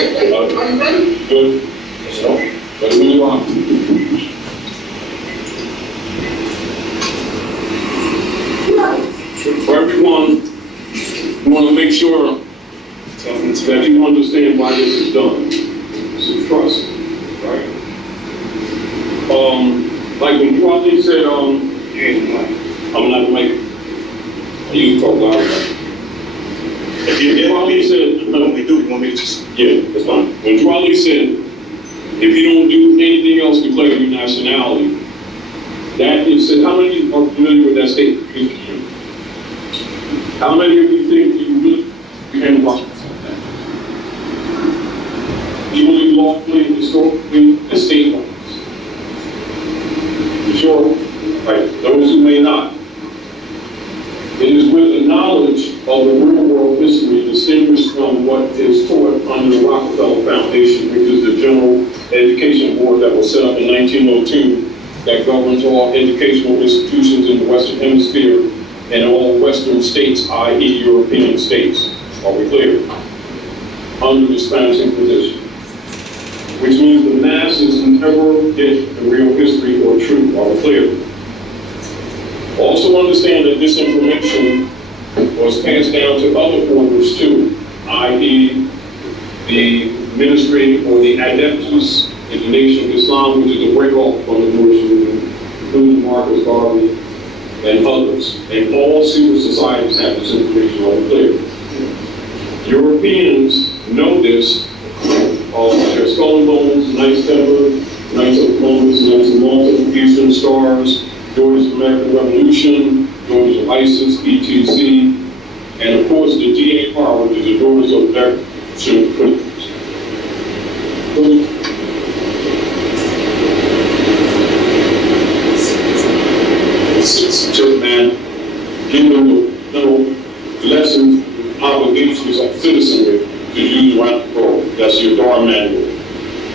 Are you ready? Good. So, let's move on. For everyone, we want to make sure that you understand why this is done. This is trust, right? Like when you already said, I'm not like, you talk louder. If you Raleigh said, want me to do, you want me to just... yeah, that's fine. When Raleigh said, if you don't do anything else, declare your nationality, that is, how many are familiar with that statement? How many of you think you really can watch that? You believe lawfully, historically, and state-wise? You sure? Right. Those who may not. It is with the knowledge of the real world history distinguished from what is taught under the Rockefeller Foundation, which is the General Education Board that was set up in 1902 that governs all educational institutions in the Western Hemisphere and all Western states, i.e. European states. Are we clear? Under the Spanish Inquisition. Which means the masses never get the real history or truth. Are we clear? Also understand that this information was passed down to other orders too, i.e. the ministry or the adeptus in the Nation of Islam, which is a break-off from the Moorish movement, including Marcus Garvey and others. And all secret societies have this information. Are we clear? Europeans know this. Their Skull and Bones, Knights Templar, Knights of Columbus, Knights of Malta, Eastern Stars, Daughters of American Revolution, Daughters of ISIS, ETC, and of course the DAR, which is the Daughters of American Revolution. Man, give them the little lessons, obligations of citizenry to use around the world. That's your DAR manual.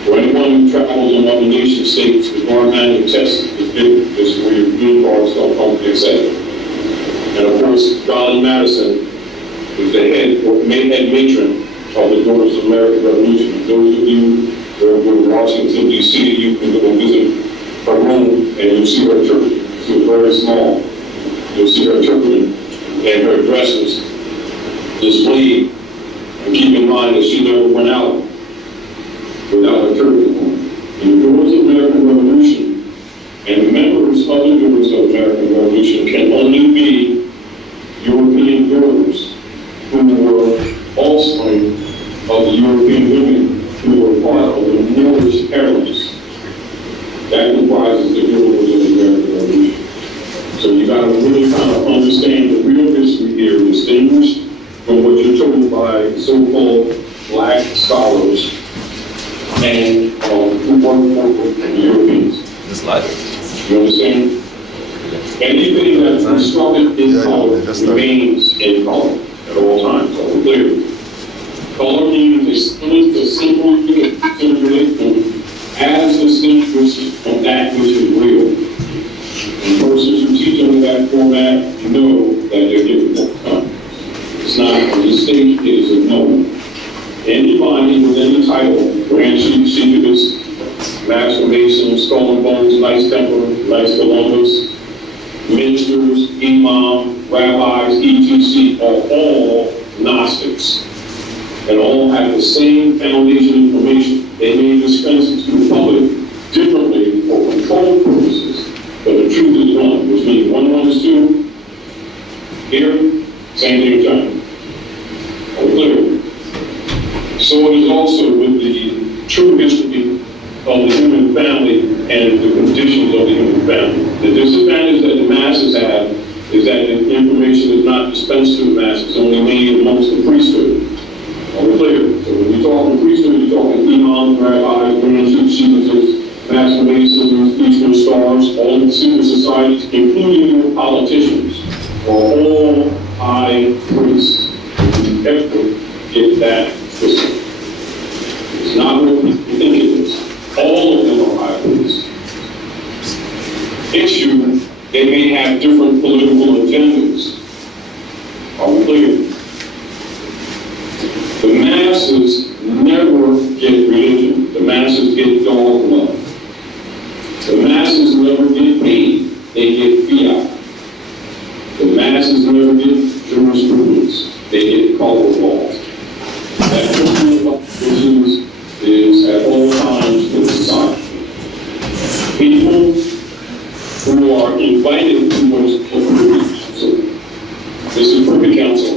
For anyone who travels in other nation states, the DAR manual test is given. This is where your green cards don't come to etc. And of course, Garland Madison is the head or head matron of the Daughters of American Revolution. Those of you who are in Washington, D.C., you can go visit her room and you'll see her church. She's very small. You'll see her turban and her dresses displayed. And keep in mind that she never went out without a turban on. And the Daughters of American Revolution and the members of the Daughters of American Revolution can only be European daughters who were offspring of the European women who were part of the Moorish heritage. That comprises the Daughters of the American Revolution. So you got to really kind of understand the real history here, distinguished from what you're told by so-called black scholars and who work for the Europeans. This light. You understand? Anything that's constructed in color remains in color at all times. So clear. Color means a simple simulation as distinguished from that which is real. And persons who teach under that format know that they're giving more time. It's not a mistake, it is a no. Anybody with any title, Grand Chief, Chiefess, Master Mason, Skull and Bones, Knights Templar, Knights Columbus, ministers, imam, rabbis, etc. are all Gnostics. And all have the same foundation information. They may dispense it to the public differently for control purposes, but the truth is one, which means 1 1 is 2. Here, same thing in China. Are we clear? So it is also with the true history of the human family and the conditions of the human family. The disadvantage that the masses have is that the information is not dispensed to the masses, only made amongst the priesthood. Are we clear? So when you talk in priesthood, you're talking imams, rabbis, grand chiefs, chiefesses, master masons, eastern stars, all the secret societies, including your politicians, are all high priests. You ever get that system. It's not what people think it is. All of them are high priests. Issue, they may have different political agendas. Are we clear? The masses never they get fiat. The masses never get jurisprudence. They get color law. That principle of business is at all times in society. People who are invited to those privy council. This is privy council.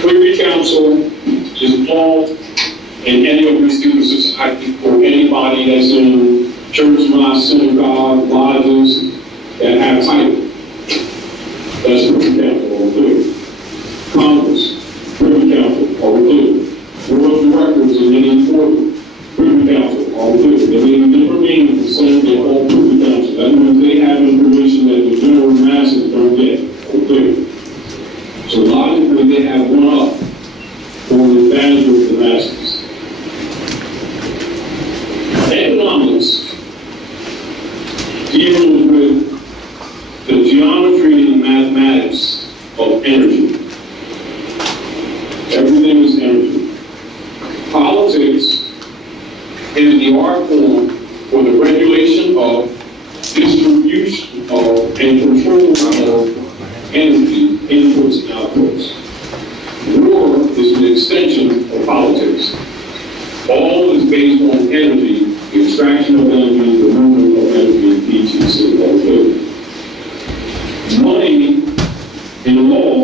Privy council is involved in any of these student society or anybody that's in church, mosque, synagogue, lodges that have title. That's privy council over there. Congress, privy council over there. Board of directors in any order, privy council over there. They may be different names, the same thing, all privy council. That means they have information that the general masses don't get over there. So logically, they have one up for the advantage of the masses. Economics deals with the geometry and mathematics of energy. Everything is energy. Politics is the art form for the regulation of, distribution of, and control of energy inputs and outputs. War is an extension of politics. All is based on energy, the extraction of energy, the movement of energy, etc. Money in law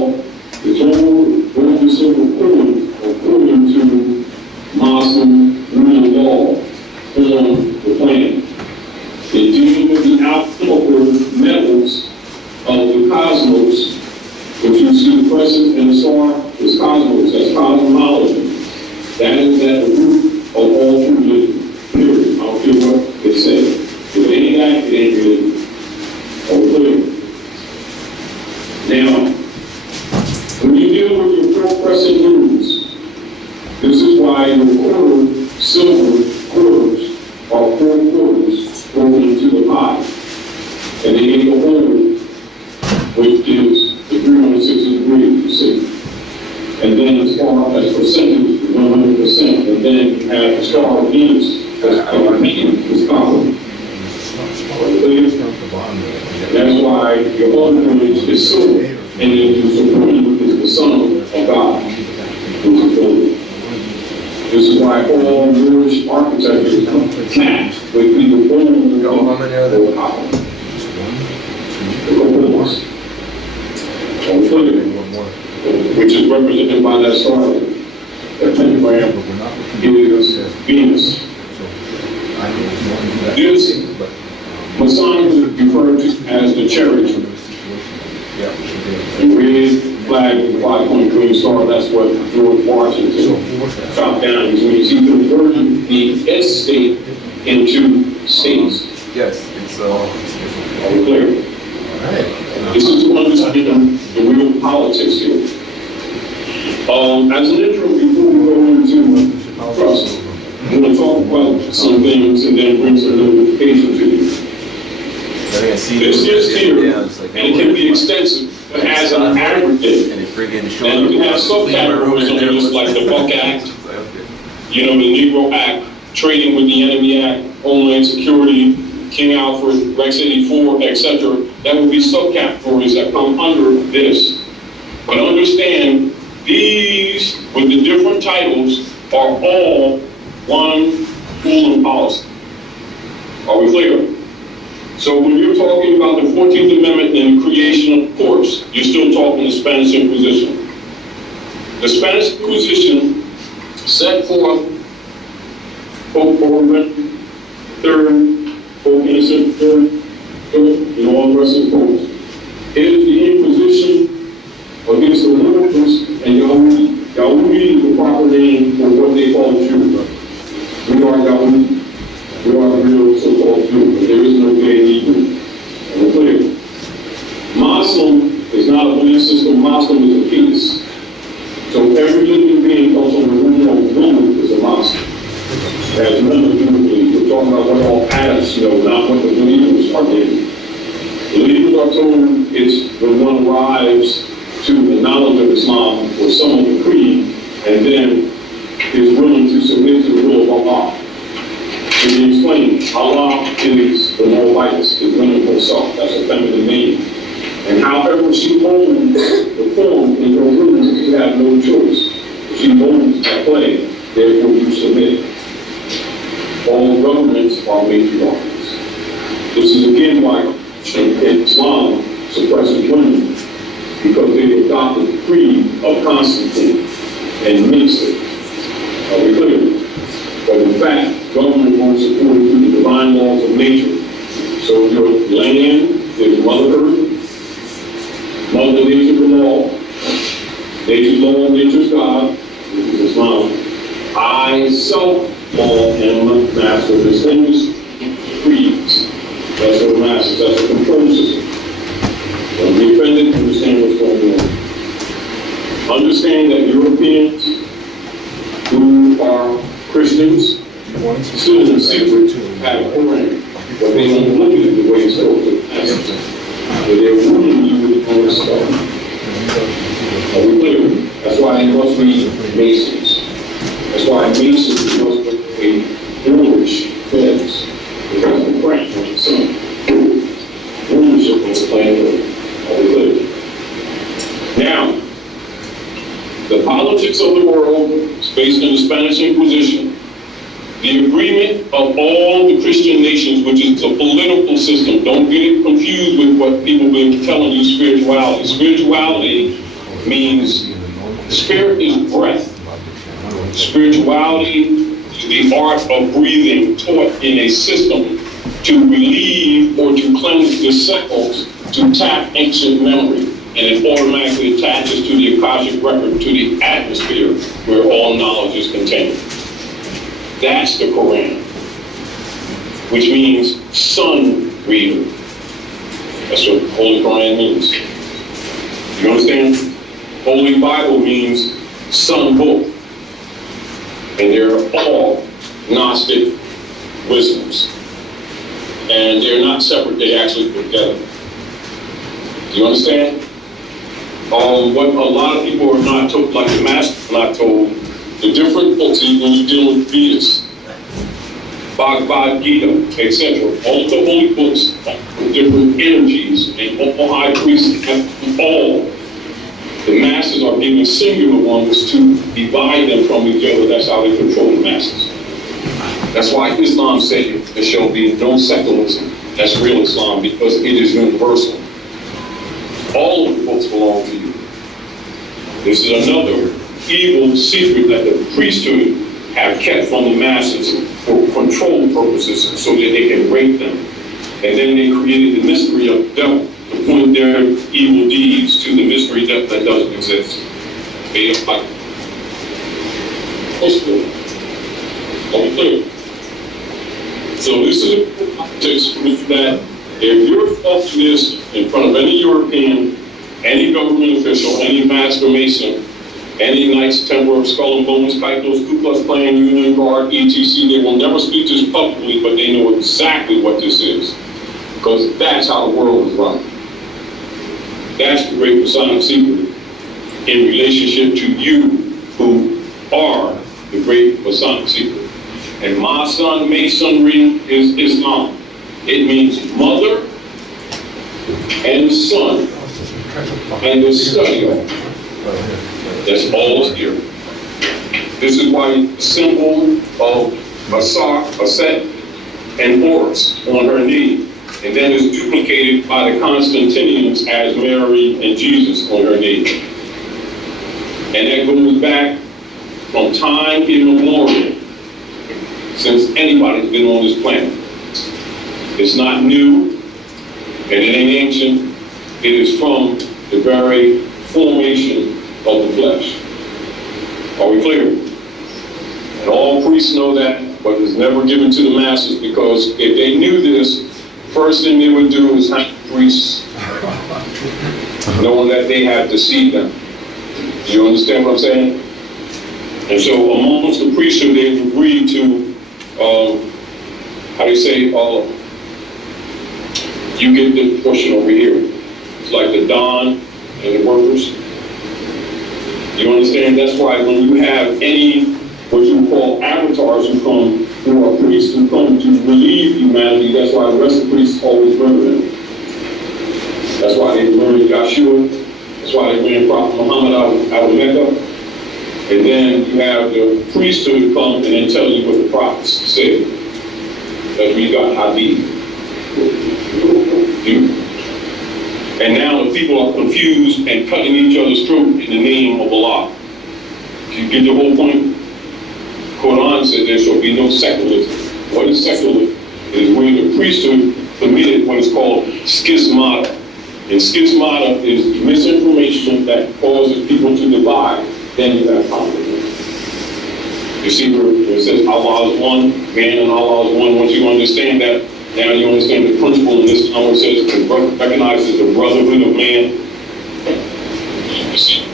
is all going to civil court according to Muslim rule of law on the planet. It deals with the outward metals of the cosmos. If you see the crescent and the star, it's cosmos, that's cosmology. That is at the root of all true religion, period. I don't care what they say. If it ain't that, it ain't religion. Okay. Now, when you deal with your four crescent moons, this is why your quarter silver quarters are 4 quarters broken into the pie. And they make a hole, which is the 360 degrees, you see. And then as far as percentage, 100%, and then you have the star of Venus, that's copper. That's why your other image is silver, and then your supreme is the Son of God, who is holy. This is why all Moorish architecture is matched with either gold or copper. Which is represented by that star. That pentagram is Venus. This Masonic is referred to as the chariot. The red flag with the 5-point green star, that's what George Washington chopped down. When you see converting the estate into states. Yes, it's Are we clear? Alright. This is to understand the real politics here. As an intro, before we go into trust, I'm going to talk about some things and then bring some notification to you. This is here, and it can be extensive, but as an aggregate, and you can have subcategories on this, like the Buck Act, you know, the Negro Act, Trading with the Enemy Act, Homeland Security, King Alfred, Rex 84, etc. That would be subcategories that come under this. But understand, these, with the different titles, are all one pool of policy. Are we clear? So when you're talking about the 14th Amendment and the creation of courts, you're still talking the Spanish Inquisition. The Spanish Inquisition set forth Pope Urban III, Pope Innocent III, and all the rest of the popes. It is the Inquisition against the Lutherans and Yahudi. Yahudi is the proper name for what they call Jews. We are Yahudi. We are the real so-called Jew, but there is no gay Hebrew. And we're clear. Muslim is not a belief system. Muslim is a peace. So every living being comes from the root of woman is a Muslim. It has nothing to do with belief. We're talking about what all Arabs know, not what the believers are doing. Believers are told it's when one arrives to the knowledge of Islam or some of the creed, and then is willing to submit to the will of Allah. To be explained, Allah is the more righteous, is women herself, that's a feminine name. And however she owns the form in your rooms, you have no choice. She owns that play, therefore you submit. All governments are matriarchals. This is again why Islam suppresses women, because they adopted the creed of Constantine and mixed it. Are we clear? But in fact, government works according to the divine laws of nature. So your land is Mother Earth, Mother Nature the law, nature's law, nature's God, which is Islam. I self law and master distinguish creeds. That's what masters, that's a control system. Don't be offended, understand what's going on. Understand that Europeans who are Christians still in secret have a Quran, but they don't look at it the way it's supposed to happen. But they're ruling you with the Holy Spirit. Are we clear? That's why it must be Masons. That's why Masons must be a Moorish fence. Because the French want some ownership of the planet Earth. Are we clear? Now, the politics of the world is based on the Spanish Inquisition. The agreement of all the Christian nations, which is a political system. Don't get it confused with what people have been telling you spirituality. Spirituality means spirit is breath. Spirituality is the art of breathing, taught in a system to relieve or to cleanse the cells, to tap ancient memory. And it automatically attaches to the Akashic record, to the atmosphere where all knowledge is contained. That's the Quran, which means sun reader. That's what Holy Quran means. You understand? Holy Bible means sun book. And they're all Gnostic wisdoms. And they're not separate, they actually go together. Do you understand? What a lot of people are not told, like the master are not told, the different books, when you deal with Vedas, Bhagavad Gita, etc. All the holy books with different energies, and all high priests have all. The masses are given singular ones to divide them from each other. That's how they control the masses. That's why Islam said there shall be no secularism. That's real Islam, because it is universal. All of the books belong to you. This is another evil secret that the priesthood have kept from the masses for control purposes so that they can rape them. And then they created the mystery of the devil to point their evil deeds to the mystery that doesn't exist. They are like, clear. So this is the politics that if you're taught this in front of any European, any government official, any master mason, any Knights Templar, Skull and Bones, Kaitos, Ku Klux Klan, Union Guard, etc., they will never speak this publicly, but they know exactly what this is. Because that's how the world is run. That's the great Masonic secret in relationship to you who are the great Masonic secret. And Mason Masonry is Islam. It means mother and son and the study of. That's all it's here. This is why the symbol of Set and Horus on her knee, and then is duplicated by the Constantinians as Mary and Jesus on her knee. And that goes back from time immemorial, since anybody's been on this planet. It's not new, and it ain't ancient. It is from the very formation of the flesh. Are we clear? And all priests know that, but it's never given to the masses, because if they knew this, first thing they would do is hang priests, knowing that they have deceived them. Do you understand what I'm saying? And so amongst the priesthood, they've agreed to, how do you say, you get this portion over here. like the Don and the workers. You understand? That's why when you have any, what you call avatars who are priests, who come to relieve humanity, that's why the rest of the priests always murder them. That's why they murdered Joshua. That's why they ran Prophet Muhammad out of Mecca. And then you have the priesthood come and then tell you what the prophets said. That we got hadith. And now the people are confused and cutting each other's throat in the name of Allah. You get the whole point? Quran said there shall be no secularism. What is secularism? It is where the priesthood committed what is called schismata. And schismata is misinformation that causes people to divide. Then you have conflict. You see where it says Allah is one, man and Allah is one. Once you understand that, now you understand the principle in this time where it says it recognizes the brotherhood of man. You see?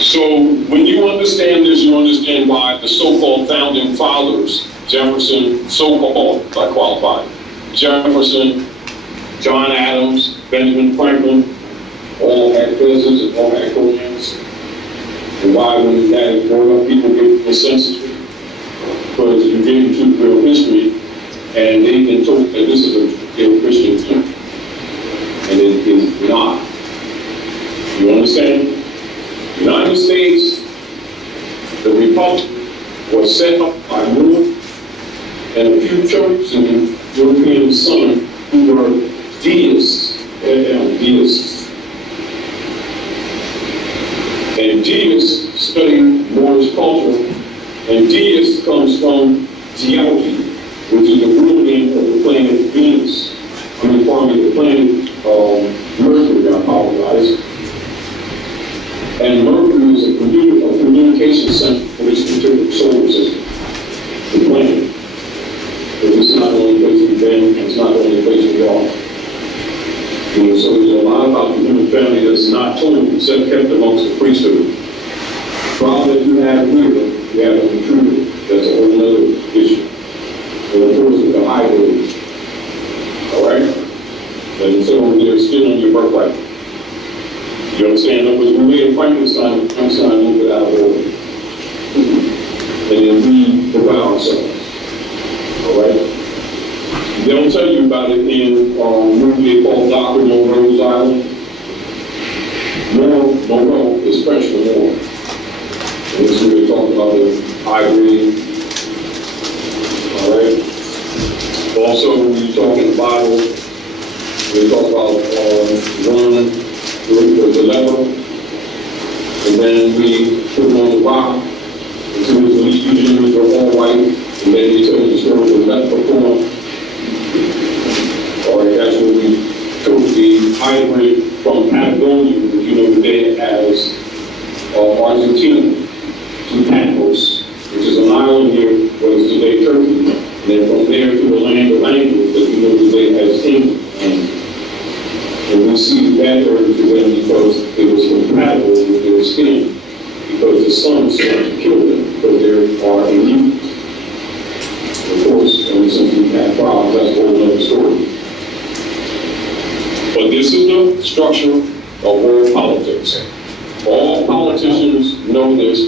So when you understand this, you understand why the so-called founding fathers, Jefferson, so-called, I qualified, Jefferson, John Adams, Benjamin Franklin, all had cousins and all had co-parents. And why when that is growing up, people get insensitive? Because you get into real history, and they've been told that this is a real Christian country. And it is not. You understand? United States, the Republic, was set up by Moore and a few churches in the European Sun who were deists. Deists. And deists study Moorish culture, and deist comes from geology, which is the real name of the planet Venus. The planet Mercury, I apologize. And Mercury is a communication center for this particular solar system, the planet. Because it's not the only place we've been, it's not the only place we are. So there's a lot about the human family that's not told, except kept amongst the priesthood. The problem that you have here, you have an intruder. That's a whole other issue. And of course, with the hybrid. All right? And so they're still on your birthright. You understand? Because we made Frankenstein a little bit out of order. And then we devour ourselves. All right? They don't tell you about it in a movie called Dr. Moreau's Island. Moreau is French for more. And this is where they talk about the ivory. All right? Also, when you talk in the Bible, they talk about one, the leper, and then we put him on the rock, until the Egyptians were all white, and then they tell you the story of the leprechaun. All right, that's when we took the ivory from Patagonia, which you know today as Argentina, to Patmos, which is an island here, what is today Turkey, and then from there to the land of angels that you know today as England. And we see that earth to them because it was compatible with their skin, because the sun started to kill them, because there are elite. Of course, and since we've had problems, that's a whole other story. But this is the structure of world politics. All politicians know this.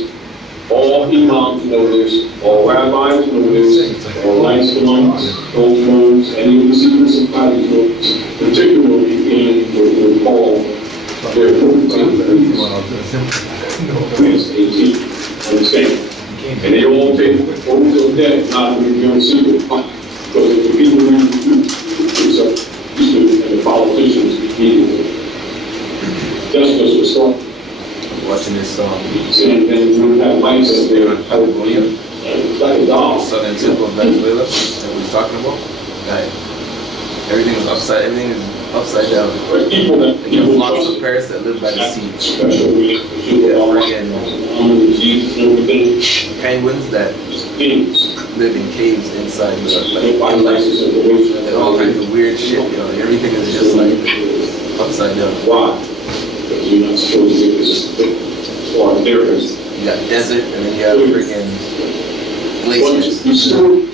All imams know this. All rabbis know this. All lights monks, those monks, and even the secret societies know this. Particularly in what we call their 18. Understand? And they all take oaths of death not to reveal secret. Because if the people read the truth, and the politicians needed it. That's just what's wrong. Watching this song. And we have lights up there. It's like a doll. Southern tip of Venezuela that we was talking about. Like, everything is upside down. But people that You have lots of parrots that live by the sea. special Freaking penguins that live in caves inside and all kinds of weird shit, you know, everything is just like upside down. Why? Because you're not supposed to get this or therapist. You got desert and then you have freaking glaciers. you still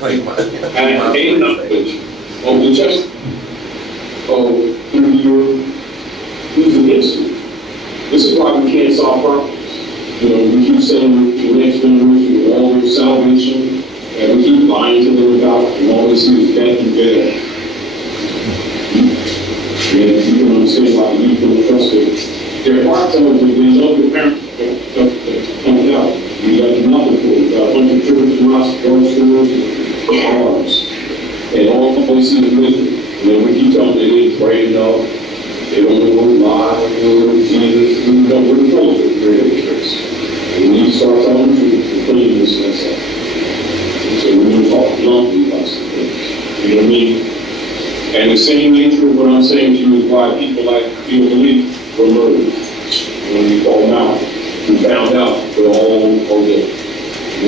Like my, and a knowledge of the test of who's against you. This is why we can't solve problems. You know, we keep saying the next generation will always salvation, and we keep lying to them about it, and all they see is death and bad. And you can understand why we don't trust it. Their heart tells them they love the parents coming out. We got nothing for it. We got a bunch of churches, mosques, schools, bars. And all they see is wisdom. And then we keep telling them they didn't pray enough. They don't know what lie, they don't know Jesus. We don't really know it. We're hypocrites. And we need to start telling the truth and cleaning this mess up. So we need to talk bluntly about some things. You know what I mean? And the same nature of what I'm saying to you is why people like feel belief were murdered. When we call them out, we found out that all of the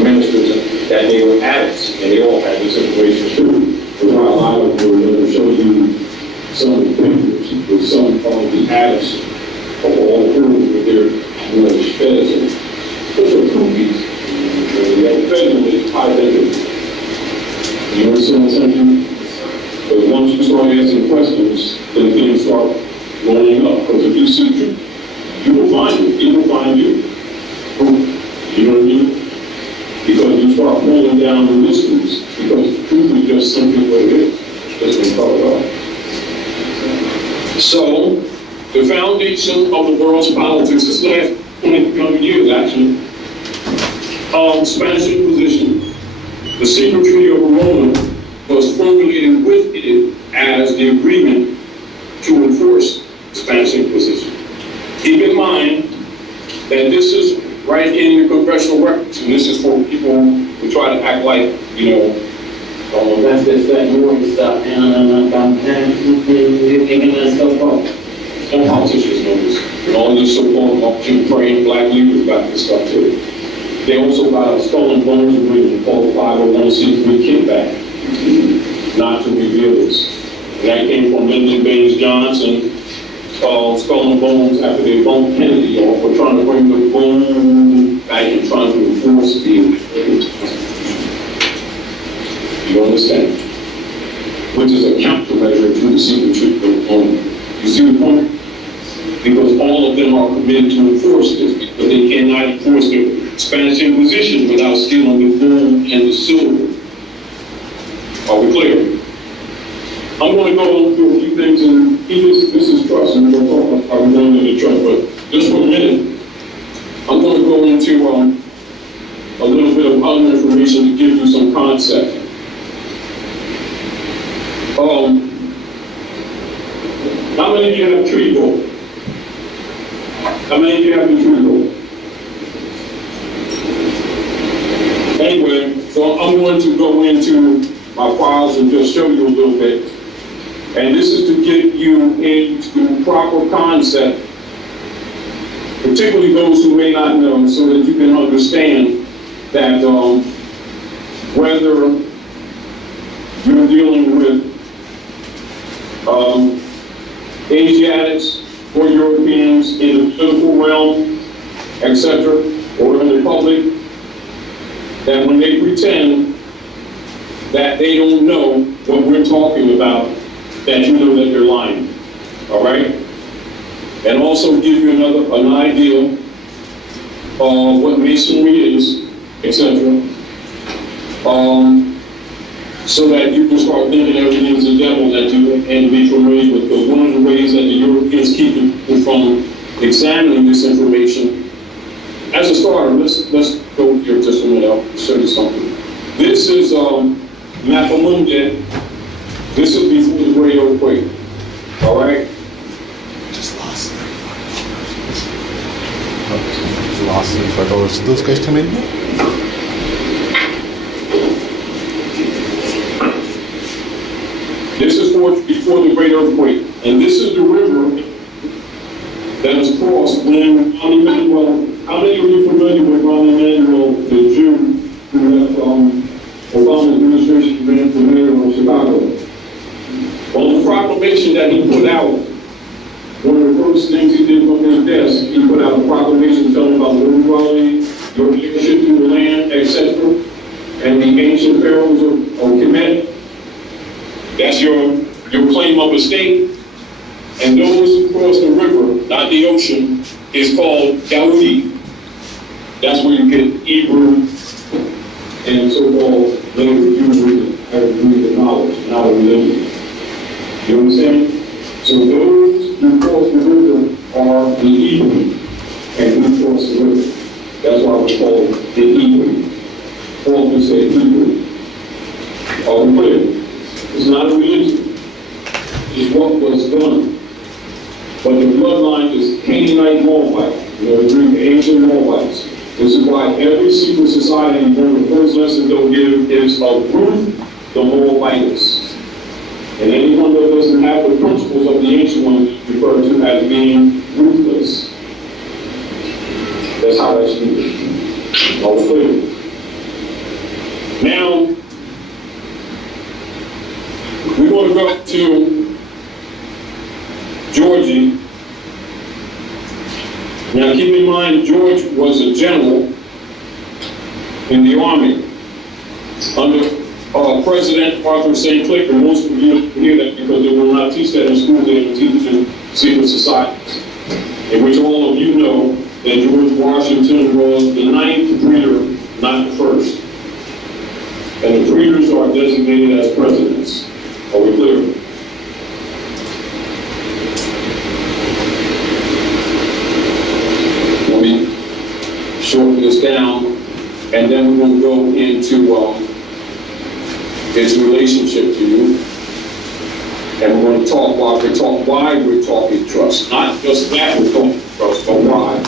ministers that they were addicts, and they all had this information too. That's why a lot of them were going to show you some of the pictures with some of the addicts of all through with their feds and those are cookies. And the other feds is high thinking. You understand what I'm saying? But once you start asking questions, then things start rolling up. Because if you see truth, you will find it. It will find you. You know what I mean? Because you start pulling down the mysteries. Because truth is just simply what it is. That's what it's all about. So, the foundation of the world's politics is the last 20 years, actually. Spanish Inquisition. The secret treaty of Rome was formulated with it as the agreement to enforce Spanish Inquisition. Keep in mind that this is right in the congressional records, and this is for people who try to act like, you know, oh, that's this, that, and more stuff, and stuff wrong. Some politicians know this, and all these so-called marching, praying black leaders got this stuff too. They also got a skull and bones agreement called 501c3 kickback, not to reveal this. And that came from Lyndon Baines Johnson, skull and bones after they bumped Kennedy off for trying to bring the bone back and trying to enforce the you understand? Which is a countermeasure to the secret treaty of Rome. You see the point? Because all of them are committed to enforce this, because they cannot enforce the Spanish Inquisition without stealing the gold and the silver. Are we clear? I'm going to go through a few things, and this is trust, and we're going to talk about how we're going into trust, but just for a minute, I'm going to go into a little bit of other information to give you some concept. How many of you have tree gold? How many of you have the tree gold? Anyway, so I'm going to go into my files and just show you a little bit. And this is to get you into proper concept, particularly those who may not know, so that you can understand that whether you're dealing with Asiatics or Europeans in the political realm, etc., or in the public, that when they pretend that they don't know what we're talking about, that you know that they're lying. All right? And also give you an idea of what masonry is, etc. So that you can start thinking everything's a devil that you and be familiar with. Because one of the ways that the Europeans keep you from examining this information, as a starter, let's go here just a minute. I'll show you something. This is Mapamundi. This is before the Great Earthquake. All right. Just lost $35. Those guys come in? This is before the Great Earthquake, and this is the river that was crossed when Ronnie Manuel. How many of you familiar with Ronnie Manuel, the Jew who left Obama's administration ran for mayor of Chicago? Well, the proclamation that he put out, one of the first things he did from his desk, he put out a proclamation telling about liberty, your leadership through the land, etc. and the ancient pharaohs of Kemet. That's your claim of estate. And those who cross the river, not the ocean, is called Gaudi. That's where you get Hebrew and so-called language users have the knowledge, not a religion. You understand? So those who cross the river are the Hebrew, and we cross the river. That's why we call it the Hebrew. Paul can say Hebrew. Are we clear? It's not a religion. It's what was done. But the bloodline is Canaanite Moabite. The ancient Moabites. This is why every secret society, one of the first lessons they'll give is of Ruth the Moabitess. And anyone that doesn't have the principles of the ancient ones referred to as being ruthless. That's how that's used. All clear. Now, we're going to go to Georgie. Now keep in mind, George was a general in the army under President Arthur St. Clair, and most of you hear that because they will not teach that in school, they will teach it in secret societies, in which all of you know that George Washington was the 9th breeder, not the first. And the breeders are designated as presidents. Are we clear? Let me shorten this down, and then we're going to go into its relationship to you. And we're going to talk why we're talking trust. Not just that we're talking trust, but why.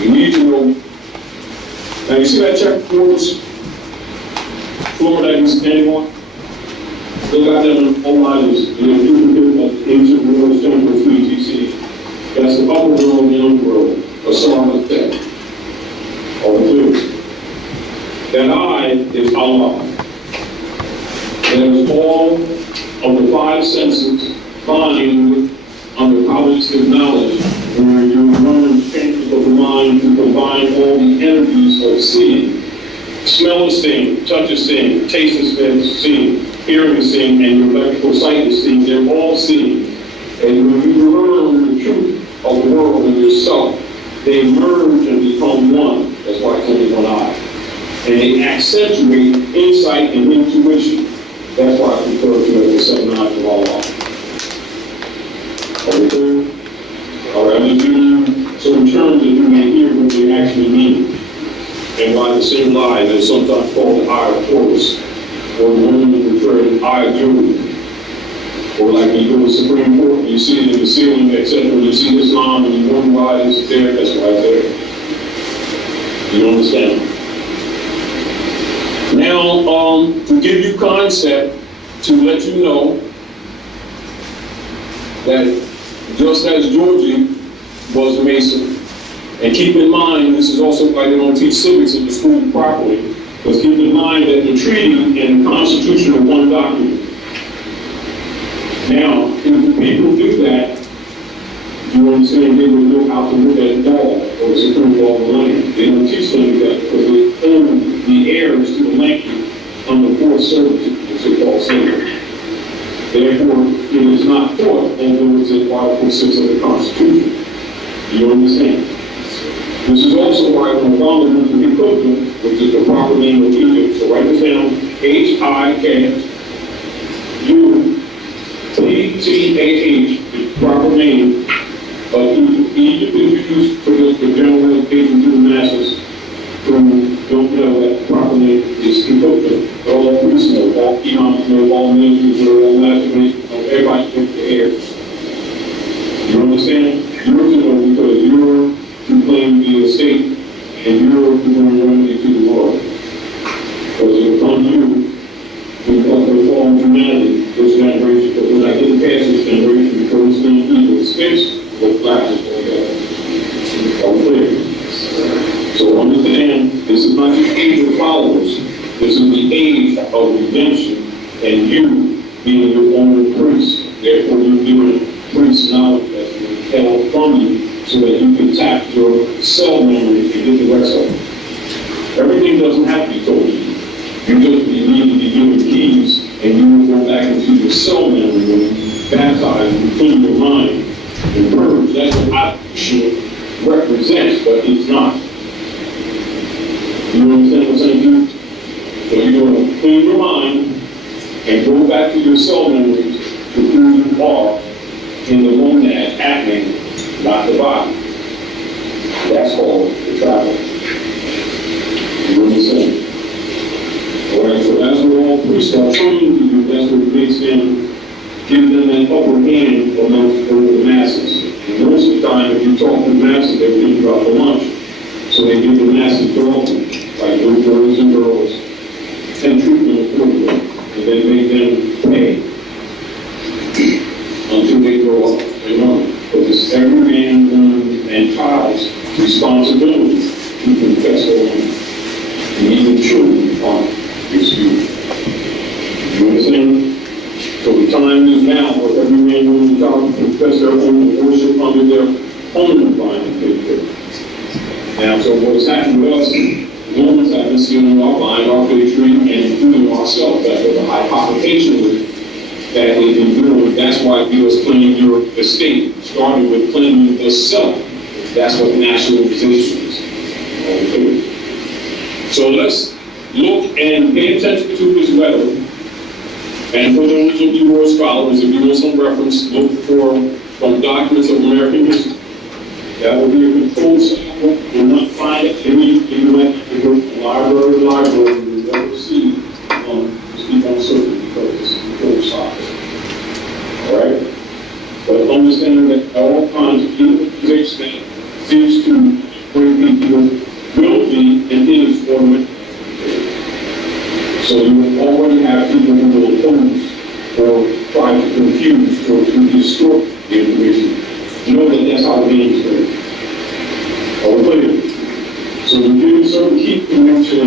You need to know. Now you see that checkerboard floor that he's standing on? They got that on all lines. And if you look at the ancient world's temple 3TC, that's the upper world and the underworld, a song of death. All the that I is Allah. And it was all of the five senses vying under cognitive knowledge, where you learn changes of the mind to combine all the energies of seeing. Smell is seeing, touch is seeing, taste is seeing, hearing is seeing, and your electrical sight is seeing. They're all seeing. And when you learn the truth of the world and yourself, they merge and become one. That's why it's only one eye. And they accentuate insight and intuition. That's why I refer to it as the seven eyes of Allah. Are we clear? All right, I'm just giving you some terms that you may hear what they actually mean. And why the same lie that is sometimes called the eye of Horus, or the women refer to the eye of Judah. Or like you go to the Supreme Court, you see it in the ceiling, etc. You see Islam and you wonder why it's there, that's why it's there. You understand? Now, to give you concept, to let you know that just as Georgie was a Mason, and keep in mind, this is also why they don't teach civics in the school properly, because keep in mind that the treaty and the Constitution are one document. Now, if people do that, you understand they will know how to look at law or the Supreme Law of the land. They don't teach them that because they own the heirs to the land under forced servitude, as they call slavery. Therefore, it is not taught, although it's in Article 6 of the Constitution. You understand? This is also why when Obama went to Ethiopia, which is the proper name of Egypt, so write this down, Hikutah, the proper name of Egypt. Egypt is used for the general education to the masses who don't know that the proper name is Ethiopia. All priests know, all imams know, all ministers know, all masters know, everybody knows the heirs. You understand? You're to know because you're to claim the estate and you're to bring remedy to the world. Because it will come to you to fall in humanity, this generation, because we're not getting past this generation because it's being evil. It's fixed with glasses all together. Are we clear? So understand, this is not the age of followers. This is the age of redemption and you being your own priest. Therefore, you're given priest knowledge that's been held from you so that you can tap your cell memory and get the rest of it. Everything doesn't have to be told to you. You just immediately give the keys, and you will go back into your cell memory when you baptize and clean your mind and purge. That's what adoption represents, but it's not. You understand what I'm saying, dude? So you're going to clean your mind and go back to your cell memories to who you are in the moment happening, not the body. That's called the travel. You understand? Alright, so that's what all priests are trying to do. That's what makes them, give them that upper hand amongst the masses. And most of the time, if you talk to the masses, they think about the lunch. So they give the masses drugs, like little boys and girls, and treatment program. And they make them pay until they grow up and learn. But it's every man, woman, and child's responsibility to confess their own. And even children are. You understand? So the time is now for every man, woman, and child to confess their own worship under their own divine faith. Now, so what has happened with us, Romans have been sealing our mind, our victory, and including ourselves. That's what the hypothecation was that they've been doing. That's why he was claiming your estate, starting with claiming the self. That's what nationalization is. Okay. So let's look and pay attention to this letter. And for those of you who are scholars, if you want some reference, look for from documents of American history. That will be a controlled sample. You'll not find it anywhere in the library, you'll never see speak on certain because it's a controlled sample. Alright? But understanding that at all times, organization that seeks to bring people will be and is ornament. So you will already have people who will oppose or try to confuse or to distort the information. Know that that's how the game is played. Are we clear? So you're giving certain key information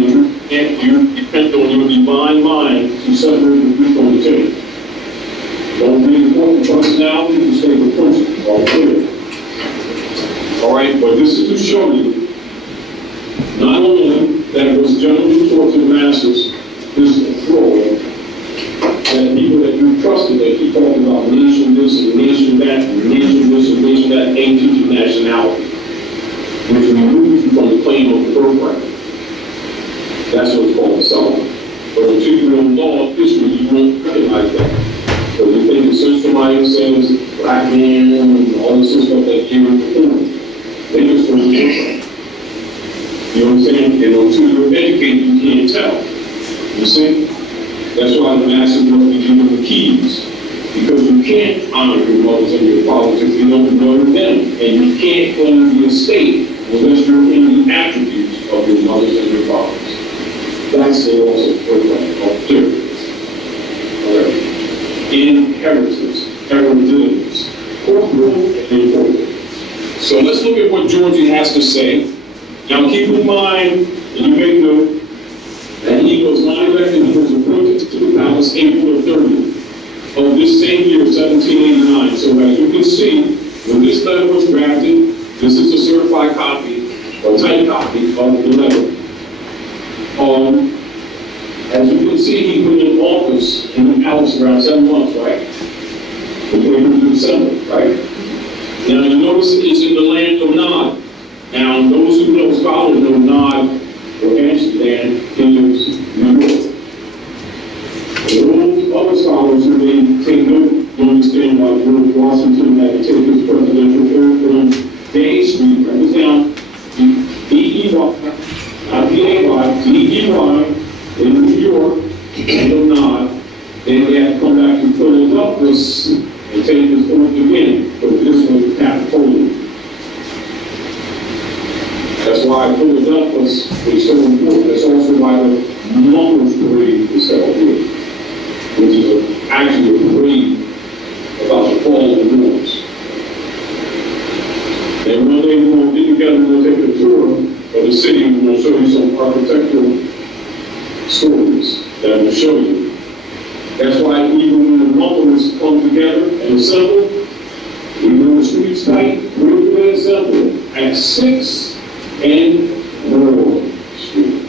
and you depend on your divine mind to separate the truth from the tape. Don't be important personality, you stay the principle. Are we clear? Alright, but this is to show you not only that it was generally taught to the masses, this is a fraud, that people that you trusted, that keep talking about nation this and nation that, and nation this and nation that, ain't teaching nationality, which removes you from the claim of the birthright. That's what's called the self. But until you know law of history, you won't recognize that. So you think as soon as somebody says black man and all this stuff that you're before, they just don't know. You know what I'm saying? And until you're educated, you can't tell. You see? That's why the masses must be given the keys. Because you can't honor your mothers and your fathers if you don't know them. And you can't own the estate unless you're in the attributes of your mothers and your fathers. That's the laws of birthright, of clearness. Alright. Inheritance, heritance, corporal and important. So let's look at what Georgie has to say. Now keep in mind, and you may know, that he was not elected, he was appointed to the palace April 30th of this same year, 1789. So as you can see, when this letter was drafted, this is a certified copy, or typed copy of the letter. As you can see, he was in office in the palace around 7 months, right? From April to December, right? Now you notice it's in the land of Nod. Now those who know scholars know Nod or Amsterdam is New York. Those other scholars who may take note, you understand why George Washington had to take his presidential oath from Day Street, right? It's down D-E-Y, not D-A-Y, D-E-Y, in New York, and of Nod. Then he had to come back to Philadelphia and take his oath again, but this was Capitolian. That's why Philadelphia is so important. That's also why the Moors parade is held here, which is actually a parade about the fall of the Moors. And one day we're going to get together and we'll take a tour of the city. We're going to show you some architectural stories that will show you. That's why even when the Moors come together and assemble, even when the streets tight, we're going to assemble at 6 and Moore Street.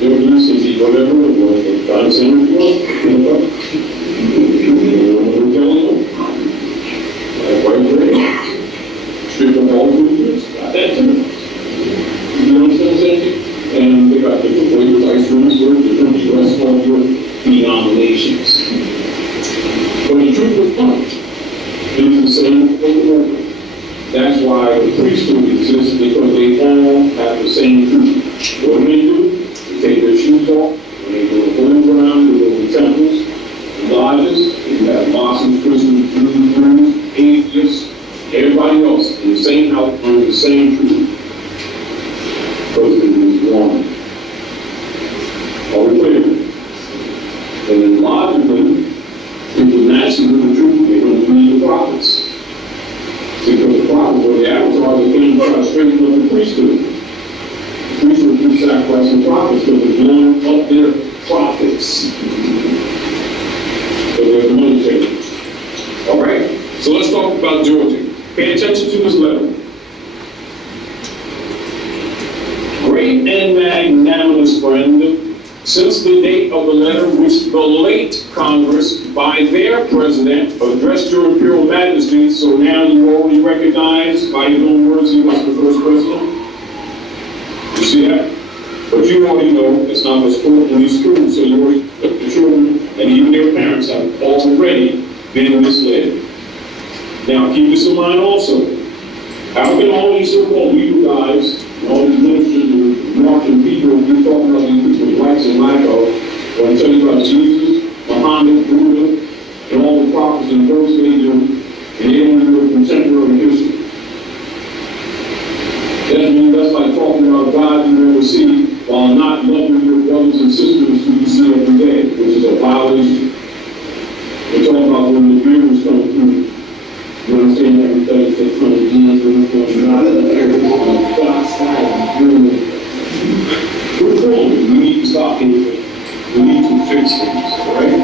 Your use can be whatever, or try to send it to like white bread, strip of all the goods, got that too. You know what I'm saying? And they got different flavors, ice rooms, different restaurants, denominations. But the truth is fun. It's the same over. That's why the priesthood exists, because they all have the same truth. What do? They take their shoes off, when they go to holy ground, they go to temples, lodges, you have Muslims, Christians, Jews, atheists, everybody else in the same house under the same truth. Because it is one. Are we clear? And then logically, if we naturally the truth, we're going to read the prophets. Because the prophets or the avatar that came to straight from the priesthood. The priesthood keeps sacrificing prophets because they're blowing up their prophets. So they're the money takers. All right? So let's talk about Georgia. Pay attention to this letter. Great and magnanimous friend, since the date of the letter which the late Congress, by their president, addressed your Imperial Majesty, so now you already recognize by your own words he was the first president? You see that? But you already know it's not what's taught in these schools, so you already, the children and even their parents have already been misled. Now keep this in mind also. How can all these so-called legal guys, all these ministers and marching people, we talk about these people's rights and lack of, when I tell you about Jesus, Muhammad, Buddha, and all the prophets and those they do, and they don't do contemporary history. That means that's like talking about God you never see while not loving your brothers and sisters who you see every day, which is a violation. We're talking about when the beer was coming through. You know what I'm saying? Everybody says, come to Jesus, on God's side, we're wrong. We need to stop anything. We need to fix things, right?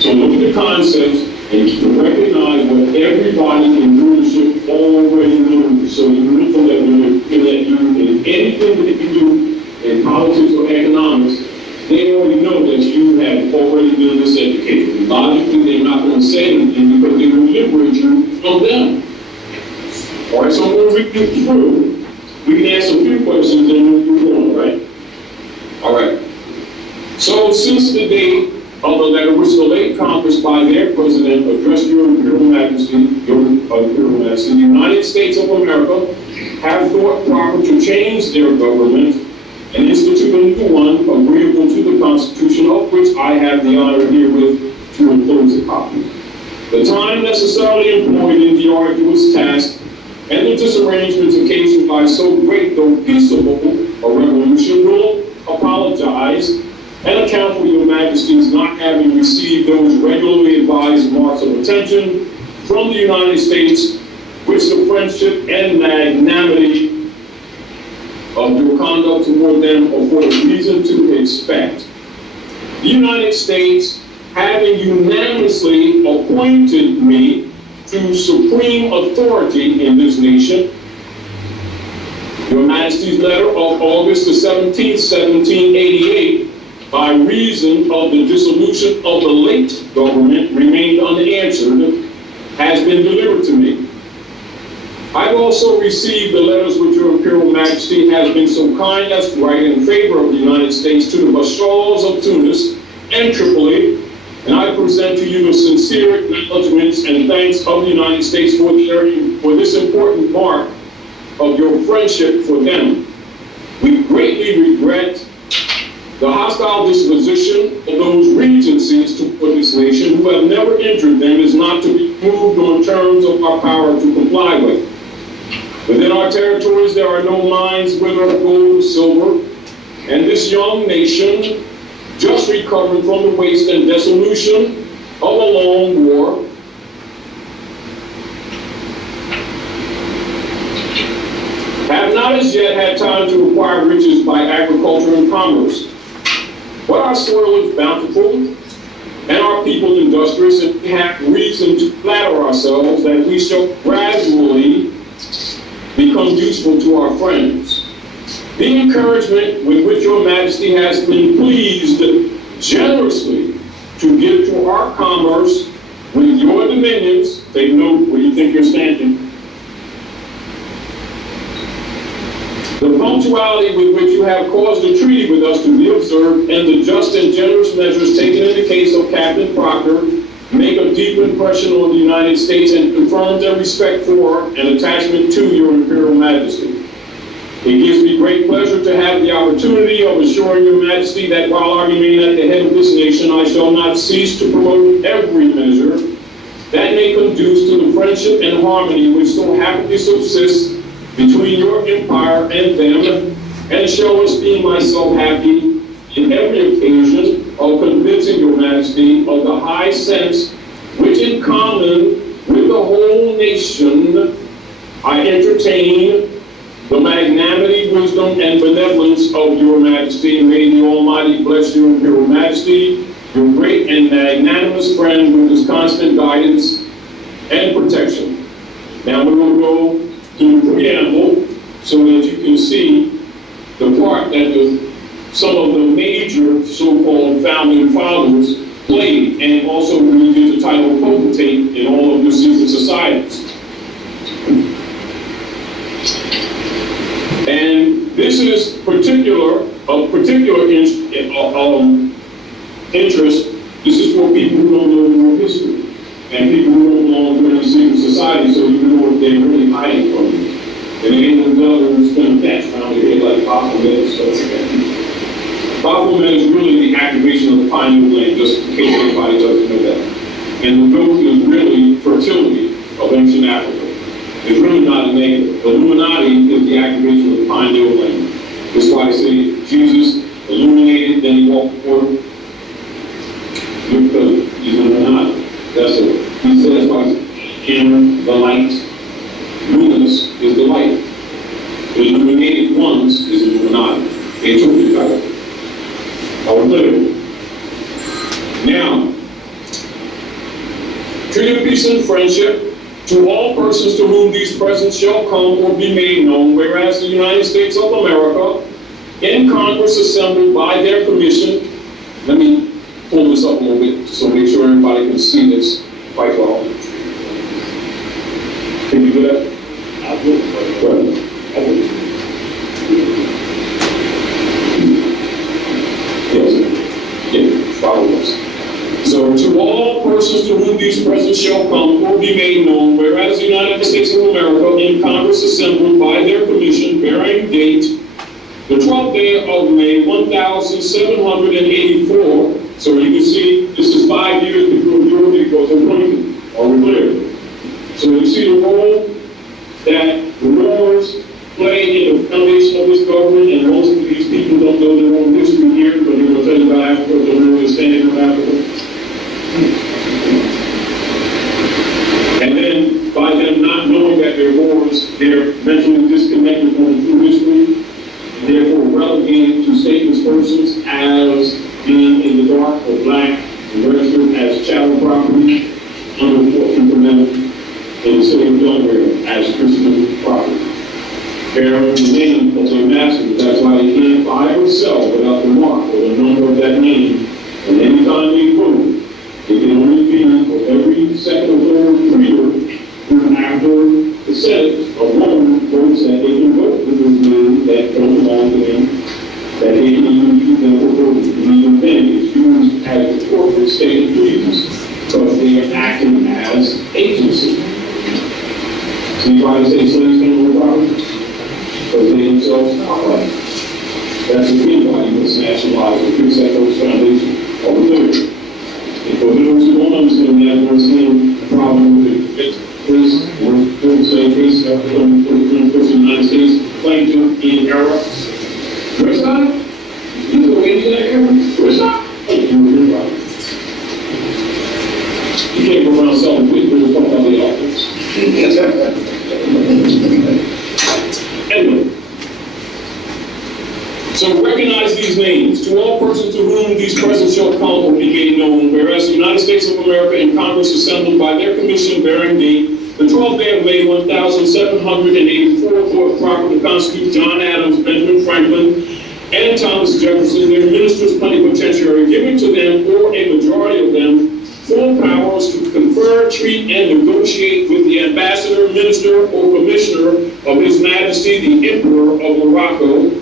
So look at the concepts and recognize what everybody in leadership already knows. So you need to let them in anything that you do in politics or economics, they already know that you have already been miseducated. Logically, they're not going to say anything because they will liberate you from them. All right, so I'm going to read you through. We can ask a few questions and we'll move on, right? All right. So since the date of the letter which the late Congress by their president addressed your Imperial Majesty, the United States of America have thought proper to change their government and institute a new one agreeable to the Constitution, of which I have the honor herewith to enclose a copy. The time necessarily employed in the arduous task and the disarrangements occasioned by so great though peaceable a revolution will apologize and account for your Majesty's not having received those regularly advised marks of attention from the United States, which the friendship and magnanimity of your conduct toward them afford reason to expect. The United States, having unanimously appointed me to supreme authority in this nation, your Majesty's letter of August the 17th, 1788, by reason of the dissolution of the late government remained unanswered, has been delivered to me. I've also received the letters which your Imperial Majesty has been so kind as to write in favor of the United States to the Bashars of Tunis and Tripoli, and I present to you the sincere acknowledgments and thanks of the United States for this important mark of your friendship for them. We greatly regret the hostile disposition of those regencies toward this nation who have never injured them is not to be moved on terms of our power to comply with. Within our territories, there are no mines whether of gold or silver, and this young nation, just recovering from the waste and dissolution of a long war, have not as yet had time to acquire riches by agriculture and commerce. But our soil is bountiful, and our people industrious, and we have reason to flatter ourselves that we shall gradually become useful to our friends. The encouragement with which your majesty has been pleased generously to give to our commerce with your dominions, take note where you think you're standing, the punctuality with which you have caused the treaty with us to be observed, and the just and generous measures taken in the case of Captain Proctor make a deep impression on the United States and confirm their respect for and attachment to your Imperial Majesty. It gives me great pleasure to have the opportunity of assuring your Majesty that while I remain at the head of this nation, I shall not cease to promote every measure that may conduce to the friendship and harmony which so happily subsists between your empire and them, and shall esteem myself happy in every occasion of convincing your Majesty of the high sense which in common with the whole nation I entertain the magnanimity, wisdom, and benevolence of your Majesty. May the Almighty bless your Imperial Majesty, your great and magnanimous friend, with his constant guidance and protection. Now we're going to go to the preamble so that you can see the part that some of the major so-called founding fathers played, and also when you get the title potentate in all of your secret societies. And this is of particular interest. This is for people who don't know your history and people who don't belong to any secret society, so you know what they're really hiding from you. And they ain't no who's going to catch around the head like Baphomet and stuff like that. Baphomet is really the activation of the pineal gland, just in case anybody doesn't know that. And the goat is really fertility of ancient Africa. It's really not a negative. Illuminati is the activation of the pineal gland. That's why I say Jesus illuminated, then he walked forward. Because he's Illuminati. That's it. He says like in the light. Luminous is the light. The illuminated ones is Illuminati. They took the title. I was literally. Now, treaty of peace and friendship to all persons to whom these presents shall come or be made known, whereas the United States of America, in Congress assembled by their commission, let me pull this up a little bit so make sure everybody can see this quite well. Can you do that? I will. Good. I will. Yes. Yeah, follow us. So to all persons to whom these presents shall come or be made known, whereas the United States of America in Congress assembled by their commission bearing date the 12th day of May, 1784. So you can see this is 5 years before Georgia goes appointed. Are we clear? So you see the role that the Moors play in the foundation of this government, and most of these people don't know their own history here, but they're going to tell you about Africa, the Moors standing in Africa. And then, by them not knowing that they're Moors, they're mentally disconnected from the true history, and therefore relegated to stateless persons as being in the dark or black, and registered as chattel property under the 14th Amendment in the city of Delaware as Christian property. Bearing the name of their masters, that's why they can't buy or sell without the mark or the number of that name. And anytime they vote, they can only be for every second or third reader who, after the Senate of Rome votes that they can vote with those names that don't belong to them, that they can even use them for voting. Even then, it's used as the corporate state of Jesus, because they are acting as agency. See why they say slaves can't rule property? Because they themselves are right. That's the reason why you must nationalize and fix that those foundation of the liberty. And for those who don't understand that, we're seeing the problem with the case, we're doing the same case from the United States, plaintiff in error. Where's that? You know any of that error? Where's that? You're right. You can't go around selling people who talk about the offense. Anyway, so recognize these names. To all persons to whom these presents shall come or be made known, whereas the United States of America in Congress assembled by their commission bearing date The 12th day of May, 1784, thought proper to constitute John Adams, Benjamin Franklin, and Thomas Jefferson, their ministers plenipotentiary, giving to them, or a majority of them, full powers to confer, treat, and negotiate with the ambassador, minister, or commissioner of His Majesty the Emperor of Morocco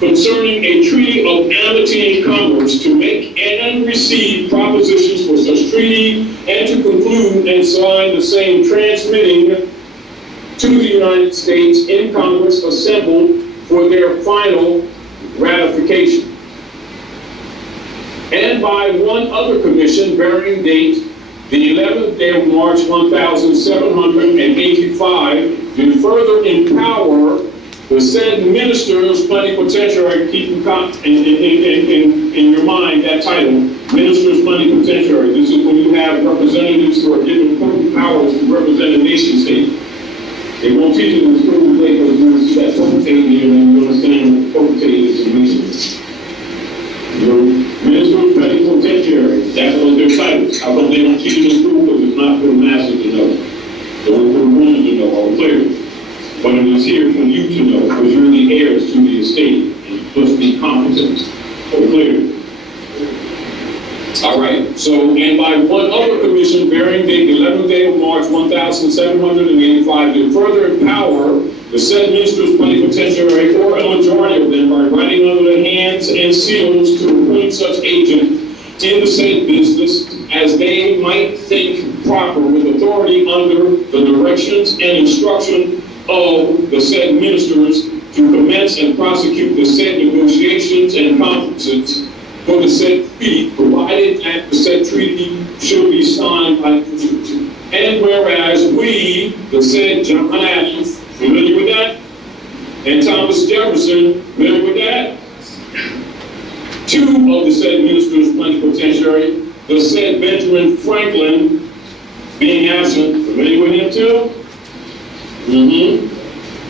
concerning a treaty of amity and commerce, to make and receive propositions for such treaty, and to conclude and sign the same, transmitting to the United States in Congress assembled for their final ratification. And by one other commission bearing date the 11th day of March 1785, did further empower the said ministers plenipotentiary, keep in your mind that title, ministers plenipotentiary. This is when you have representatives who are given important powers to represent a nation state. They won't teach you in school today because you see that potentate here and you understand what potentate is in nation. Ministers plenipotentiary, that's what their titles. How come they don't teach it in school? Because it's not for the masses to know. It's only for the women to know, all clear. But it is here for you to know, because you're the heirs to the estate, and you must be competent. All clear? All right, so, and by one other commission bearing date the 11th day of March 1785, did further empower the said ministers plenipotentiary, or a majority of them, by writing under the hands and seals to appoint such agent in the said business as they might think proper, with authority under the directions and instruction of the said ministers to commence and prosecute the said negotiations and conferences for the said treaty, provided that the said treaty should be signed by the two. And whereas we, the said John Adams, familiar with that? And Thomas Jefferson, familiar with that? Two of the said ministers plenipotentiary, the said Benjamin Franklin, being absent, familiar with him too?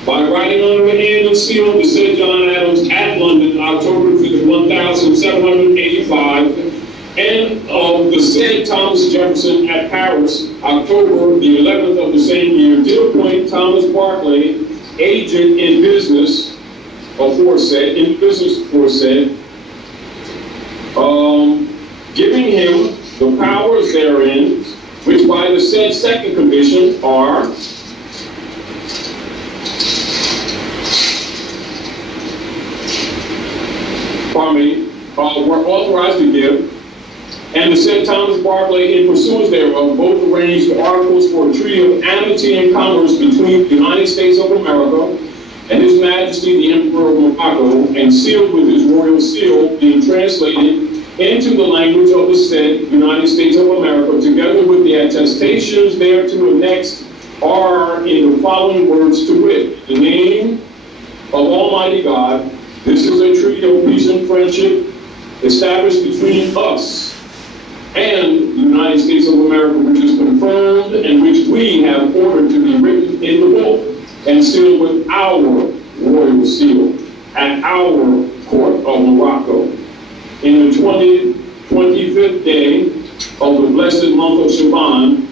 By writing under the hand and seal of the said John Adams at London, October 5th, 1785, and of the said Thomas Jefferson at Paris, October the 11th of the same year, did appoint Thomas Barclay, agent in business aforesaid, giving him the powers therein, which by the said second commission are were authorized to give, and the said Thomas Barclay, in pursuance thereof, both arranged the articles for a treaty of amity and commerce between the United States of America and His Majesty the Emperor of Morocco, and sealed with his royal seal, being translated into the language of the said United States of America, together with the attestations thereto annexed, are in the following words, to wit, the name of Almighty God. This is a treaty of peace and friendship established between us and the United States of America, which is confirmed and which we have ordered to be written in the book and sealed with our royal seal at our court of Morocco in the 25th day of the blessed month of Shaban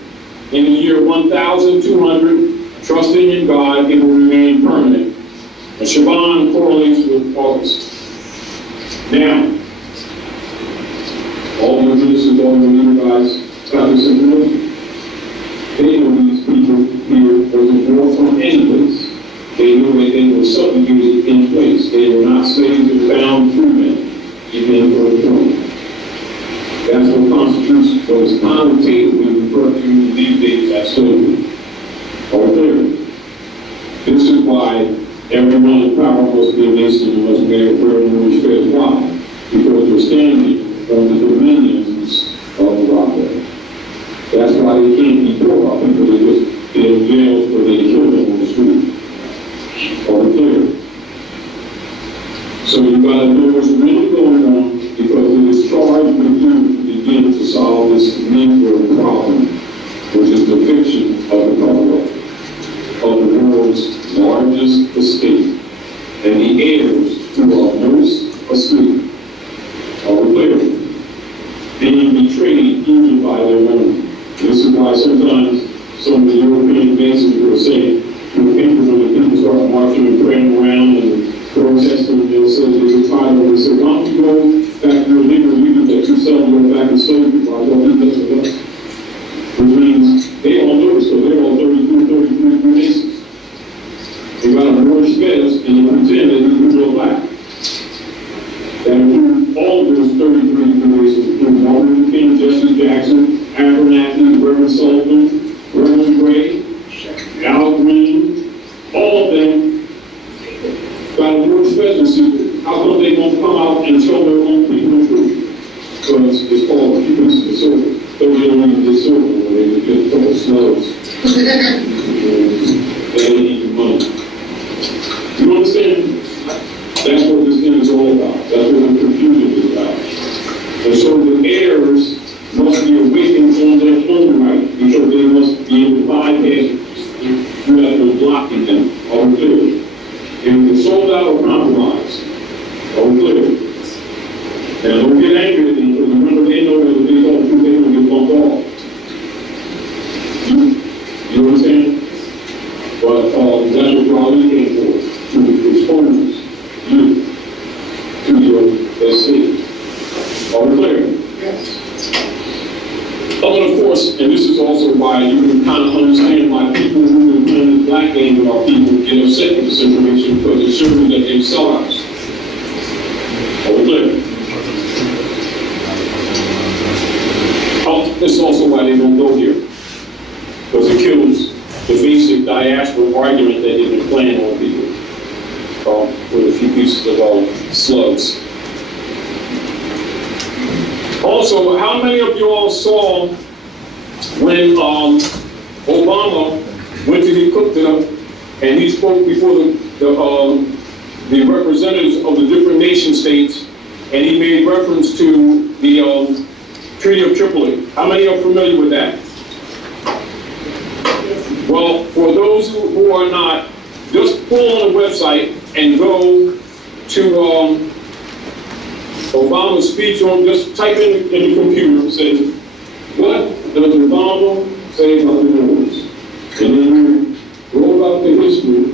in the year 1200, trusting in God, it will remain permanent. And Shaban correlates with August. Now, all the ministers, all the leader guys, Scottish and they know these people here wasn't brought from any place. They knew that they were subjugated in place. They were not slaves and bound freemen, even for the throne. That's what constitutes what is connotatively referred to these days as slavery. All clear. This is why everyone in power must be a nation and must bear a prayer in which fails. Why? Because they're standing on the dominions of Morocco. That's why they can't be brought up, because they're in jails or they kill them on the street. All clear. So you gotta know what's really going on, because it is charged with you to begin to solve this Negro problem, which is the fiction of the Commonwealth, of the world's largest estate, and the heirs who are most asleep are clear, being betrayed even by their own. This is why sometimes some of the European bases were saying, when the people start marching and praying around and protesting, they'll say, they try to say, why don't you go back to your legal leaders that you sell them back in slavery? I don't think that's enough. Which means they all notice, so they're all 33 races. They got a Moorish fez and they pretend that they're real black. That includes all of those 33 races, including Martin Luther King, Jesse Jackson, Abernathy, Reverend Sullivan, Reverend Gray, Al Green, all of them got a Moorish fez and see how come they won't come out and show their own people the truth. Because it's called the people of the silver. So we don't need the silver when they get a couple of slugs. They don't need the money. You understand? That's what this thing is all about. That's what the confusion is about. And so the heirs must be awakened on their own right, because they must be able to bypass that was blocking them. Are we clear? And it's sold out or compromised. Are we clear? Now don't get angry at them, because remember they know that if they don't do, they're going to get bumped off. You understand? But that's what Raleigh came for, to expose you to your estate. Are we clear? Yes. Oh, and of course, and this is also why you can kind of understand why people who are playing this black game with our people get upset with this information, because it shows that they sell us. Are we clear? Oh, this is also why they don't go here, because it kills the basic diaspora argument that they've been playing on people with a few pieces of slugs. Also, how many of you all saw when Obama went to get cooked up and he spoke before the representatives of the different nation states, and he made reference to the Treaty of Tripoli? How many are familiar with that? Well, for those who are not, just pull on the website and go to Obama's speech, or just type in the computer, say, what does Obama say about the Moors? And then you go about the history,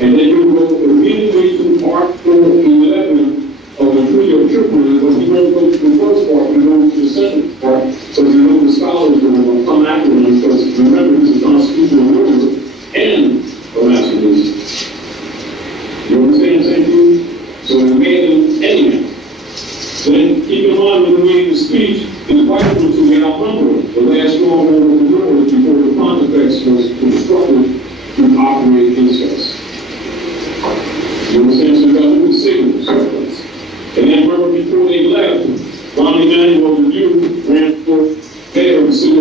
and then you go immediately to Article 11 of the Treaty of Tripoli, but you don't go to the first part, you go to the second part, so you know the scholars are going to come after him, because remember, he's a constitutional ruler and a master. You understand what I'm saying? So they made him anyhow. Then keep in mind when we made the speech, it's vital to get outnumbered. The last stronghold of the Moors before the Pontifex was constructed to operate against us. You understand? So you got to do the signals. And then remember before they left, Ronnie Manuel the Jew ran for mayor of the city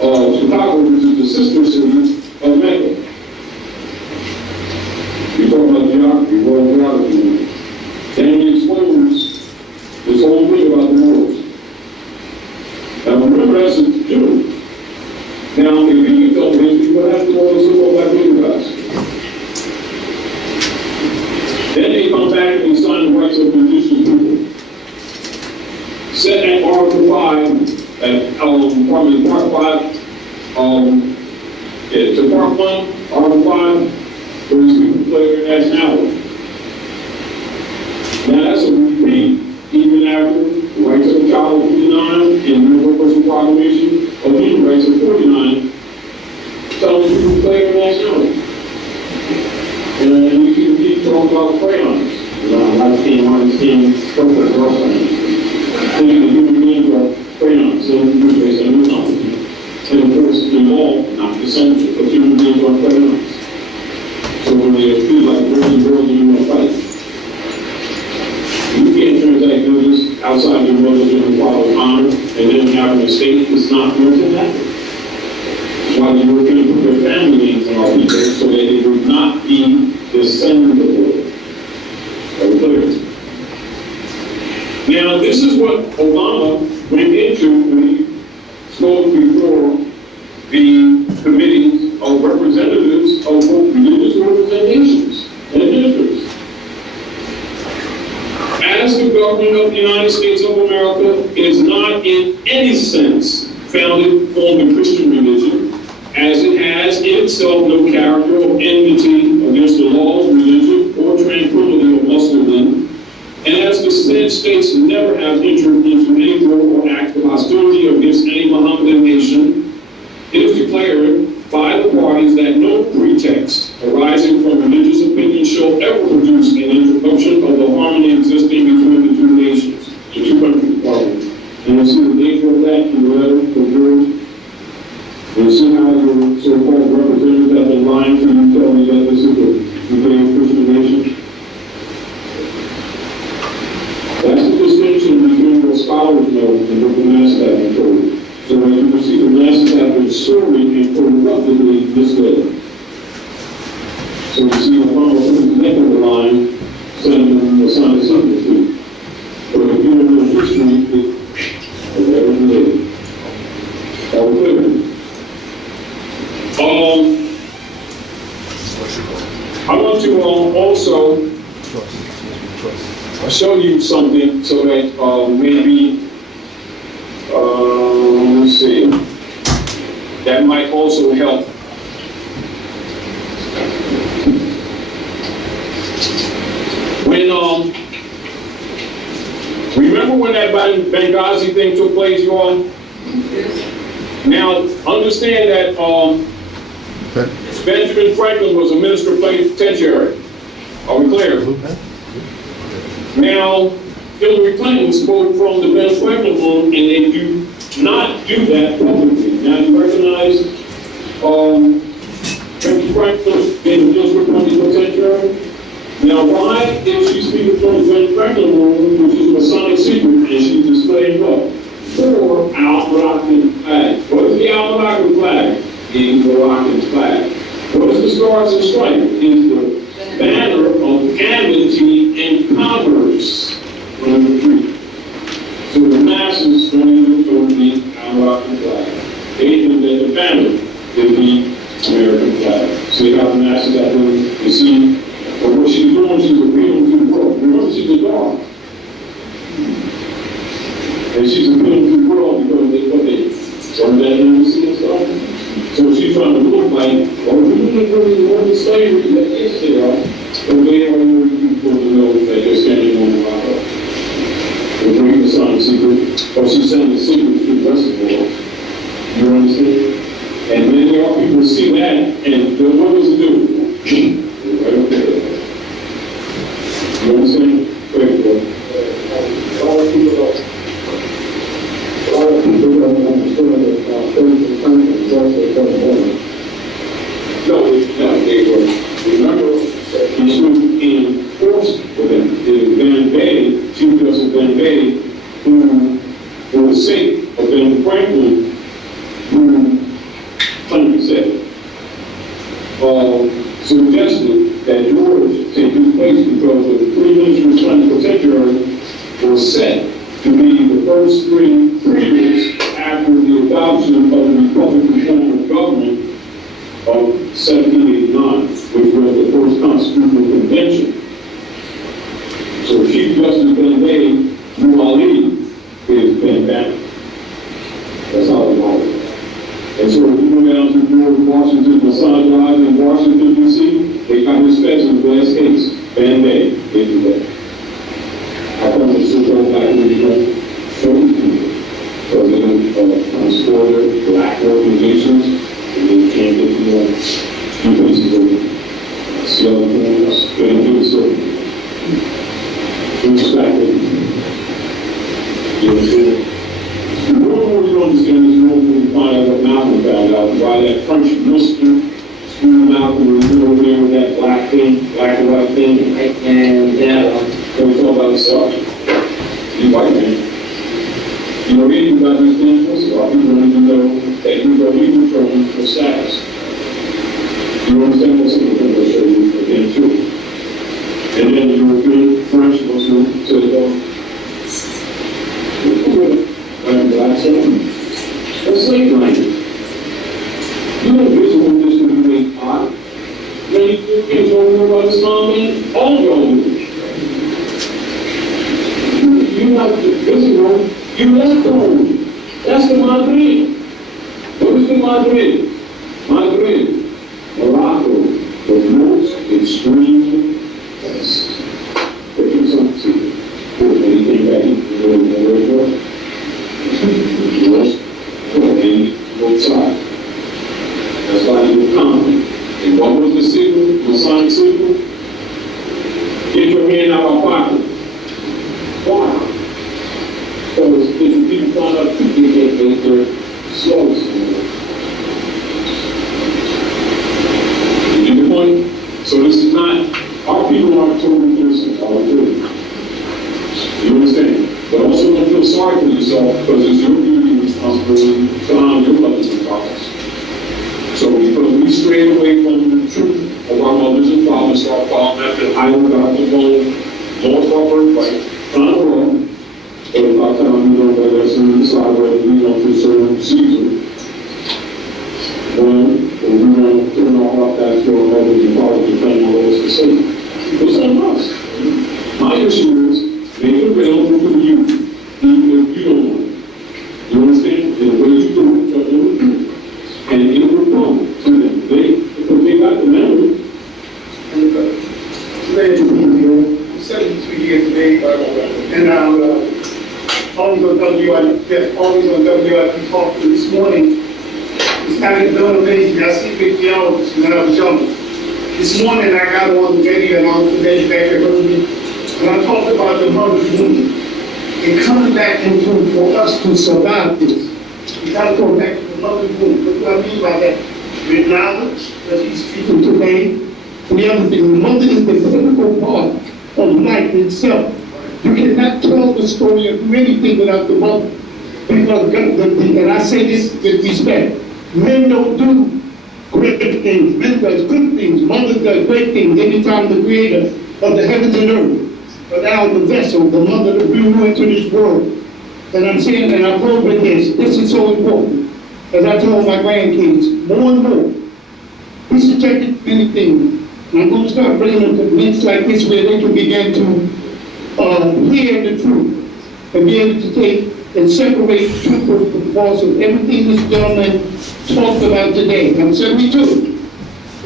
of Chicago, which is the sister city of Mecca. We talk about geography, world geography. Then we expose this whole thing about the Moors. Now remember, that's a Jew. Now, if you can tell me history, what happened to all the so-called black guys? Then they come back and they sign the rights of the indigenous people. Set at Article 5, at probably Part 5, to Part 1, Article 5, where these people play their nationality. Now that's a repeat, even after the rights of the child of 59 and the Universal Proclamation of Human Rights of 49, telling people to play their nationality. And you can keep talking about crayons. I've seen purple crayons. Saying that human beings are crayons, so you say a new company. And of course, the law, not the censor, but human beings are crayons. So when they feel like boys and girls, you want to fight. You can't transact business outside your mother's and father's honor, and then having a state is not going to happen. While the Europeans put their family names on our people so that they would not be descendants of war. Are we clear? Now, this is what Obama went into when he spoke before the committees of representatives of both religious representations and districts. As the government of the United States of America is not in any sense founded on the Christian religion, as it has in itself no character or enmity against the laws, religion, or tranquility of Muslim, and as the said states never have entered into any war or act of hostility against any Mohammedan nation, it is declared by the parties that no pretext arising from religious opinion shall ever produce an interruption of the harmony existing between the two nations, the two countries parties. And you see the nature of that in the letter from George. And you see how your so-called representatives have been lying to you, telling you that this is a Judean Christian nation. That's the distinction between what scholars know and what the masses have been told. So as you can see, the masses have been sorely and corruptedly misled. So you see Obama put his neck on the line, saying that the sign of sympathy. But if you don't know history, it's never related. That was clear. I want to also show you something so that maybe, let's see, that might also help. When, remember when that Benghazi thing took place, you all? Now, understand that Benjamin Franklin was a minister plenipotentiary. Are we clear? Now, Hillary Clinton spoke from the Ben Franklin room, and they do not do that publicly. Now, you recognize Ben Franklin being a minister plenipotentiary? Now, why is she speaking from the Ben Franklin room, which is a Masonic secret, and she's displaying what? 4 Al-Moroccan flags. What is the Al-Moroccan flag? The Moroccan flag. What is the Stars and Stripes? Is the banner of amity and commerce on the tree. So the masses don't even know the Al-Moroccan flag. They think that the banner is the American flag. See how the masses are doing? You see, but what she's doing, she's appealing to the world. Remember, she's a dog. And she's appealing to the world because they put that embassy and stuff. So she's trying to look like, oh, we didn't really want slavery. Yes, they are. But they are really people to know that they're standing on the power. They're bringing the sign secret. Or she's sending the secret to the rest of the world. You understand? And then there are people who see that, and what does it do? Right up there. You understand? Great, boy. A lot of people don't understand that things and things no, they were. Remember, he should enforce with them. Van Bay, Chief Justice Van Bay, who, for the sake of Ben Franklin, who, Clinton said, suggested that George take his place because the 3 ministers plenipotentiary was set to be the first 3 previous after the adoption of the Republican form of government of 1789, which was the first constitutional convention. So Chief Justice Ben Bay, New Ali, is Ben Bannon. That's how they call it. And so if you go down to George Washington Massage Live in Washington, D.C., they got his special glass case, Ben Bay, they do that. I come to sit down back in the show people. President of transporter, black organizations, and they can't get the few places of Seattle, getting to the city. The more you understand this, the more you find out what Malcolm found out, why that French minister screwed Malcolm was over there with that black thing, black and white thing, and they talk about himself. You white man. You know anything about these things? A lot of people don't even know that you are legal terms for status. You understand what some of them will show you again too. And then the European French Muslim said, I'm black son. That's slave language. You don't visit this to be made hot. Many Europeans don't know about Islam, man. All y'all do. You have to visit one. You left home. That's the Madrid. What is the Madrid? sorry for yourself because it's your duty and responsibility to honor your mothers and fathers. So because we strayed away from the truth of our mothers and fathers, start following after idol gods alone, lost our birthright, not wrong. But about time we learn that lesson and decide whether we want to serve Caesar. Or we want to turn our back to our mothers and fathers and claim our Lord as Savior. It's on us. My issue is make it available to the youth, even if you don't want it. You understand? And the way you do it, you're doing it. And it will come to them. Because they got the memory. Glad to be here. I'm 72 years of age, and I'm always on WIP talk this morning. It's kind of done amazing. I see big yells when I was young. This morning I got on the radio and I was today back at Berkeley, and I talked about the mother's womb. And coming back into for us to survive this, we got to go back to the mother's womb. What do I mean by that? With knowledge that he's speaking today. And the other thing, the mother is the critical part of life itself. You cannot tell the story or do anything without the mother. Because, and I say this with respect, men don't do great things. Men does good things. Mothers does great things. Anytime the creator of the heavens and earth, but now the vessel, the mother that blew into this world. And I'm saying, and I close with this is so important. As I told my grandkids, more and more, we should check many things. And I'm going to start bringing them to events like this where they can begin to hear the truth and be able to take and separate truth from false of everything this gentleman talked about today. I'm 72.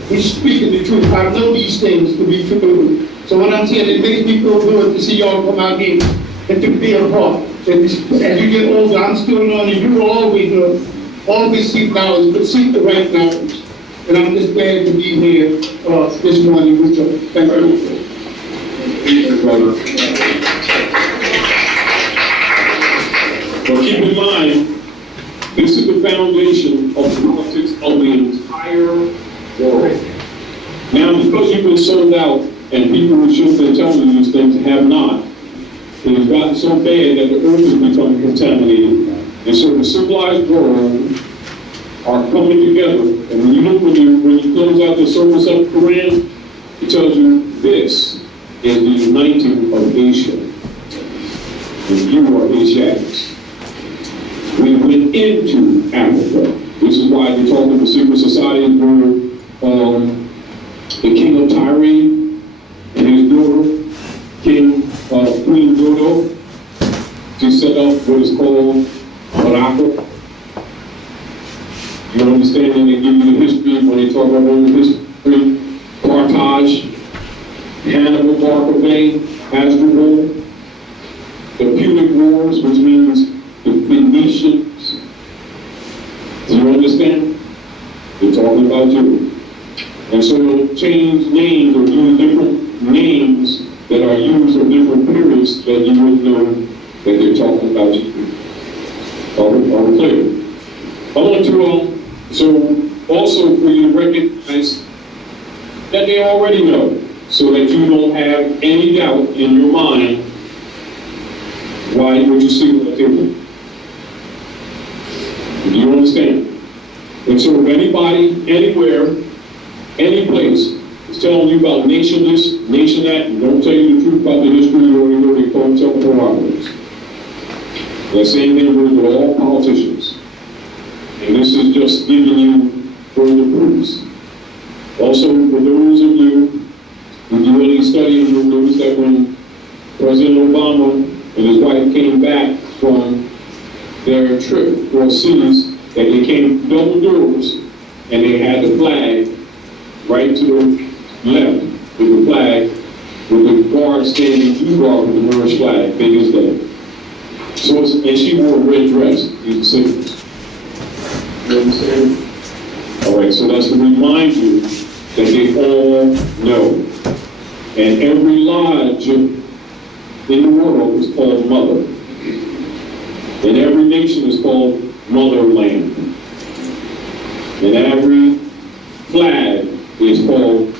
He's speaking the truth. I know these things to be true. So what I'm saying, it makes me feel good to see y'all come out here and to be a part. And as you get older, I'm still learning. You will always seek knowledge, but seek the right knowledge. And I'm just glad to be here this morning with you. Thank you. Thank you, brother. But keep in mind, this is the foundation of politics of the entire world. Now, because you've been sold out, and people who should have been telling you these things have not, it has gotten so bad that the earth is becoming contaminated. And so the civilized world are coming together. And when you look, when you close out the service of the Quran, it tells you this is the uniting of Asia. And you are Asiatics. We went into Africa. This is why they talk in the secret societies where the king of Tyre and his daughter, Queen Dodo, to set up what is called Morocco. You understand, and they give you the history when they talk about the history. Carthage, Hannibal, Barca Bay, Hasdrubal, the Punic Wars, which means the Phoenicians. Do you understand? They're talking about you. And so they'll change names or use different names that are used for different periods that you wouldn't know that they're talking about you. Are we clear? I want to, so also for you to recognize that they already know, so that you don't have any doubt in your mind why would you see on the table. Do you understand? And so if anybody, anywhere, any place is telling you about nation this, nation that, and don't tell you the truth about the history, you already know they call themselves operators. That same thing goes with all politicians. And this is just giving you further proofs. Also, for those of you who do any studying, you'll notice that when President Obama and his wife came back from their trip overseas, that they came double doors and they had the flag right to the left with the flag, with the guard standing due guard with the Moorish flag, big as that. So, and she wore a red dress, these are symbols. You understand? All right, so that's to remind you that they all know. And every lodge in the world is called mother. And every nation is called motherland. And every flag is called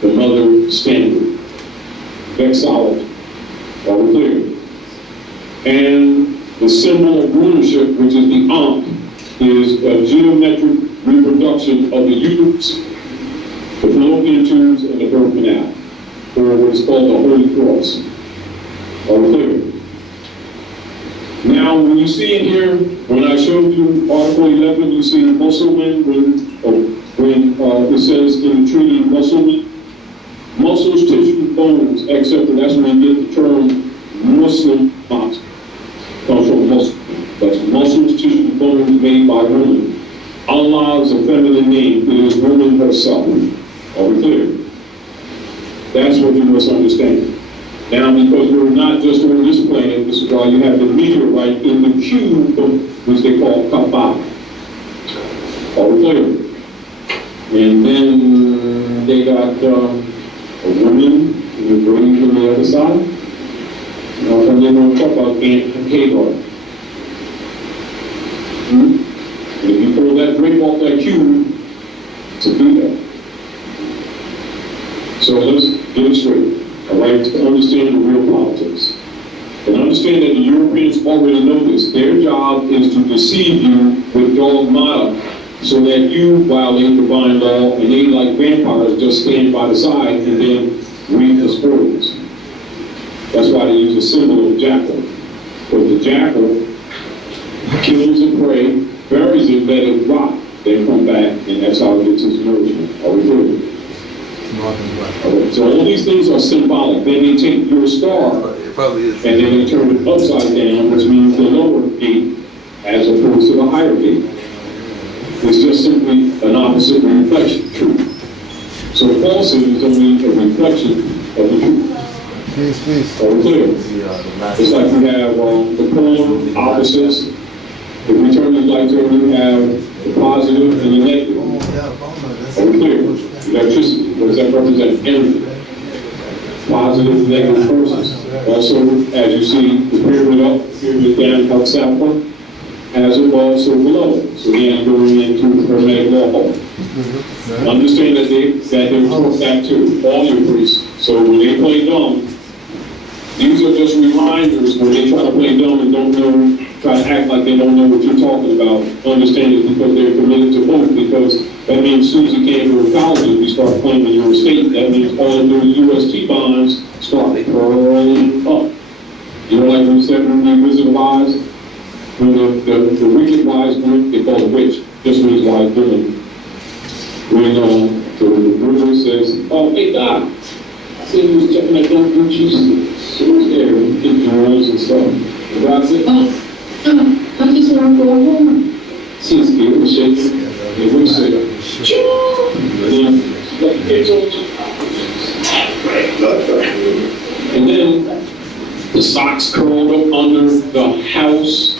the mother standard. That's solid. Are we clear? And The symbol of rulership, which is the Ankh, is a geometric reproduction of the uterus, the fallopian tubes, and the birth canal, or what is called the Holy Cross. Are we clear? Now, when you see in here, when I showed you Article 11, you see Muslim when it says in the treaty Muslim, muscles, tissue, bones, etc. That's where you get the term Muslim comes from Muslim. That's muscles, tissue, bones made by women. Allah is a feminine name. It is woman herself. Are we clear? That's what you must understand. Now, because we're not just on this planet, this is why you have the meteorite in the cube, which they call Kaaba. Are we clear? And then they got a woman with rings on the other side. Now, and they're going to talk about Aunt Hagar. And if you pull that drink off that cube, it's a female. So let's get it straight. All right, to understand the real politics. And understand that the Europeans already know this. Their job is to deceive you with dogmata so that you violate divine law and they, like vampires, just stand by the side and then reap the spoils. That's why they use the symbol of jackal. Because the jackal kills the prey, buries it, let it rot, then come back, and that's how it gets its nourishment. Are we clear? Okay, so all these things are symbolic. Then they take your star and then they turn it upside down, which means the lower gate as opposed to the higher gate. It's just simply an opposite reflection truth. So falsehood is only a reflection of the truth. Please. Are we clear? It's like you have the polar opposites. The return is like you have the positive and the negative. Are we clear? Electricity, what does that represent? Energy. Positive and negative forces. Also, as you see, the pyramid up, pyramid down, out south one, as above, so below. So again, going into the hermetic law. Understand that they're taught that too, all your priests. So when they play dumb, these are just reminders when they try to play dumb and don't know, try to act like they don't know what you're talking about. Understand it because they're committed to vote, because that means as soon as you can't go to college, you start claiming your estate. That means all of those UST bonds start curling up. You know, like when you said when you visit a wise, when the wicked wise group, they call it witch, just means wise woman. When the brother says, oh, hey, Doc, I said he was checking that dumb Gucci's. She was there, and get jewels and stuff. And God said, I just want to go home. She's scared, shaking. And we said, and then let the kids and then the socks curled up under the house.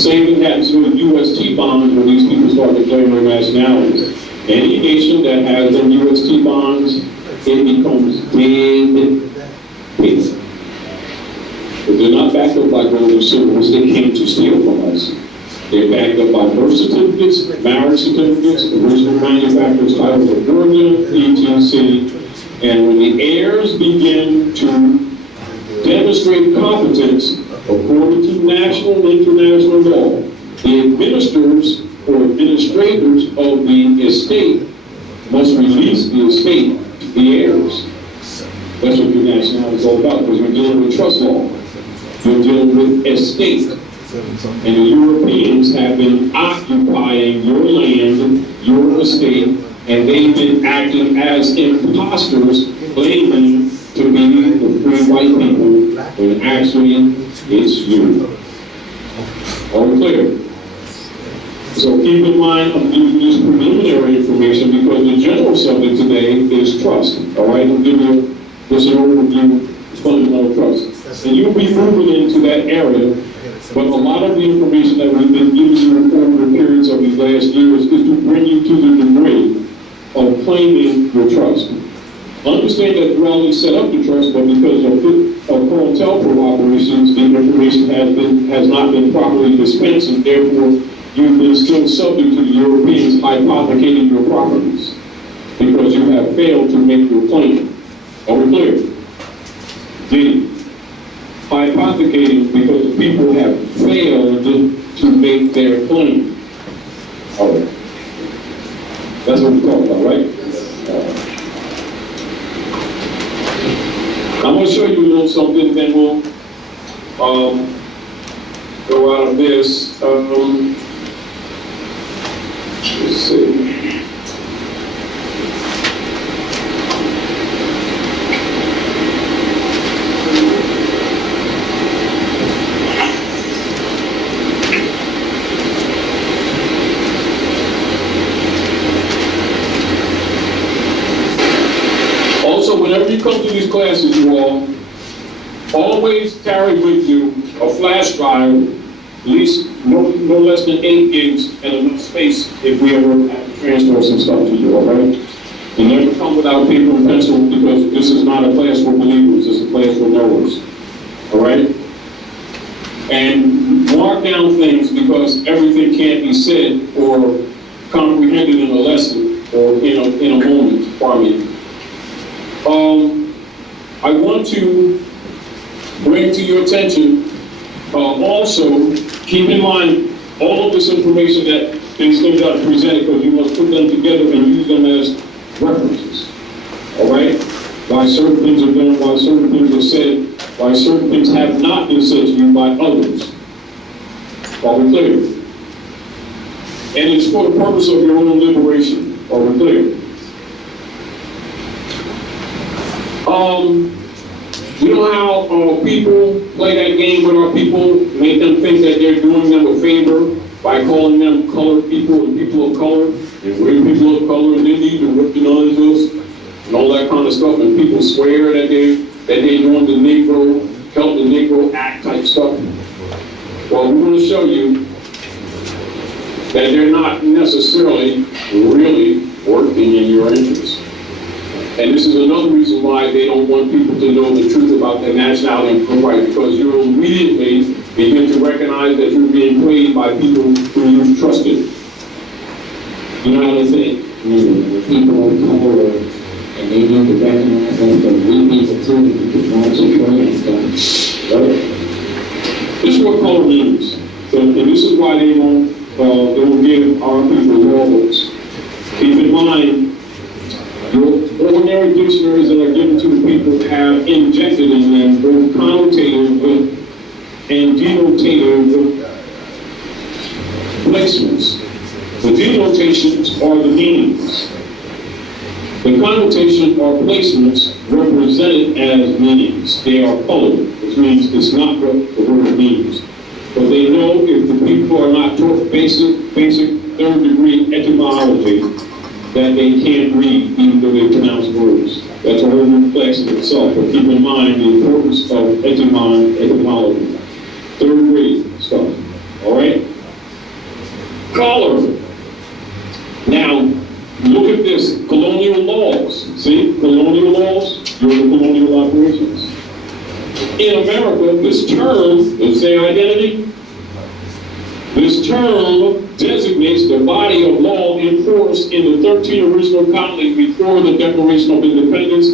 Same thing happens with UST bonds when these people start declaring their nationalities. Any nation that has them UST bonds, it becomes dead peace. But they're not backed up by gold and silver, which they came to steal from us. They're backed up by birth certificates, marriage certificates, original manufacturer's titles of origin, ETC, and when the heirs begin to demonstrate competence according to national and international law, the administrators or administrators of the estate must release the estate to the heirs. That's what your nationality is all about, because we're dealing with trust law. We're dealing with estate. And the Europeans have been occupying your land, your estate, and they've been acting as imposters, claiming to be the free white people, when actually it's you. Are we clear? So keep in mind, I'm giving you this preliminary information because the general subject today is trust. All right, I'll give you just an overview of fundamental trust. And you'll be moving into that area, but a lot of the information that we've been giving you over the periods of these last years is to bring you to the degree of claiming your trust. Understand that Raleigh set up the trust, but because of COINTELPRO operations, the information has not been properly dispensed, and therefore you've been still subject to the Europeans hypothecating your properties because you have failed to make your claim. Are we clear? D. Hypothecation hypothecating because the people have failed to make their claim. All right. That's what we're talking about, right? I'm going to show you a little something, then we'll go out of this. Let's see. Also, whenever you come to these classes, you all, always carry with you a flash drive, at least no less than 8 gigs, and enough space if we ever have to transfer some stuff to you, all right? You never come without paper and pencil, because this is not a class for believers, it's a class for knowers, all right? And mark down things, because everything can't be said or comprehended in a lesson or in a moment, pardon me. I want to bring to your attention, also, keep in mind all of this information that these things are presented, because you must put them together and use them as references. All right? Why certain things are done, why certain things are said, why certain things have not been said to you by others. Are we clear? And it's for the purpose of your own liberation. Are we clear? You know how people play that game with our people, make them think that they're doing them a favor by calling them colored people and people of color, and we're people of color and they need to recognize us, and all that kind of stuff, and people swear that they're doing the Negro, help the Negro act type stuff. Well, we're going to show you that they're not necessarily really working in your interest. And this is another reason why they don't want people to know the truth about their nationality and birthright, because you'll immediately begin to recognize that you're being played by people who you trusted. You know how they say, people of color, and they need to recognize us, but we need to too, because not to pray and stuff. Right? This is what color means. So, and this is why they won't give our people law books. Keep in mind, your ordinary dictionaries that are given to the people have injected in them both connotative and denotative placements. The denotations are the meanings. The connotation or placements represented as meanings. They are colored, which means it's not what the word means. But they know if the people are not taught basic third degree etymology, that they can't read even though they pronounce words. That's a whole new class in itself, but keep in mind the importance of etymology. Third grade stuff, all right? Color. Now, look at this, colonial laws. See, colonial laws, you're the colonial operations. In America, this term, let's say identity, this term designates the body of law in force in the 13 original colonies before the Declaration of Independence.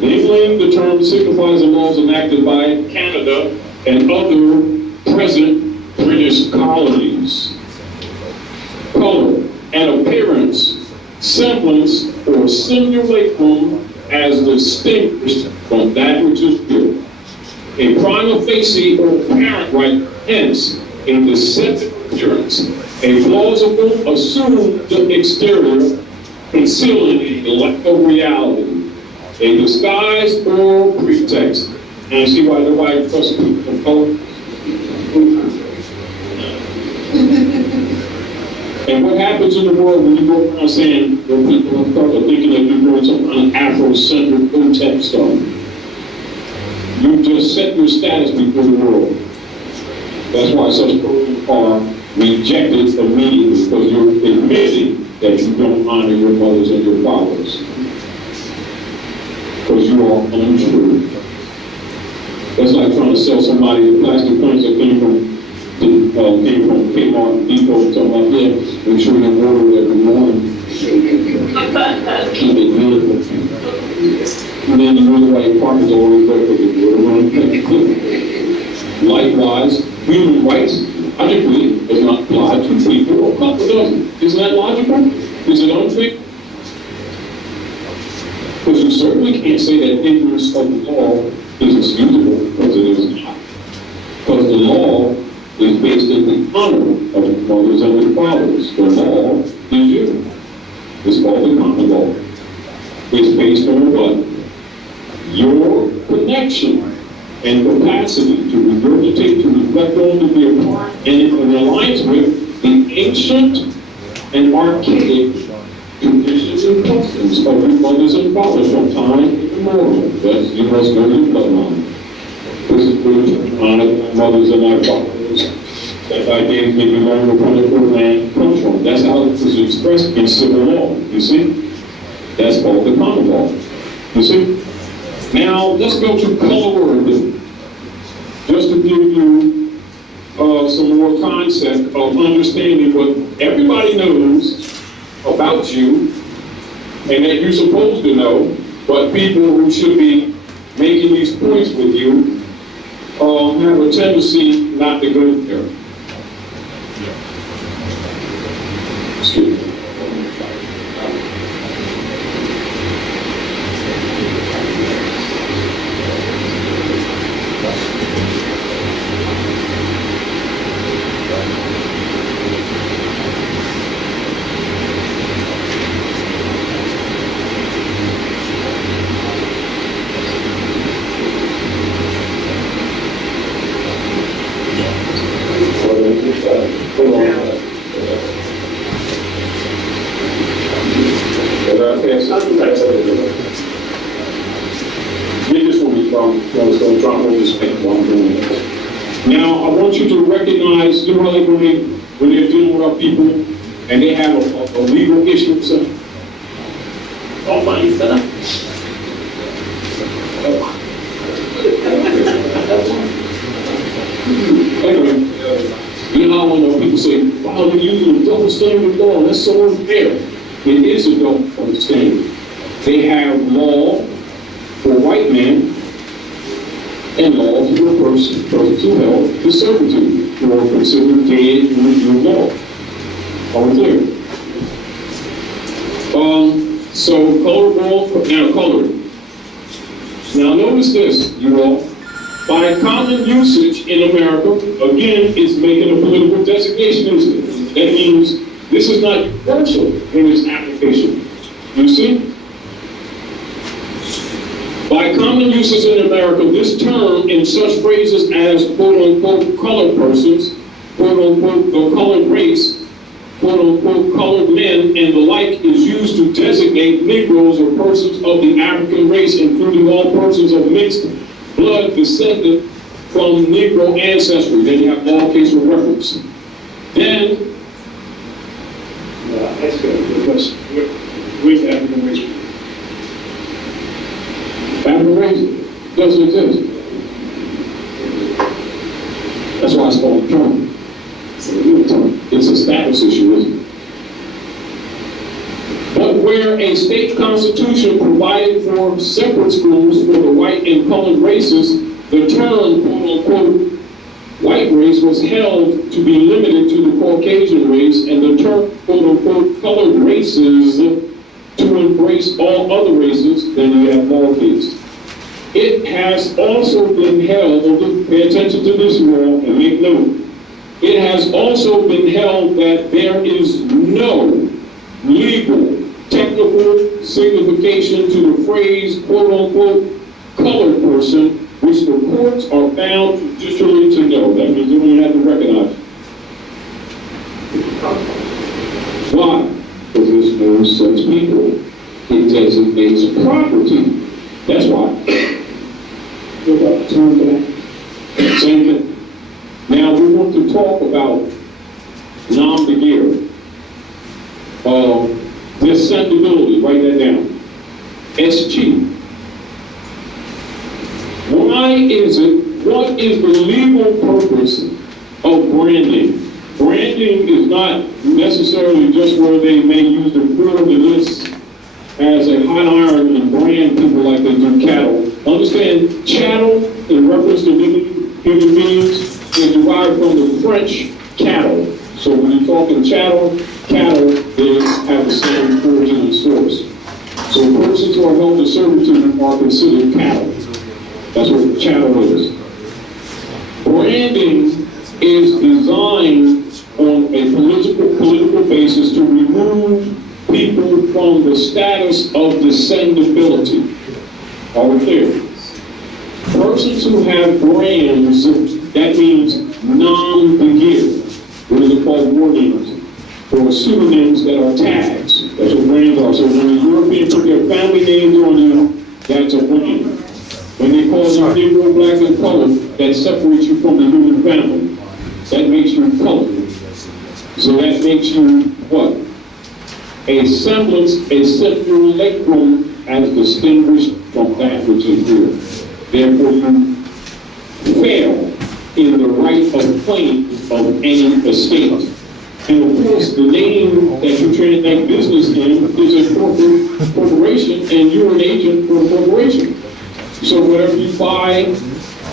Namely, the term signifies the laws enacted by Canada and other present British colonies. Color, an appearance, semblance, or simulacrum as distinguished from that which is real. A prima facie or apparent right, hence, a deceptive appearance, a plausible assumed exterior concealing a lack of reality, a disguise or pretext. And see why nobody trusts people of color? And what happens in the world when you go around saying that people of color thinking that you're doing some kind of Afrocentric OTEP stuff? You just set your status before the world. That's why such programs are rejected immediately, because you're admitting that you don't honor your mothers and your fathers. Because you are untrue. That's like trying to sell somebody the plastic coins that came from Kmart and Depot, talking about, yeah, make sure you water it every morning. Keep it good. And then you wonder why your partner's always there for the water. Otherwise, human rights logically does not apply to people or couple, does it? Isn't that logical? Is it unfair? Because you certainly can't say that ignorance of the law is excusable, because it is not. Because the law is based in the honor of the mothers and the fathers. The law is you. It's called the common law. It's based on what? Your connection and capacity to regurgitate, to reflect on, to be a part, and it aligns with the ancient and archaic traditions and customs of your mothers and fathers from time immemorial. That's, you must know your bloodline. This is where to honor mothers and our fathers. That idea that you learn where political land comes from. That's how it is expressed in civil law. You see? That's called the common law. You see? Now, let's go to color word. Just to give you some more concept of understanding what everybody knows about you, and that you're supposed to know, but people who should be making these points with you have a tendency not to go there. Excuse me. Now, I want you to recognize, you know, like when they're dealing with our people and they have a legal issue with something. Oh, my son. Anyway, you know when people say, wow, you're using a double standard law, that's so unfair. It is a double standard. They have law for white men and law for persons who held to servitude, who are considered dead in the law. Are we clear? So color ball, now color. Now notice this, you all. By common usage in America, again, it's making a political designation, isn't it? That means this is not universal in its application. You see? By common usage in America, this term in such phrases as quote-unquote colored persons, quote-unquote the colored race, quote-unquote colored men, and the like is used to designate Negroes or persons of the African race, including all persons of mixed blood descended from Negro ancestry. Then you have all case of reference. Then, that's good, because with African race. African race doesn't exist. That's why it's called a term. It's a status issue, isn't it? But where a state constitution provided for separate schools for the white and colored races, the term, quote-unquote, white race was held to be limited to the Caucasian race, and the term, quote-unquote, colored races to embrace all other races. Then you have lowercase. It has also been held, pay attention to this, you all, and make note. It has also been held that there is no legal, technical signification to the phrase, quote-unquote, colored person, which the courts are bound judicially to know. That means you don't have to recognize it. Why? Because there's no such people. It designates property. That's why. Same thing. Now we want to talk about non-begeer. Descendability, write that down. SG. Why is it, what is the legal purpose of branding? Branding is not necessarily just where they may use the fruit of the list as a hot iron and brand people like they do cattle. Understand, chattel in reference to human beings is derived from the French cattle. So when you're talking cattle, they have the same origin and source. So persons who are held in servitude are considered cattle. That's what chattel is. Branding is designed on a political basis to remove people from the status of descendability. Are we clear? Persons who have brands, that means non-begear. What is it called? War names. Or pseudonyms that are tags. That's what brands are. So when the Europeans put their family names on you, that's a brand. When they call you Negro, Black, and Colored, that separates you from the human family. That makes you colored. So that makes you what? A semblance, a simulacrum as distinguished from that which is real. Therefore, you fail in the right of claim of any estate. And of course, the name that you transact business in is a corporation, and you're an agent for a corporation. So whatever you buy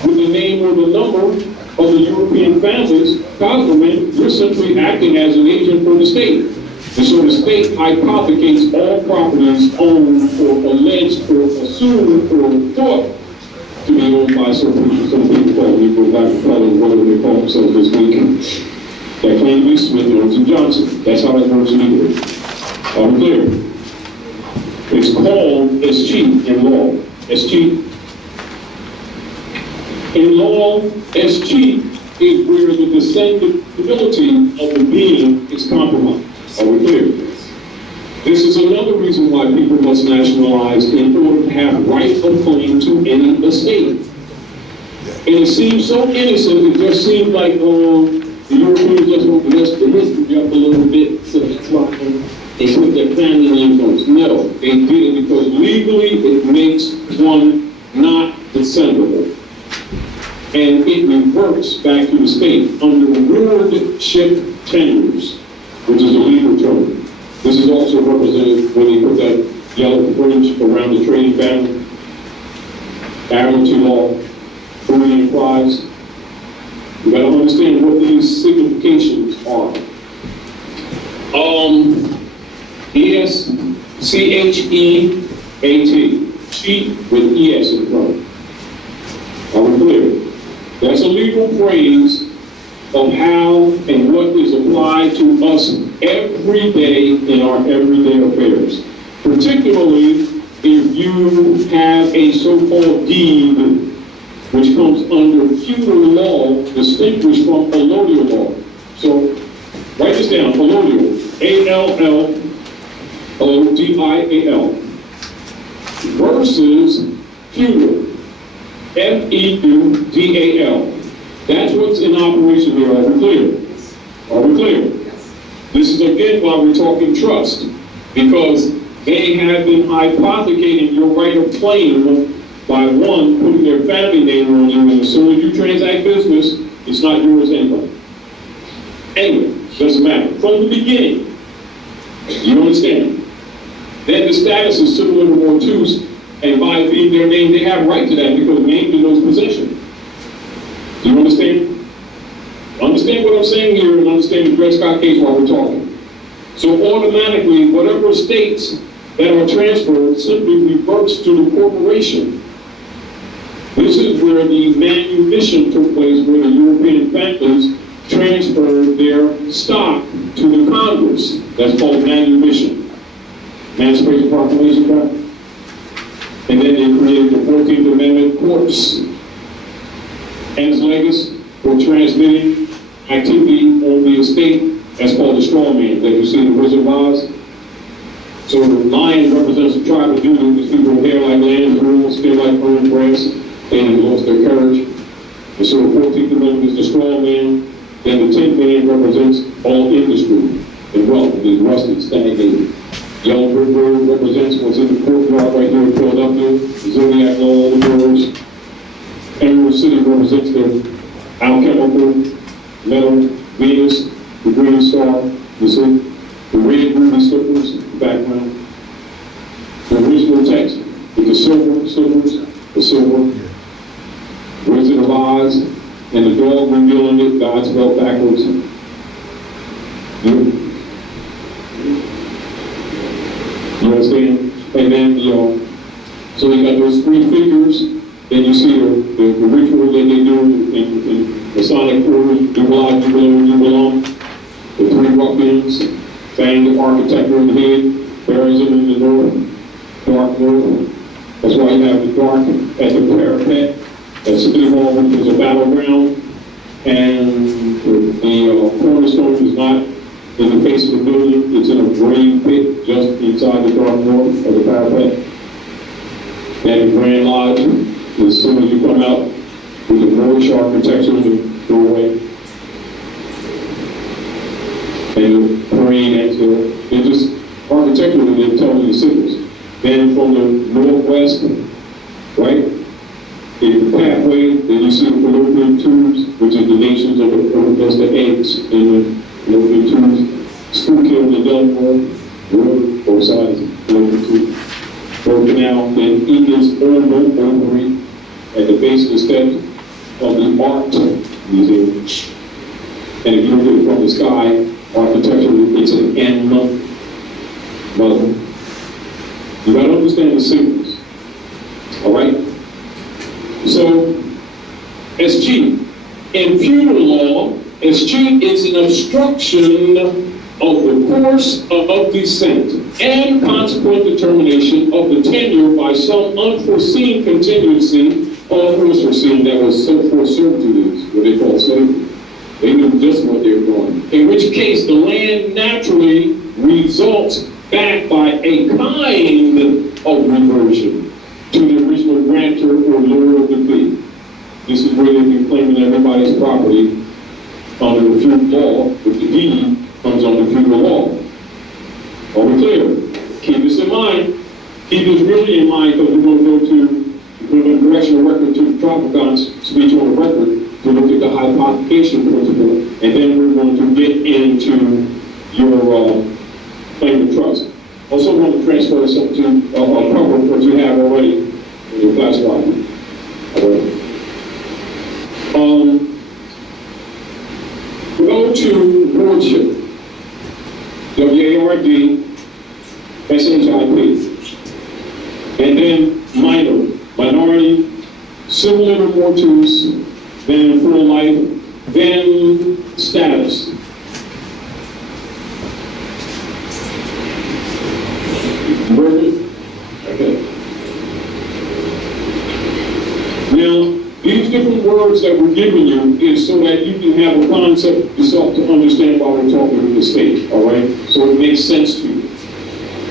with the name or the number of the European families, government, you're simply acting as an agent for the state. And so the state hypothecates all properties owned or alleged or assumed or thought to be owned by some people call Negro, Black, and Colored, whatever they call themselves this week. That claim to be Smith, Jones, and Johnson. That's how that works legally. Are we clear? It's called escheat in law. Escheat. In law, escheat is where the descendability of the being is compromised. Are we clear? This is another reason why people must nationalize in order to have right of claim to any estate. And it seems so innocent, it just seems like the Europeans just want to mess the history up a little bit, so that's why they put their family names on it. No, they did it because legally it makes one not descendable. And it reverts back to the state under wardship tenures, which is a legal term. This is also represented when they put that yellow fringe around the trading banner, admiralty law, Korean prize. You gotta understand what these significations are. E-S-C-H-E-A-T, cheat with E-S in front. Are we clear? That's a legal phrase of how and what is applied to us every day in our everyday affairs. Particularly if you have a so-called deed which comes under feudal law distinguished from allodial law. So write this down, allodial, A-L-L-O-D-I-A-L versus feudal, F-E-U-D-A-L. That's what's in operation here. Are we clear? Are we clear? This is again why we're talking trust, because they have been hypothecating your right of claim by one putting their family name on you, and as soon as you transact business, it's not yours anyway. Anyway, doesn't matter. From the beginning, you understand? Then the status is civil and mortuus, and by it being their name, they have right to that because name denotes possession. Do you understand? Understand what I'm saying here and understand the Dred Scott case while we're talking. So automatically, whatever estates that are transferred simply reverts to the corporation. This is where the manumission took place, where the European families transferred their stock to the Congress. That's called manumission. Emancipation Proclamation Act. And then they created the 14th Amendment Corps. Ens legis for transmitting activity on the estate. That's called the straw man that you see in the Wizard of Oz. So the lion represents the tribe of Judah, these people who hair like lambs, rules, skin like burned grass. They lost their courage. And so the 14th Amendment is the straw man. Then the 10th man represents all industry and wealth. It is rusted, stagnated. Yellow brick road represents what's in the courtyard right here in Philadelphia. The Zodiac law, all the birds. Emerald City represents the alchemical, metal, Venus, the green star, you see? The red ruby slippers, the background. The original text with the silver slippers, the silver. Wizard of Oz, and the dog revealing it, God spelled backwards. You understand? And then, so you got those three figures, then you see the ritual that they do in Masonic orders, you belong, the three ruffians, bang the architecture in the head, buries him in the dark north. That's why you have the dark at the parapet, at City Hall, which is a battleground, and the cornerstone is not in the face of the building, it's in a grave pit just inside the dark north of the parapet. And the Grand Lodge, as soon as you come out with the Moorish architecture in the doorway, and the parade exit, it's just architecturally they're telling you signals. Then from the northwest, right, in the pathway, then you see the fallopian tubes, which is the nations of the earth, that's the eggs in the fallopian tubes. School killed the Delmore, river, both sides, fallopian tubes. Broken out, then Egan's ovary at the base of the steps of the Art Museum. And if you look at it from the sky, architecturally, it's an N mother. You gotta understand the signals. All right? So, SG. In feudal law, SG is an obstruction of the course of descent and consequent determination of the tenure by some unforeseen contingency or foreseen that was so for servitude, what they call slavery. They knew just what they were doing. In which case, the land naturally results back by a kind of reversion to the original grantor or lord of the fee. This is where they've been claiming everybody's property under the feudal law, with the deed comes under feudal law. Are we clear? Keep this in mind. Keep this really in mind, because we're going to go to the congressional record to the Tropicon's speech on the record to look at the hypothecation principle, and then we're going to get into your claim of trust. Also want to transfer something to a cover what you have already in your class document. Go to wardship. W-A-R-D, S-H-I-P. And then minority, civil libera mortuus, then full life, then status. Okay. Now, these different words that we're giving you is so that you can have a concept yourself to understand why we're talking with the state, all right? So it makes sense to you.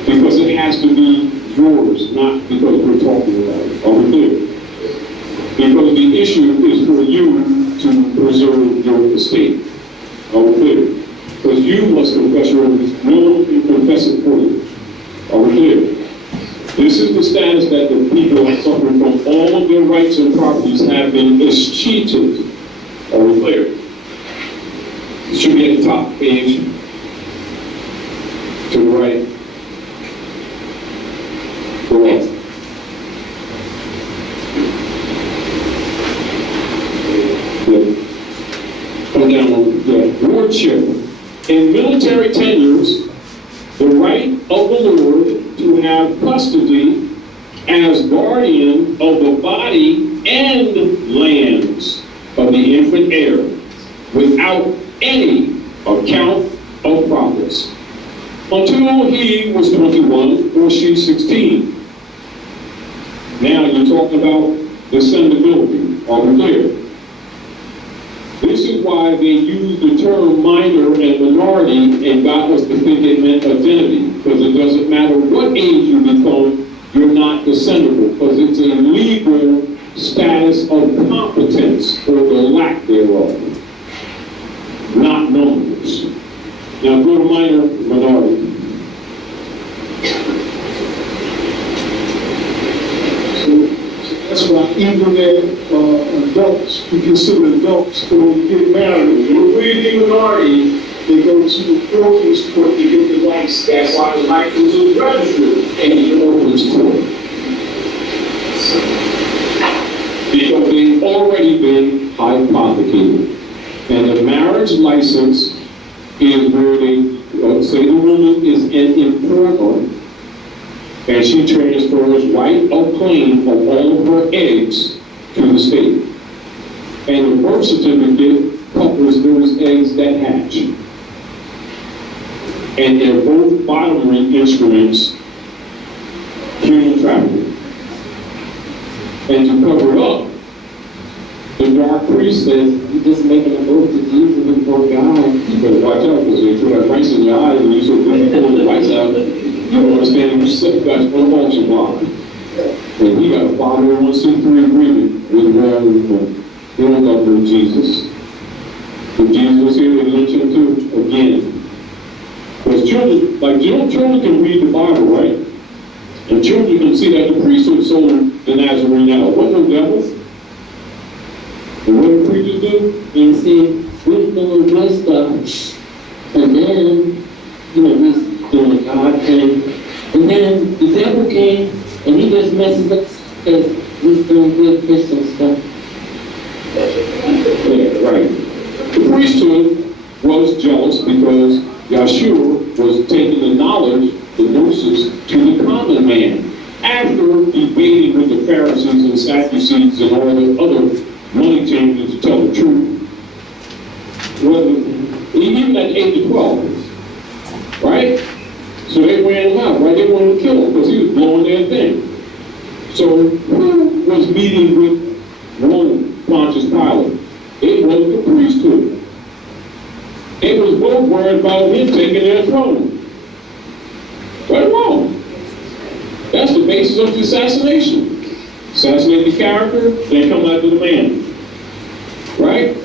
Because it has to be yours, not because we're talking about it. Are we clear? Because the issue is for you to preserve your estate. Are we clear? Because you must confess your own, no one can confess it for you. Are we clear? This is the status that the people are suffering from. All of their rights and properties have been escheated. Are we clear? It should be at the top page. To the right. Go up. Yeah. Come down. Yeah. Wardship. In military tenures, the right of the Lord to have custody as guardian of the body and lands of the infant heir without any account of profits until he was 21 or she 16. Now you're talking about descendability. Are we clear? This is why they use the term minor and minority and got us to think it meant identity, because it doesn't matter what age you become, you're not descendable, because it's a legal status of competence or the lack thereof, not numbers. Now go to minor, minority. That's why even adults, you consider adults who get married, you're really minority, they go to the orphans court to get the rights. That's why the right was registered in the orphans court. Because they've already been hypothecated. And the marriage license is where they say the woman is an importer, and she transfers right of claim of all of her eggs to the state. And the birth certificate covers those eggs that hatch. And they're both bodily instruments, human trafficking. And to cover it up, the dark priest says, "You just making an oath to Jesus before God. You better watch out, because they throw that rice in your eyes, and you say, when you pull the rice out, you don't understand, you sit back on the auction block. And he got a 501c3 agreement with the world. They don't love no Jesus. If Jesus was here, they'd lynch him too, again. Because children, like children can read the Bible, right? And children can see that the priesthood sold the Nazarene out. What no devil? And what do preachers do? And see, we're doing good stuff. And then, we're doing God thing. And then the devil came and he just messes up because we're doing good Christian stuff. Yeah, right. The priesthood was jealous because Yeshua was taking the knowledge, the gnosis, to the common man. After debating with the Pharisees and Sadducees and all the other money changers to tell the truth. Well, even at the age of 12, right? So they ran him out, right? They wanted to kill him because he was blowing their thing. So who was meeting with Rome, Pontius Pilate? It was the priesthood. It was both worried about him taking their throne. Right or wrong? That's the basis of the assassination. Assassinate the character, then come after the man. Right?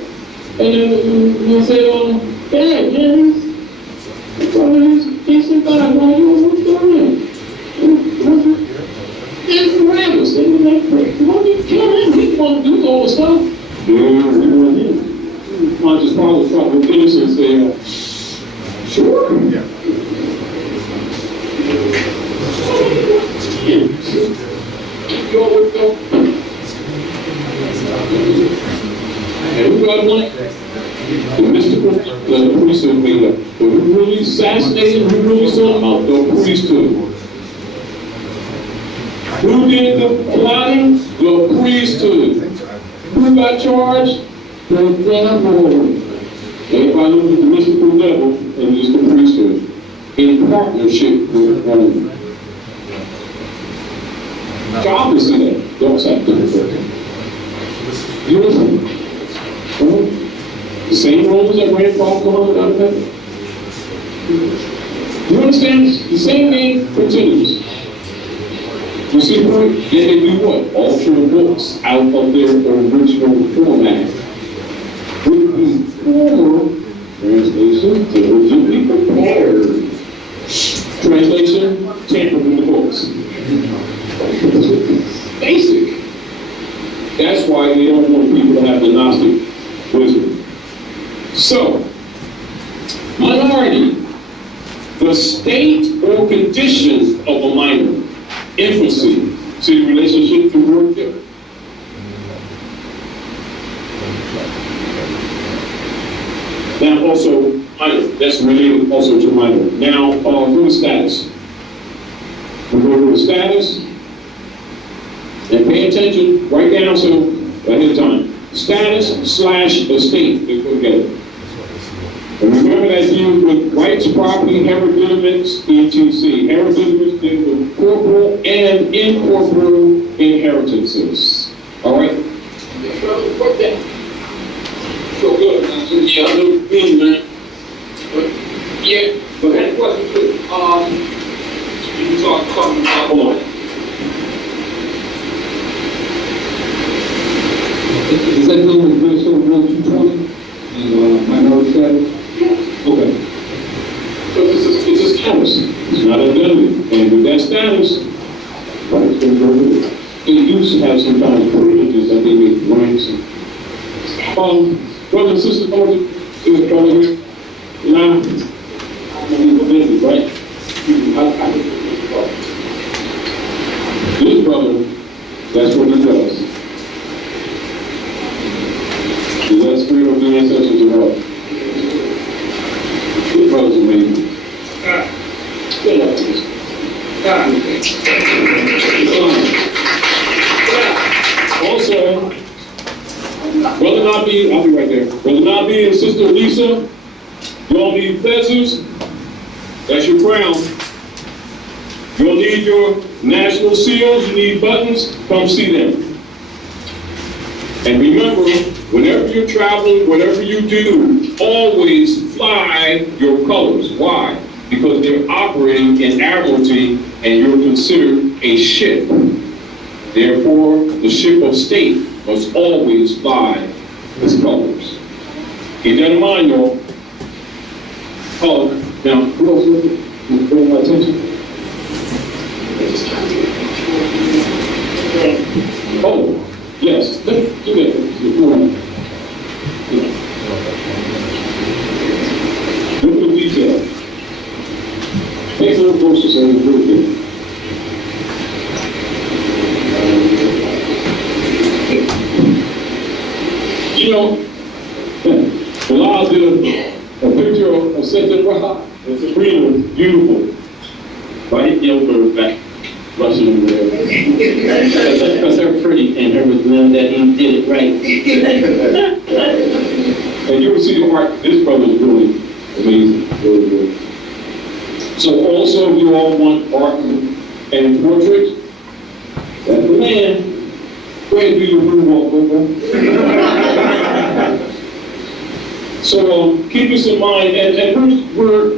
And then you say, yeah, James, he's a God, why you what's going on? It's Barabbas. Why do you kill him? He want to do all the stuff. Yeah, we want him. Pontius Pilate thought with innocence there. Sure. Yeah. You always go. And who got one? The mystical, the priesthood made up. But who really assassinated, who really saw him out? The priesthood. Who did the plotting? The priesthood. Who got charged? The devil. Everybody look at the mystical devil and just the priesthood in partnership with Rome. So obviously that don't say you listen. The same Romans that ran Father Muhammad out of heaven. You understand? The same game continues. You see the point? Then they do what? Alter books out of their original format. With the former translation diligently prepared. Translation, tampered with the books. Basic. That's why they don't want people to have the Gnostic wisdom. So, minority, the state or condition of a minor, infancy, see the relationship to work there. Now also, minor, that's related also to minor. Now, who is status? We go to the status, and pay attention, write down so ahead of time. Status / estate, they go together. And remember that used with rights, property, hereditaments, etc. Hereditaments deal with corporal and incorporeal inheritances. All right? Write that. So good. Yeah, I know me, man. Yeah, but I had a question too. You talk about, hold on. Is that dealing with Minnesota Rule 220? And minority status? Okay. So it's a status. It's not a identity. And with that status, right, it's going to go with it. It used to have some kind of privileges that they make ranks and brothers and sisters, is it over here? Now, I'm going to be busy, right? This brother, that's what he does. Brother Nabi, I'll be right there. Brother Nabi and Sister Lisa, y'all need feathers. That's your crown. You'll need your national seals, you need buttons, come see them. And remember, whenever you're traveling, whatever you do, always fly your colors. Why? Because they're operating in admiralty and you're considered a ship. Therefore, the ship of state must always fly its colors. Keep that in mind, y'all. Oh, now, who else is bringing my attention? Oh, yes, do that. Look at the detail. Take a little closer so it's really good. You know, Bilal did a picture of Setenra Bey. It's green, beautiful. Right? Young back. Russian there. Because they're pretty, and her was glad that he did it right. And you will see the art. This brother is really amazing, really good. So also, you all want art and portrait. That's the man. Go ahead and do your moonwalk, okay? So keep this in mind, and we're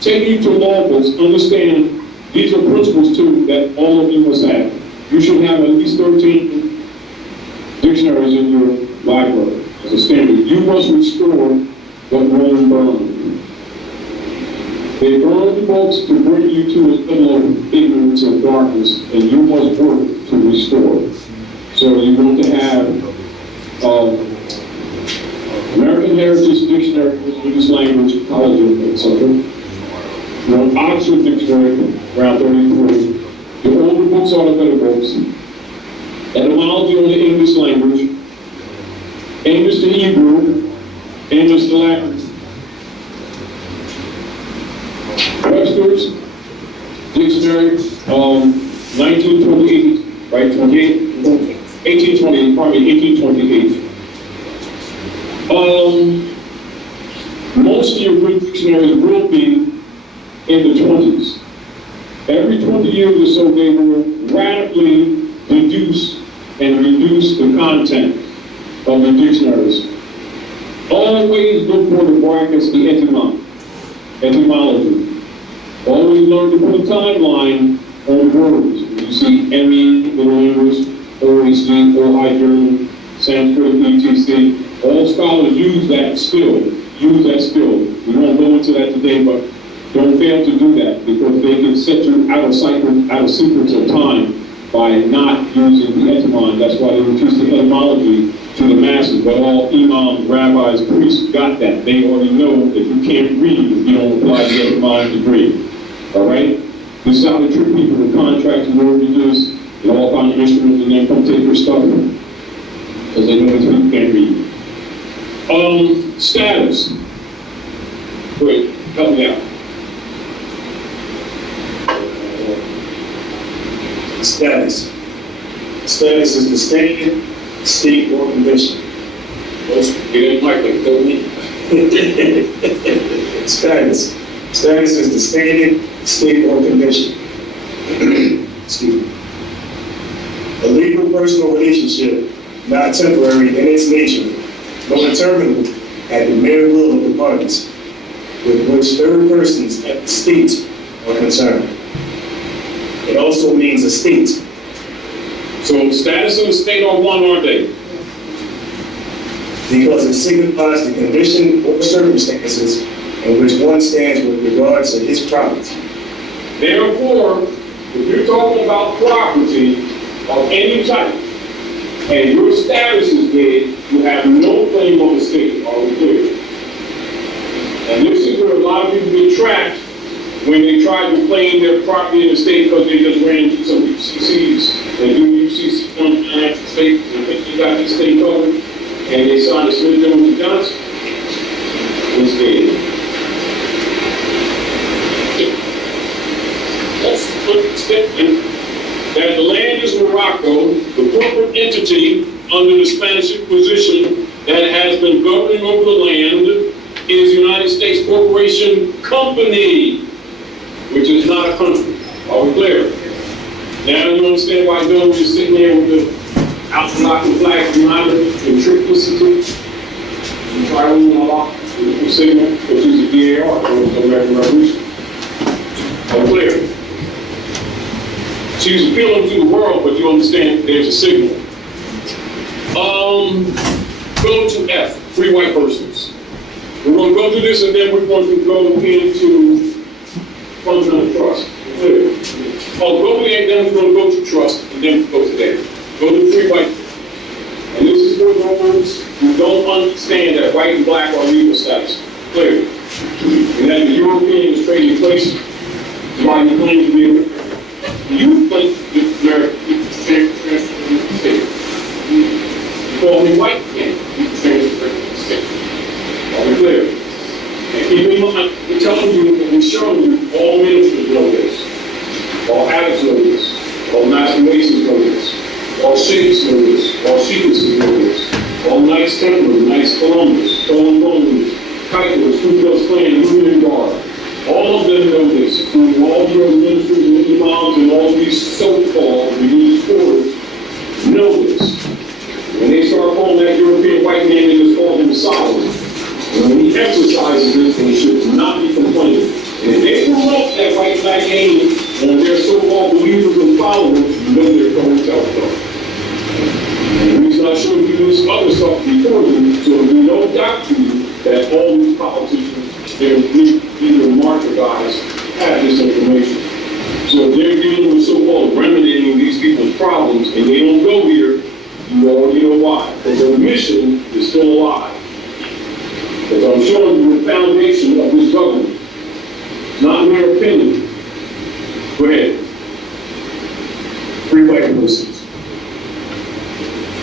taking you to law books. Understand. These are principles, too, that all of you must have. You should have at least 13 dictionaries in your library as a standard. You must restore what Rome burned. They burned the books to bring you to a level of ignorance and darkness, and you must work to restore. So you want to have American Heritage Dictionary, English language, college, etc. Oxford Dictionary, around 33. The older books are the better books. Etymology on the English language. English to Hebrew. English to Latin. Webster's Dictionary, 1928, right? 1828, pardon me, 1828. Most of your good dictionaries will be in the 20s. Every 20 years or so, they will radically deduce and reduce the content of the dictionaries. Always look for the brackets, the etymology. Always learn to put a timeline on words. You see ME, Middle English, OHG, OI German, Sanskrit, etc. All scholars use that still. We won't go into that today, but don't fail to do that, because they can set you out of sequence of time by not using the etymon. That's why they would teach the etymology to the masses. But all imams, rabbis, priests got that. They already know that you can't read if you don't apply the etymon degree. All right? This is how they trick people to contract mortgages and all kinds of instruments, and then come take your stuff because they know these people can't read. Status. Wait, help me out. Status. Status is the standard, state, or condition. Get it, Michael, tell me. Status. Status is the standard, state, or condition. Excuse me. A legal personal relationship, not temporary in its nature, but determinable at the mere will of the parties, with which third persons at the state are concerned. It also means a state. So status and the state are one, aren't they? Because it signifies the condition or circumstances in which one stands with regard to his property. Therefore, if you're talking about property of any type, and your status is dead, you have no claim on the state. Are we clear? And this is where a lot of people get trapped when they try to claim their property in the state because they just ran into some UCCs. They do UCC sometimes, the state, they think they got the state covered, and they sign a Smith Jones Johnson. It's dead. Let's put it simply that the land is Morocco, the corporate entity under the Spanish Inquisition that has been governing over the land is United States Corporation Company, which is not a country. Are we clear? Now you understand why Bill is sitting there with the out-blocking flag behind her in triplicity? You try to unlock the signal, which is the DAR, the American Revolution. Are we clear? She's appealing to the world, but you understand there's a signal. Go to F, free white persons. We're going to go through this and then we're going to go into fundamental trust. Clear? Oh, go there and then we're going to go to trust and then we'll go to there. Go to free white. And this is for those who don't understand that white and black are legal status. Clear? And that the Europeans trading places why you claim to be American. You think the American state. You call me white again. You transfer the state. Are we clear? And keep in mind, we're telling you and we're showing you all ministers know this. All addicts know this. All master masons know this. All sheikhs know this. All sheikhs know this. All Knights Templars, Knights Columbus, Stone Columbus, Kaitlers, Ku Klux Klan, Union Guard. All of them know this, including all your ministers and imams and all these so-called religious orders know this. When they start calling that European white man, they just call him solid. And when he exercises this, they should not be complaining. And if they promote that white flag game on their so-called believers and followers, you know they're going to and the reason I showed you this other stuff before you, so we no doubt to you that all these politicians, they're either martyrdized, have this information. So if they're dealing with so-called remedying these people's problems and they don't go here, you already know why. Because their mission is still alive. Because I'm showing you the foundation of this government. Not mere opinion. Go ahead. Free white persons.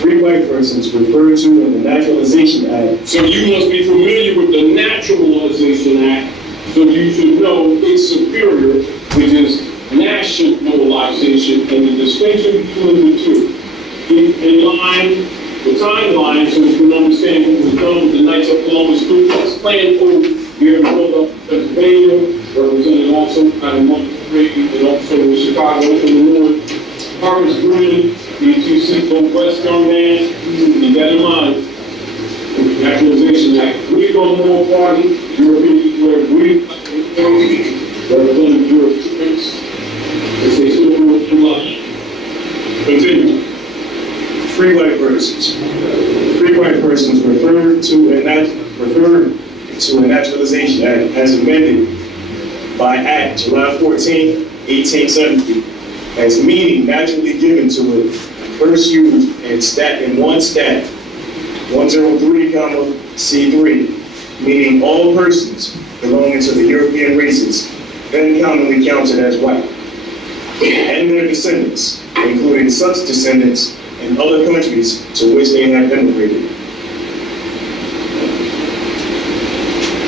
Free white persons referred to in the Naturalization Act. So you must be familiar with the Naturalization Act, so you should know its superior, which is nationalization, and the distinction between the two. Keep in line the timeline so you can understand what was done with the Knights of Columbus Ku Klux Klan here in Philadelphia, Pennsylvania, representing also out of Montgomery and also in Chicago, Illinois. Harvest Green, the two-seat West young man, keep that in mind. Naturalization Act. We go more party, European, where we representing Europeans. As they still do it in life. Continue. Free white persons. Free white persons referred to a Naturalization Act as amended by Act July 14, 1870, as meaning naturally given to it, first used in one stat 103, C3, meaning all persons belonging to the European races, then commonly counted as white, and their descendants, including such descendants in other countries to which they have immigrated.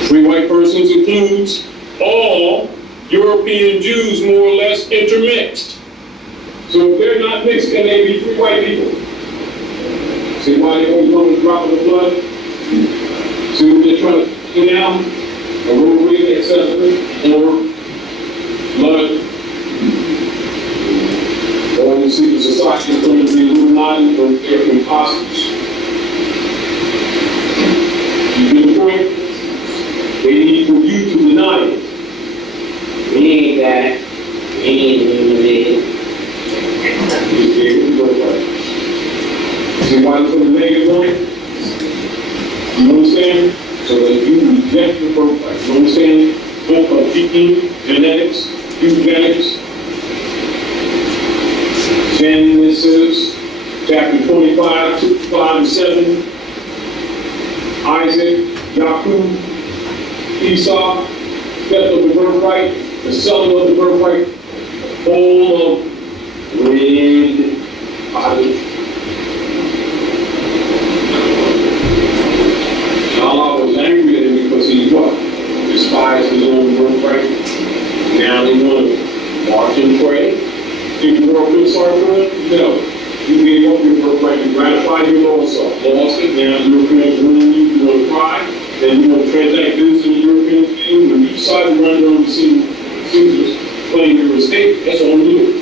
Free white persons includes all European Jews more or less intermixed. So if they're not mixed, can they be free white people? See why they always want to drop in the blood? See what they're trying to get out? A little bit accessible or blood? Or you see the society is going to be Illuminati or they're imposters. You get the point? They need for you to deny it. We ain't that. We ain't eliminated. See why they put a negative on it? You understand? So that you reject the birthright. You understand? Both of gene, genetics, eugenics. Genesis, chapter 25, 5 and 7. Isaac, Jacob, Esau, theft of the birthright, the selling of the birthright, all of red body. Allah was angry at him because he what? Despised his own birthright. Now they want to march and pray. Did the world feel sorry for him? No. You gave up your birthright to gratify your and you want to transact business in the European field, when you decide to run down the Caesars, claim your estate, that's all you do.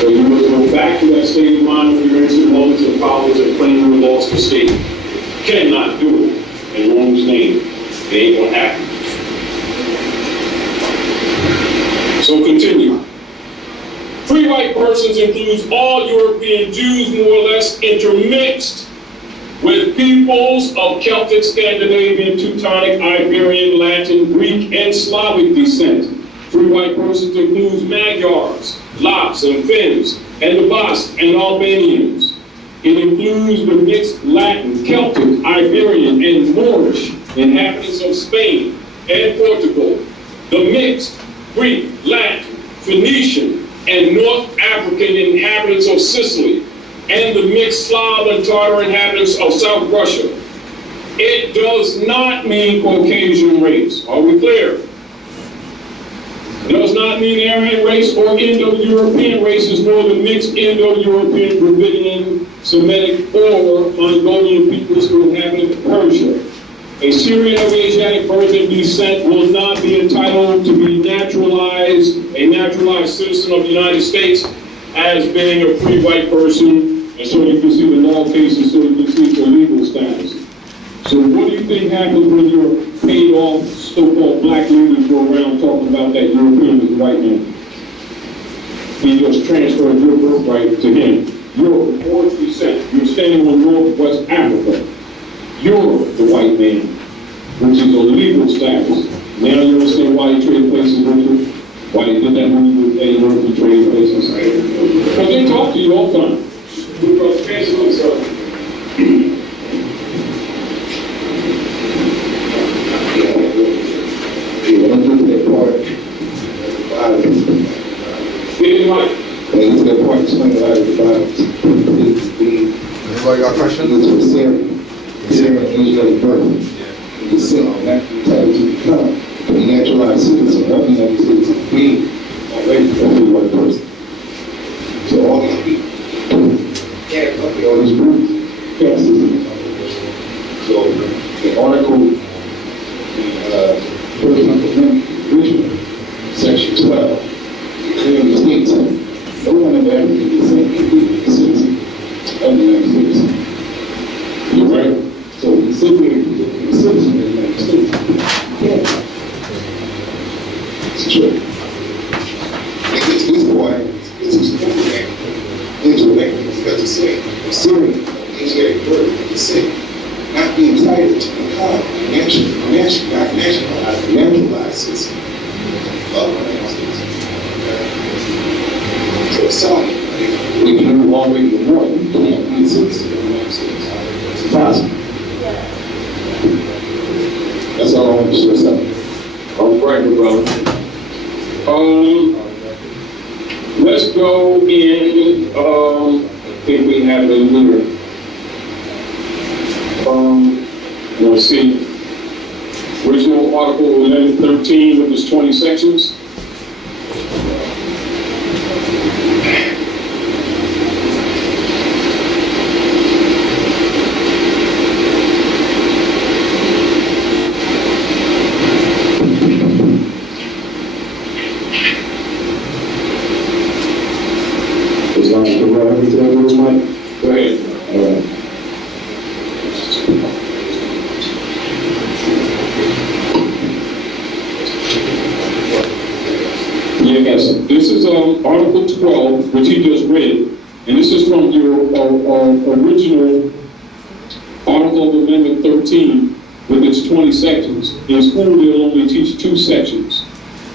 So you must go back to that state of mind when you're into moments of college and claim your lost estate. You cannot do it in Rome's name. It ain't gonna happen. So continue. Free white persons includes all European Jews, more or less, intermixed with peoples of Celtic, Scandinavian, Teutonic, Iberian, Latin, Greek, and Slavic descent. Free white persons includes Magyars, Lapps, and Finns, and the Basques and Albanians. It includes the mixed Latin, Celtic, Iberian, and Moorish inhabitants of Spain and Portugal, the mixed Greek, Latin, Phoenician, and North African inhabitants of Sicily, and the mixed Slav and Tatar inhabitants of South Russia. It does not mean Caucasian race. Are we clear? Does not mean Aryan race or Indo-European races, nor the mixed Indo-European, Dravidian, Semitic, or Mongolian peoples who inhabit Persia. A Syrian of Asiatic Persian descent will not be entitled to be a naturalized citizen of the United States as being a free white person, and so you can see the law cases, so you can see the legal status. So what do you think happens when your paid off so-called black leaders go around talking about that European is a white man? He just transferred your birthright to him. You're of Moorish descent. You're standing on Northwest Africa. You're the white man, which is a legal status. Now you understand why he traded places with you? Why he did that movie with Eddie Murphy, traded places? Because they talk to you all the time. Anybody got questions? Angelic birth, descent, naturally entitled to become a naturalized citizen of the United States, being already a free white person. So all these people can't copy all these groups. Yes. So the article, First Amendment, Richmond, Section 12, clearly states no one of African descent can be a citizen of the United States. You're right. So we sit here as a citizen of the United States. Yeah. It's true. This boy is extraordinary. Intellect, because it's saying, Syrian, Asiatic birth, it's saying, not being entitled to become naturalized citizen of the United States. So it's telling you, we can do already the more, you can't be a citizen of the United States. It's possible. That's all I want to stress out. All right, brother. Let's go in, I think we have it here. Let's see. Original Article 1113 with its 20 sections. Go ahead. All right. Yes, this is Article 12, which he just read, and this is from your original Article of Amendment 13 with its 20 sections. In school, they'll only teach 2 sections,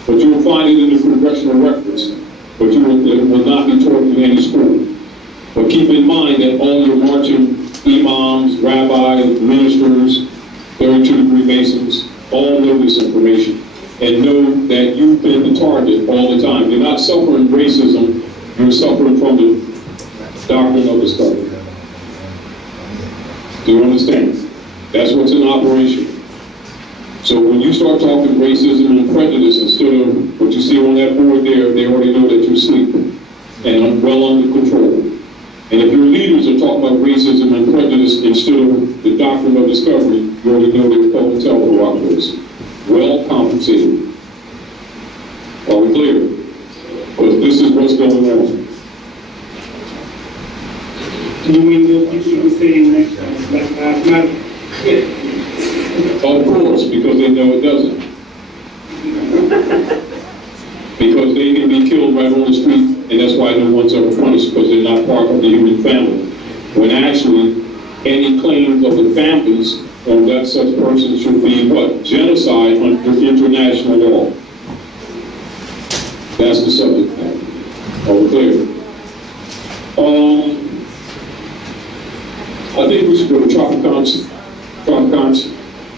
but you will find it in the congressional records, but it will not be taught in any school. But keep in mind that all your marching imams, rabbis, ministers, 32-degree Masons, all know this information and know that you've been the target all the time. You're not suffering racism, you're suffering from the doctrine of the study. Do you understand? That's what's in operation. So when you start talking racism and prejudice instead of what you see on that board there, they already know that you're asleep and well under control. And if your leaders are talking about racism and prejudice in instead of the doctrine of discovery, you already know they're called telco operators. Well compensated. Are we clear? Because this is what's going on. You mean you were saying that last night? Of course, because they know it doesn't. Because they can be killed right on the street, and that's why no one's ever punished, because they're not part of the human family. When actually, any claims of the families on that such person should be what? Genocide under international law. That's the subject matter. Are we clear? I think we should go to Tropicon's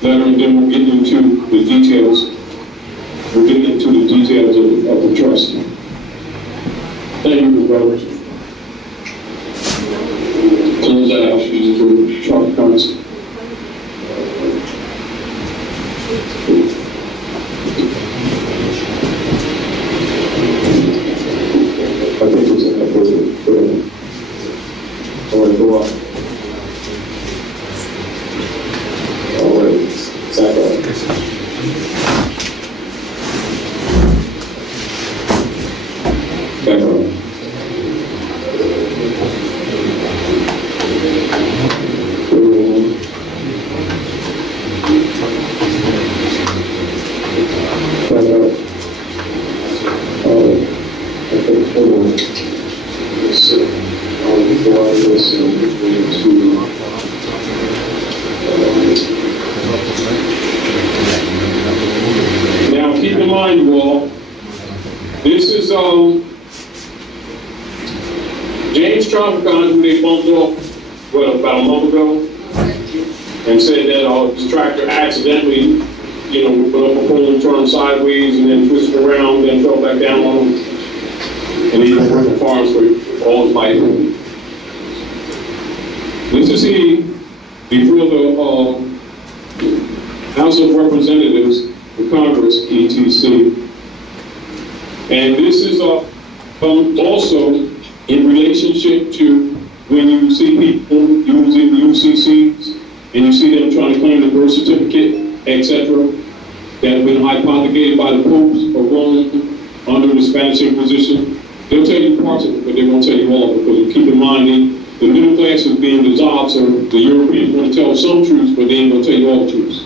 letter, and then we'll get into the details. We'll get into the details of the trust. Thank you, brother. Close that out to Tropicon's. I think it's in that book. All right, go on. All right, back up. Back up. Now keep in mind, you all, this is James Tropicon, who they bumped off, about a month ago, and said that his tractor accidentally, put up a pole and turned sideways and then twisted around, then fell back down on him. And he's been working farms for all his life. This is he before the House of Representatives, the Congress, ETC. And this is also in relationship to when you see people using UCCs and you see them trying to claim the birth certificate, etc., that have been hypothecated by the popes of Rome under the Spanish Inquisition. They'll tell you parts of it, but they won't tell you all of it, because keep in mind, the middle class is being dissolved, so the Europeans want to tell some truths, but they ain't going to tell you all the truths.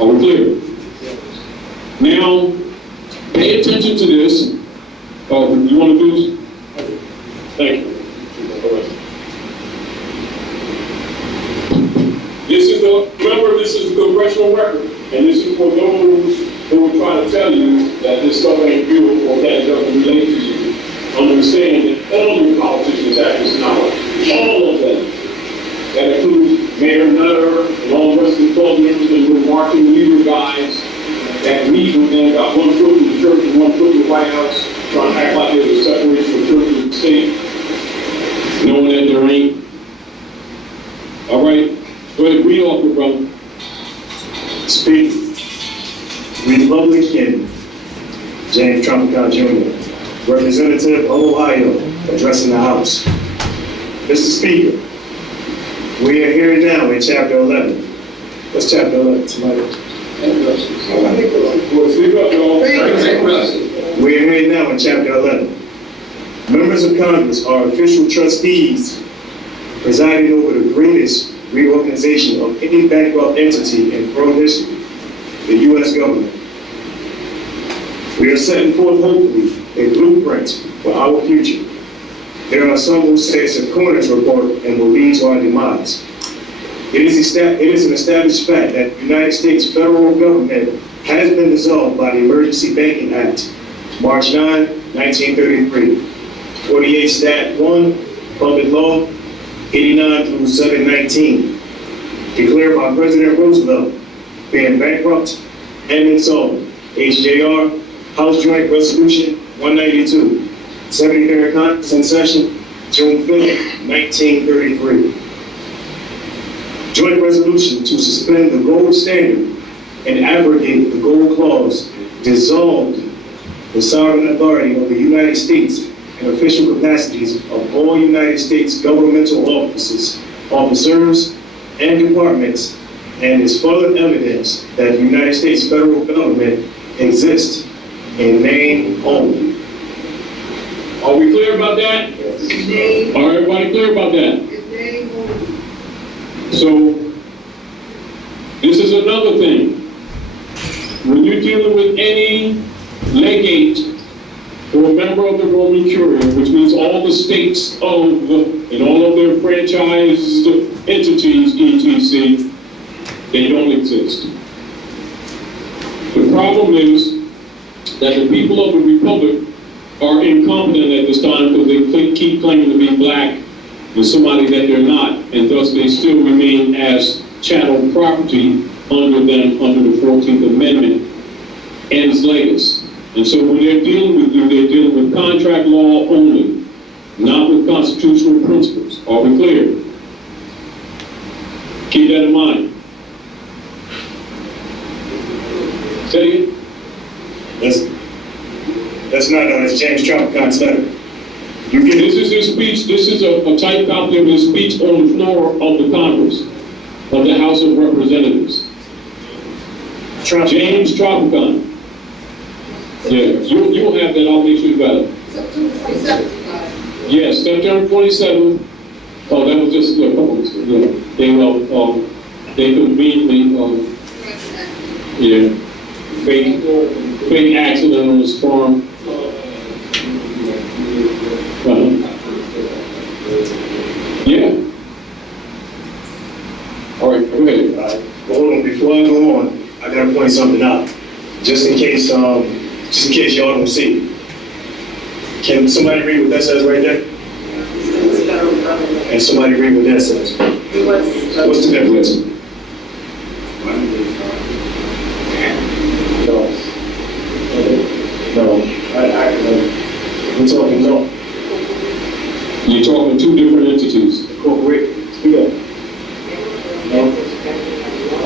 Are we clear? Now, pay attention to this. You want to do this? Thank you. Remember, this is the congressional record, and this is for those who will try to tell you that this stuff ain't real or that it doesn't relate to you. Understand that all your politicians have this knowledge. All of them. That includes Mayor Nutter and all the rest of the club members and the marching leader guys that meet with them, got one foot in the church and one foot in the White House, trying to act like there's a separation of church and state, knowing that there ain't. All right, go ahead, read off your brother. Speak. Republican James Tropicon Jr., Representative of Ohio, addressing the House. Mr. Speaker, we are here now in Chapter 11. What's Chapter 11? Somebody? We are here now in Chapter 11. Members of Congress are official trustees presiding over the greatest reorganization of any bankrupt entity in world history, the U.S. government. We are setting forth, hopefully, a blueprint for our future. There are some who say it's a Corners report and will lead to our demise. It is an established fact that the United States federal government has been dissolved by the Emergency Banking Act, March 9, 1933. 48 Stat 1, Public Law 89 through 719, declared by President Roosevelt, being bankrupt and insolvent. HJR, House Joint Resolution 192, 73rd Congress in session, June 5, 1933. Joint resolution to suspend the gold standard and abrogate the gold clause dissolved the sovereign authority of the United States and official capacities of all United States governmental officers and departments, and is further evidence that the United States federal government exists in name only. Are we clear about that? Are everybody clear about that? So, this is another thing. When you're dealing with any legate or a member of the Roman Curia, which means all the states of and all of their franchised entities, etc., they don't exist. The problem is that the people of the Republic are incompetent at this time because they keep claiming to be black and somebody that they're not, and thus they still remain as chattel property under the 14th Amendment and its latest. And so when they're dealing with you, they're dealing with contract law only, not with constitutional principles. Are we clear? Keep that in mind. Say it. That's not that's James Tropicon's letter. This is his speech. This is a typed copy of his speech on the floor of the Congress, of the House of Representatives. James Tropicon. Yeah, you'll have that. I'll make sure you got it. September 27th. Yes, September 27th. Oh, that was just a couple weeks ago. Yeah. They conveniently, fake accident on his farm. Yeah. All right, go ahead. But hold on, before I go on, I gotta point something out. Just in case y'all don't see. Can somebody read what that says right there? And somebody read what that says. What's the difference? No. We're talking no. You're talking two different entities. Corporate. Speak up. No.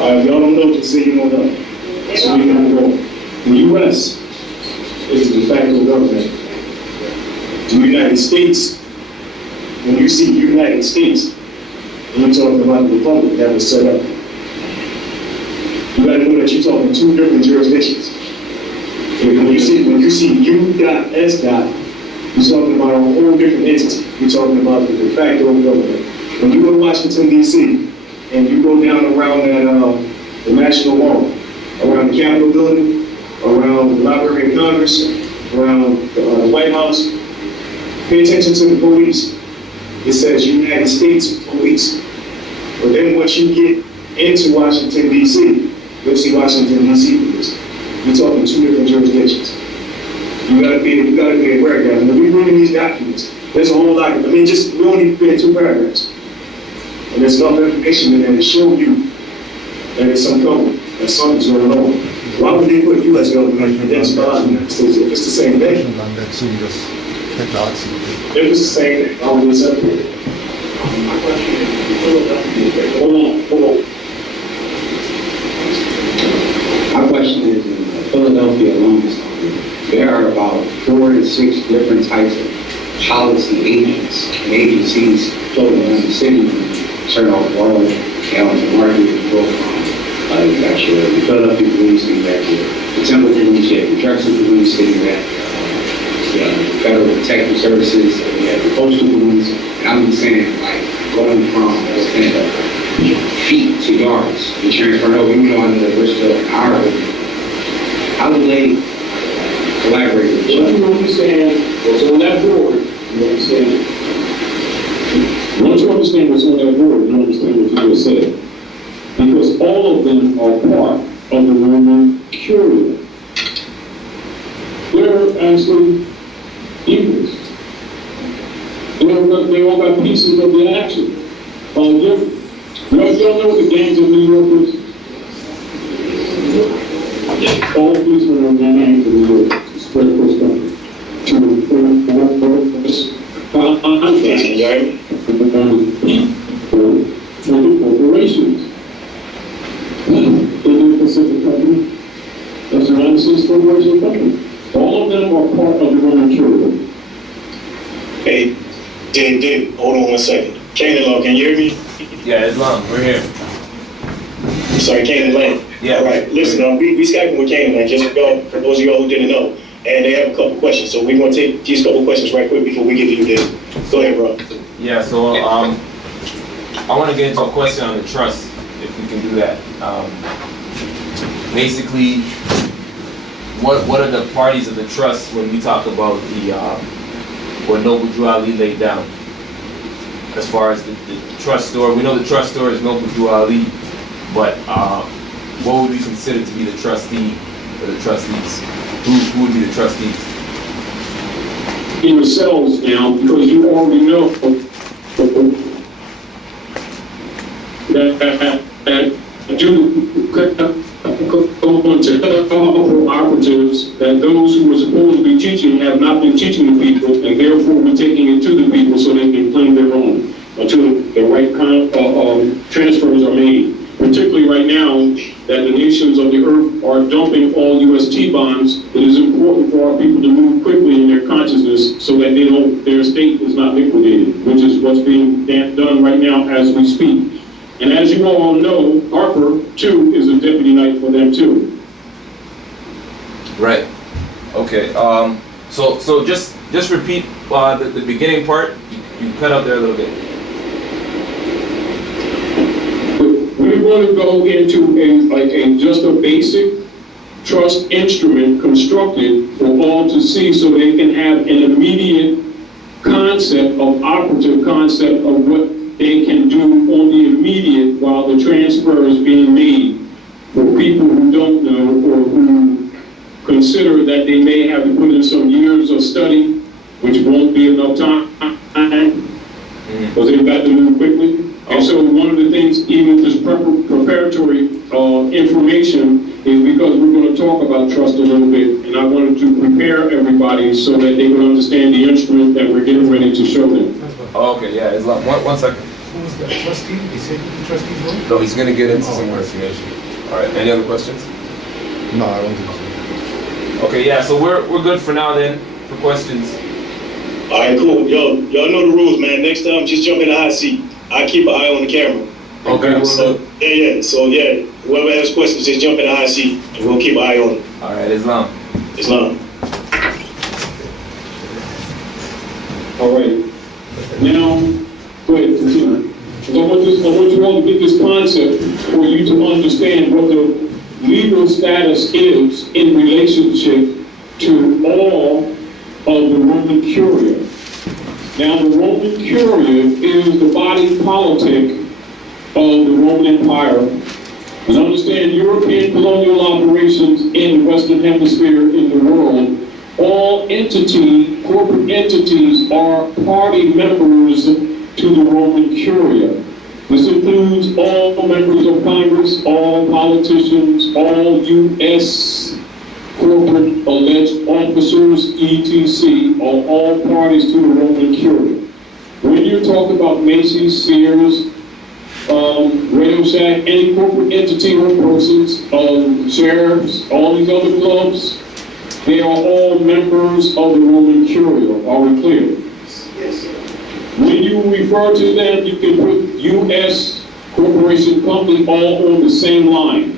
If y'all don't know, just say you don't know. So we can move on. The U.S. is the de facto government. The United States, when you see United States, you're talking about the republic that was set up. You gotta know that you're talking two different jurisdictions. When you see U.S. you're talking about a whole different entity. You're talking about the de facto government. When you go to Washington, D.C., and you go down around that, the National Mall, around the Capitol building, around the Library of Congress, around the White House, pay attention to the police. It says United States Police. But then once you get into Washington, D.C., you'll see Washington, D.C. Police. You're talking two different jurisdictions. You gotta be aware of that. And when we reading these documents, there's a whole lot. We only read 2 paragraphs. And there's enough information in there to show you that it's some trouble, that something's going on. Why would they put U.S. government and then spot United States if it's the same thing? If it's the same thing, why would they separate it? Hold on. My question is, in Philadelphia alone, there are about 4 to 6 different types of policy agents and agencies floating around the city. Turn off water, down to market, you got your Philadelphia police, you got the Temple police, you have the Drexel police, you got the Federal Protective Services, you have the Postal police. And I'm just saying, like, going from feet to yards, and transferring over, even though I know that we're still an hour, how do they collaborate with each other? You understand what's on that board, you understand. Once you understand what's on that board, you understand what you just said. Because all of them are part of the Roman Curia. They're actually equals. They all got pieces of the action. Y'all know what the gangs of New York is? All policemen are in the gangs of New York, spread across country. For the corporations. Indian Pacific Company, that's the United States Corporation Company. All of them are part of the Roman Curia. Hey, Dave, hold on 1 second. Canaan, can you hear me? Yeah, Islam, we're here. Sorry, Canaanland. Yeah. All right, listen, we Skyping with Canaanland, just for those of y'all who didn't know. And they have a couple questions, so we're gonna take these couple questions right quick before we give you this. Go ahead, bro. Yeah, so I want to get into a question on the trust, if we can do that. Basically, what are the parties of the trust when we talk about what Noble Drew Ali laid down? As far as the trust store, we know the trust store is Noble Drew Ali, but what would we consider to be the trustee or the trustees? Who would be the trustees? In yourselves now, because you already know that do go on to operatives, that those who were supposed to be teaching have not been teaching the people, and therefore we're taking it to the people so they can claim their own until the right kind of transfers are made. Particularly right now that the nations of the earth are dumping all UST bonds, it is important for our people to move quickly in their consciousness so that their estate is not liquidated, which is what's being done right now as we speak. And as you all know, Harper, too, is a deputy knight for them, too. Right. Okay. So just repeat the beginning part. You cut out there a little bit. We're going to go into just a basic trust instrument constructed for all to see so they can have an immediate operative concept of what they can do on the immediate while the transfer is being made for people who don't know or who consider that they may have to put in some years of study, which won't be enough time, because they've got to move quickly. And so one of the things, even this preparatory information, is because we're going to talk about trust a little bit, and I wanted to prepare everybody so that they would understand the instrument that we're getting ready to show them. Oh, okay, yeah, it's one second. Who's the trustee? He said the trustees were? No, he's gonna get into some more information. All right, any other questions? No, I don't think so. Okay, yeah, so we're good for now then, for questions. All right, cool. Y'all know the rules, man. Next time, just jump in the hot seat. I keep an eye on the camera. Okay. So, yeah. Whoever has questions, just jump in the hot seat, and we'll keep an eye on it. All right, Islam. All right. Now, go ahead, continue. I want you all to get this concept for you to understand what the legal status is in relationship to all of the Roman Curia. Now, the Roman Curia is the body politic of the Roman Empire. And understand European colonial operations in the Western Hemisphere in the world, all corporate entities are party members to the Roman Curia. This includes all members of Congress, all politicians, all U.S. corporate alleged officers, etc., are all parties to the Roman Curia. When you talk about Macy's, Sears, Radio Shack, any corporate entity or persons, sheriffs, all these other clubs, they are all members of the Roman Curia. Are we clear? Yes, sir. When you refer to them, you can put U.S. corporation company all on the same line.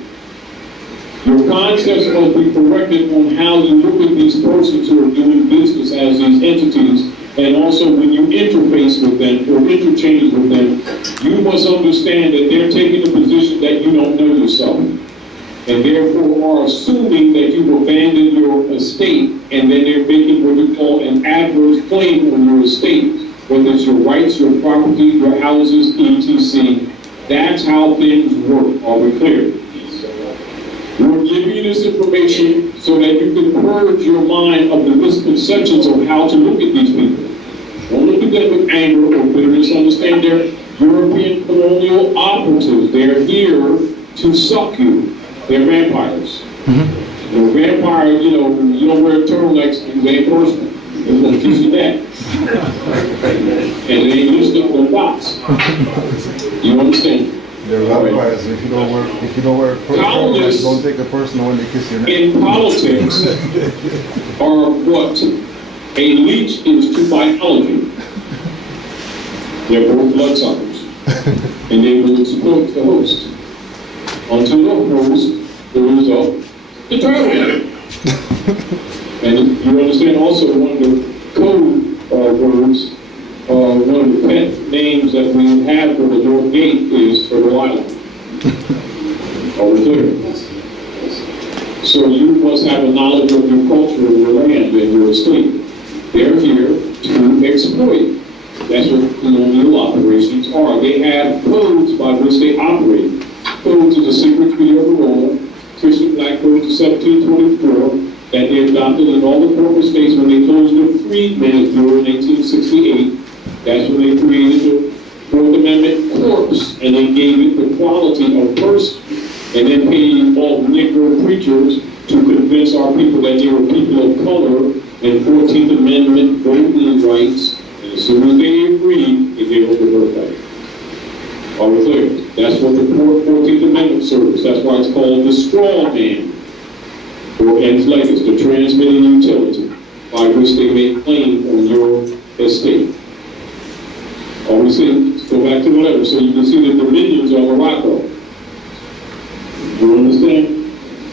Your concepts must be corrected on how you look at these persons who are doing business as these entities, and also when you interface with them or interchange with them, you must understand that they're taking a position that you don't know yourself, and therefore are assuming that you've abandoned your estate, and then they're making what you call an adverse claim on your estate, whether it's your rights, your property, your houses, etc. That's how things work. Are we clear? We're giving you this information so that you can purge your mind of the misconceptions of how to look at these people. Don't look at them with anger or bitterness. Understand they're European colonial operatives. They're here to suck you. They're vampires. They're vampires, you don't wear turtlenecks because they ain't personal. They're going to teach you that. And they ain't listening to the box. You understand? They're vampires. If you don't wear Colonists, don't take it personal when they kiss your neck. in politics are what a leech is to biology. They're both bloodsuckers, and they will exploit the host. until the host goes up the turtle. And you understand also one of the code words, one of the pet names that we have for the North Gate is Turtle Island. Are we clear? So you must have a knowledge of your culture and your land and your estate. They're here to exploit. That's what colonial operations are. They have codes by which they operate. Codes of the Secret Treaty of Rome, Christian Black Codes of 1724, that they adopted in all the corporate states when they closed the Freedmen's Bureau in 1868. That's when they created the Fourth Amendment Corps, and they gave it the quality of person, and then paid all Negro preachers to convince our people that they were people of color and 14th Amendment voting rights. And as soon as they agreed, they gave up the birthright. Are we clear? That's what the 14th Amendment serves. That's why it's called the straw man, or enslavers, the transmitting utility by which they make claim on your estate. Are we seeing? Let's go back to the letter so you can see the dominions of Morocco. You understand?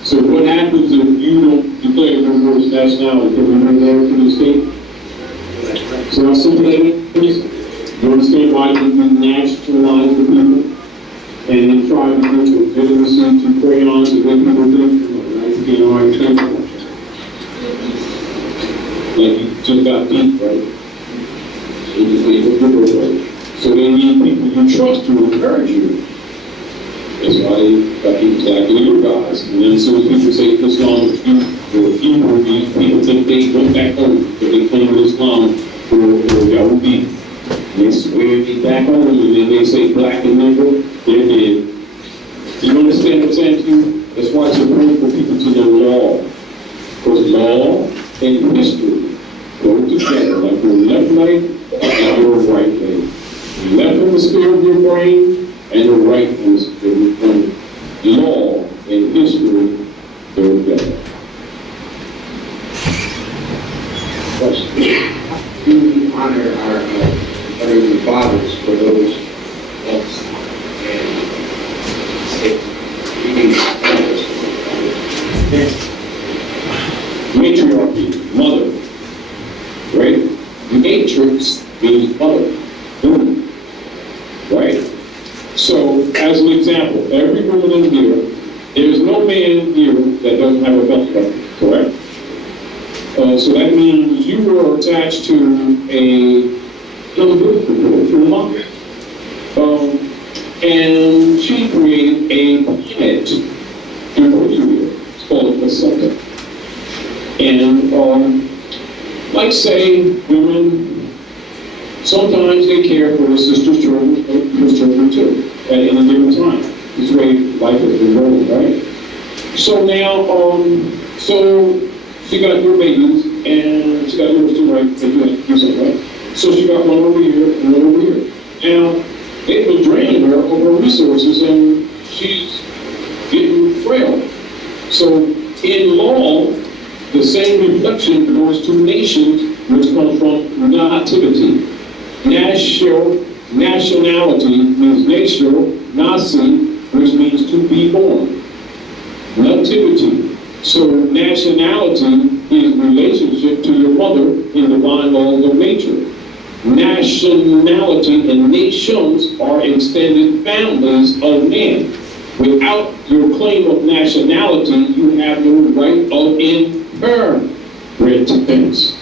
So what happens if you don't declare your first nationality? Can we bring that to the state? So how simple that is? You understand why we nationalize the people? And then try to give legitimacy to crayons and make people think, like you just got deep, right? So they need people you trust to encourage you. That's why they got people exactly your guys. And then as soon as people say Islam is evil, people think they went back home, but they claim Islam for Yahudi. They swear they back home, and then they say black and Negro, they're dead. You understand what I'm saying to you? That's why it's important for people to know law. Because law and history go together, like your left leg and your right leg. The left hemisphere of your brain and the right hemisphere of your brain. Law and history go together. Question. Do we honor our early fathers for those books and reading matriarchy, mother, right? Matrix means mother, woman, right? So, as an example, every woman in here, there's no man here that doesn't have a belly button, correct? So that means you were attached to a mother, and she created a planet to put you here. It's called a placenta. And like say, women, sometimes they care for their sister's children, his children too, at any given time. This way life has been rolling, right? So now, so she got your babies, and she got yours too, right? You something, right? So she got one over here and one over here. Now, they've been draining her of her resources, and she's getting frail. So in law, the same reflection goes to nations, which comes from nativity. Nationality means national, nasi, which means to be born. Nativity. So nationality is relationship to your mother in divine laws of nature. Nationality and nations are extended families of men. Without your claim of nationality, you have no right of inheritance.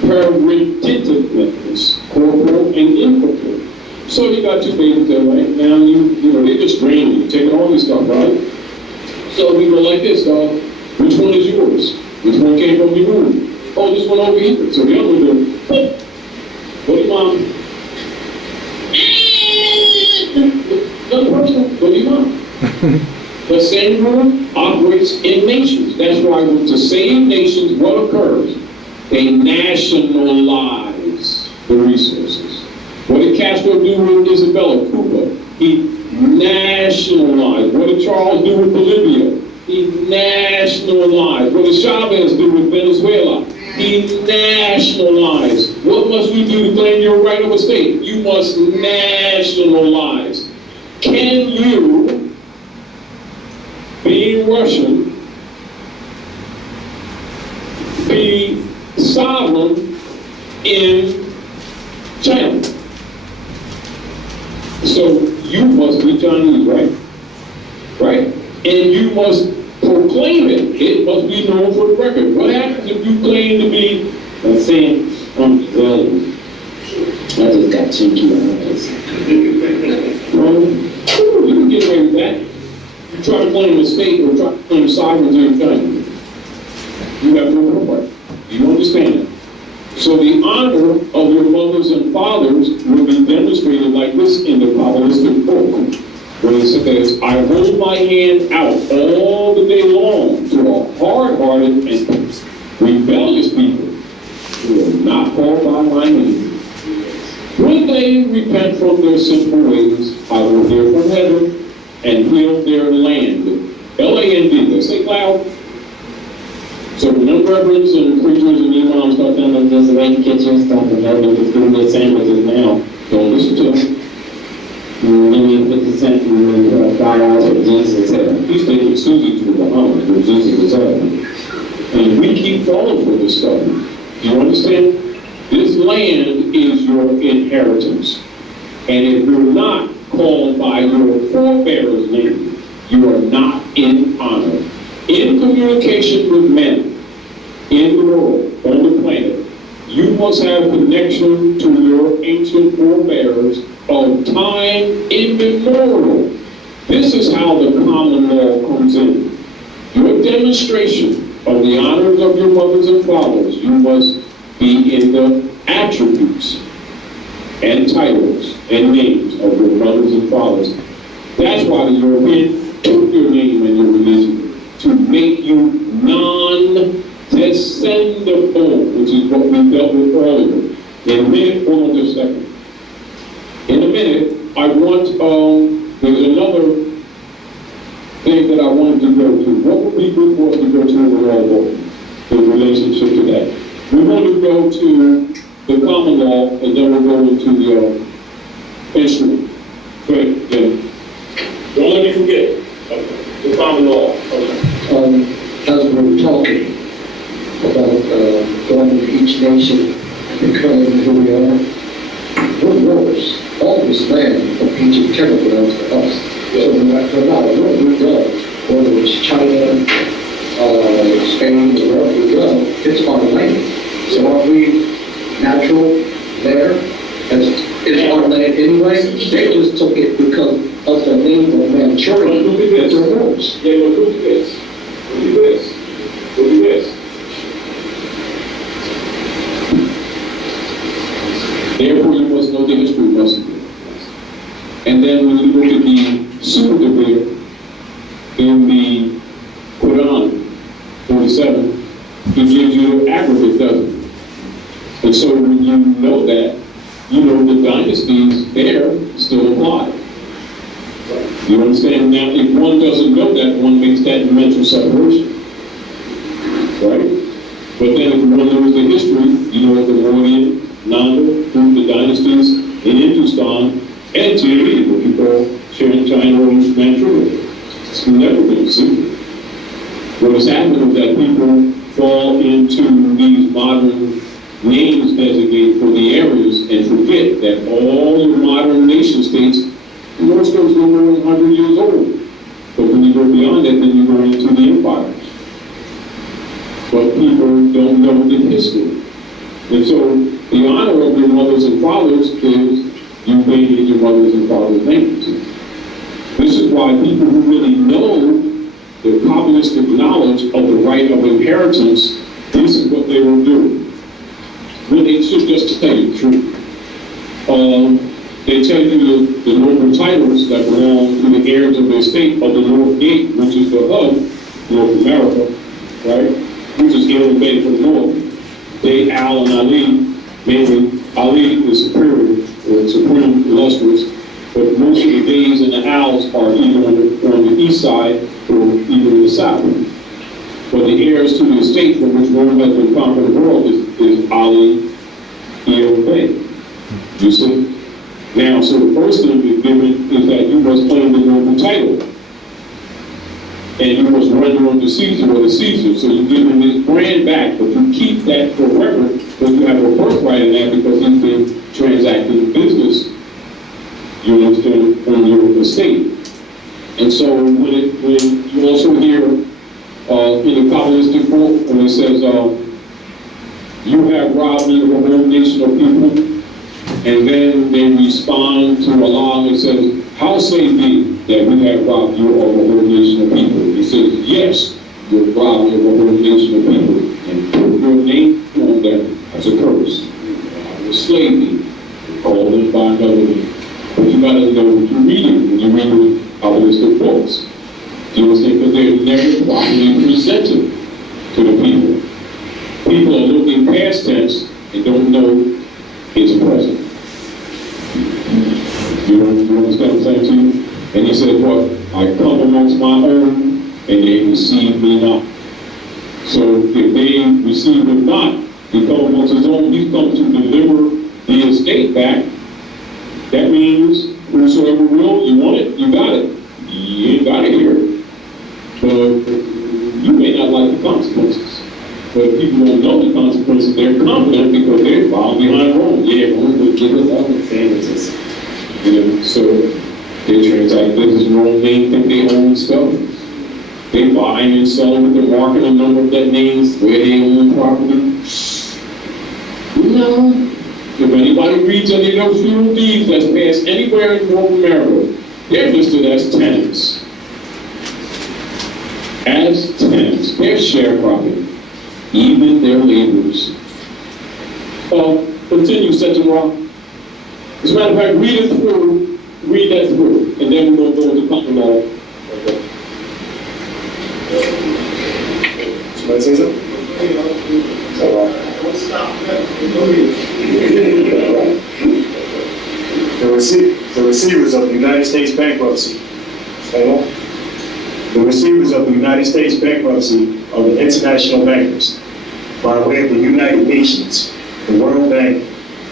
Hereditativeness, corporal and incorporeal. So you got two babies there, right? Now they just draining you, taking all this stuff, right? So we go like this, dog. Which one is yours? Which one came from your room? Oh, this one over here. So the other one goes, what do you mom? Another person, what do you mom? The same rule operates in nations. That's why to save nations, what occurs? They nationalize the resources. What did Castro do with Isabella Cuba? He nationalized. What did Charles do with Bolivia? He nationalized. What did Chavez do with Venezuela? He nationalized. What must we do to claim your right of a state? You must nationalize. Can you being Russian, be sovereign in China. So you must be Chinese, right? Right? And you must proclaim it. It must be known for the record. What happens if you claim to be I'm saying, well, I just got cheeky on this. well, you can get away with that. You try to claim a state or try to claim sovereignty in China. You have no right. You understand that? So the honor of your mothers and fathers will be demonstrated like this in the Kabbalistic book, where it says, I hold my hand out all the day long to a hard-hearted and rebellious people who are not called by my name. When they repent from their sinful ways, I will hear from heaven and heal their land. L-A-N-D. Let's say loud. So when reverends and preachers and imams start telling them this way to get your stuff and help them to do their sandwiches now, don't listen to them. Give me 50 cents and $5 for Jesus' head. He's taking Susie to the Bahamas where Jesus is at. And we keep falling for this stuff. Do you understand? This land is your inheritance. And if you're not called by your forebear's name, you are not in honor. In communication with men, in the world, on the planet, you must have connection to your ancient forebears of time immemorial. This is how the common law comes in. Your demonstration of the honors of your mothers and fathers, you must be in the attributes and titles and names of your mothers and fathers. That's why the European took your name and your religion to make you non-descendable, which is what we dealt with earlier. In a minute, hold on just a second. In a minute, I want, there's another thing that I wanted to go to. What would be good for us to go to in the law in relationship to that? We want to go to the common law, and then we'll go into the instrument. Great, yeah. Don't let me forget the common law. As we were talking about going to each nation and declaring who we are, we're wars. All this land of ancient terror belongs to us. So no matter where we go, whether it's China, Spain, or wherever we go, it's our land. So are we natural there? It's our land anyway. They just took it because of the name of Manchuria. Look at this. They're wars. Yeah, but look at this. Look at this. Look at this. Therefore, you must know the history of Muslim. And then when you look at the super debate in the Quran 47, it gives you the aggregate, doesn't it? And so when you know that, you know the dynasties there still apply. You understand? Now, if one doesn't know that, one makes that mental separation. Right? But then if one knows the history, you know the Mauryan, Nanda, through the dynasties in Hindustan, and TV, what you call sharing China and Manchuria. It's never been a secret. What has happened is that people fall into these modern names designated for the areas and forget that all your modern nation states, most of them are 100 years old. But when you go beyond that, then you go into the empires. But people don't know the history. And so the honor of your mothers and fathers is you made your mothers and fathers' names. This is why people who really know the Kabbalistic knowledge of the right of inheritance, this is what they will do. When they should just tell you the truth. They tell you the noble titles that belong to the heirs of the estate of the North Gate, which is the hub, North America, right? Which is elevated from the north. They, Al and Ali, mainly Ali is superior, or supreme illustrious, but most of the days and the Al's are either on the east side or even in the south. But the heirs to the estate from which Rome has been conquered the world is Ali, E.O. Bey. You see? Now, so the first thing is given is that you must claim the noble title. and you was rendering the Caesar or the Caesar, so you give him his brand back, but you keep that forever, because you have a birthright in that because he's been transacting business, you understand, on your estate. And so when you also hear in the Kabbalistic book, when it says, you have robbed me of a whole nation of people, and then they respond to Allah and says, how say thee that we have robbed you of a whole nation of people? He says, yes, you have robbed me of a whole nation of people, and put your name on them as a curse. I will slay thee, and call them by another name. But you gotta know what you're reading when you're reading Kabbalistic books. You understand? Because they're never properly presented to the people. People are looking past tense and don't know it's present. You understand what I'm saying to you? And he said, what? I come amongst my own, and they receive me not. So if they receive him not, he come amongst his own, he's come to deliver the estate back. That means whosoever will, you want it, you got it. You ain't got it here. But you may not like the consequences. But if people don't know the consequences, they're confident because they're following behind Rome. Yeah, Rome will give us all the sandwiches. You know, so they transact business. Rome, they think they own stuff. They buy and sell with their market and number of that names where they own property. No. If anybody reads any of those feudal deeds that's passed anywhere in North America, they're listed as tenants. As tenants. They're sharecropping. Even their laborers. Continue, Setenra. As a matter of fact, read that through, and then we're going to go into common law. Okay. Somebody say something? All right. The receivers of the United States bankruptcy. The receivers of the United States bankruptcy are the international bankers, by way of the United Nations, the World Bank,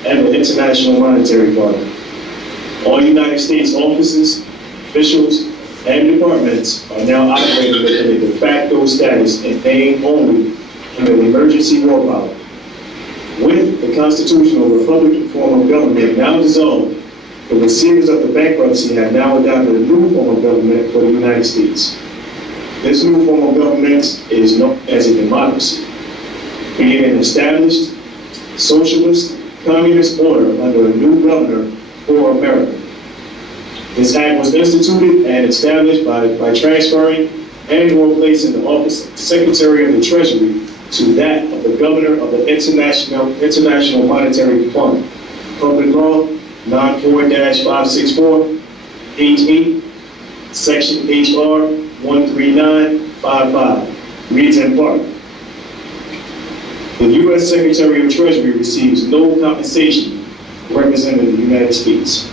and the International Monetary Fund. All United States offices, officials, and departments are now operating within a de facto status in name only under an emergency war power. With the constitutional Republican form of government now dissolved, the receivers of the bankruptcy have now adopted a new form of government for the United States. This new form of government is known as a democracy, being an established socialist communist order under a new governor for America. This act was instituted and established by transferring and/or placing the office of Secretary of the Treasury to that of the Governor of the International Monetary Fund. Public Law 94-564, page 8, Section HR 13955, reads in part, the U.S. Secretary of Treasury receives no compensation for representing the United States.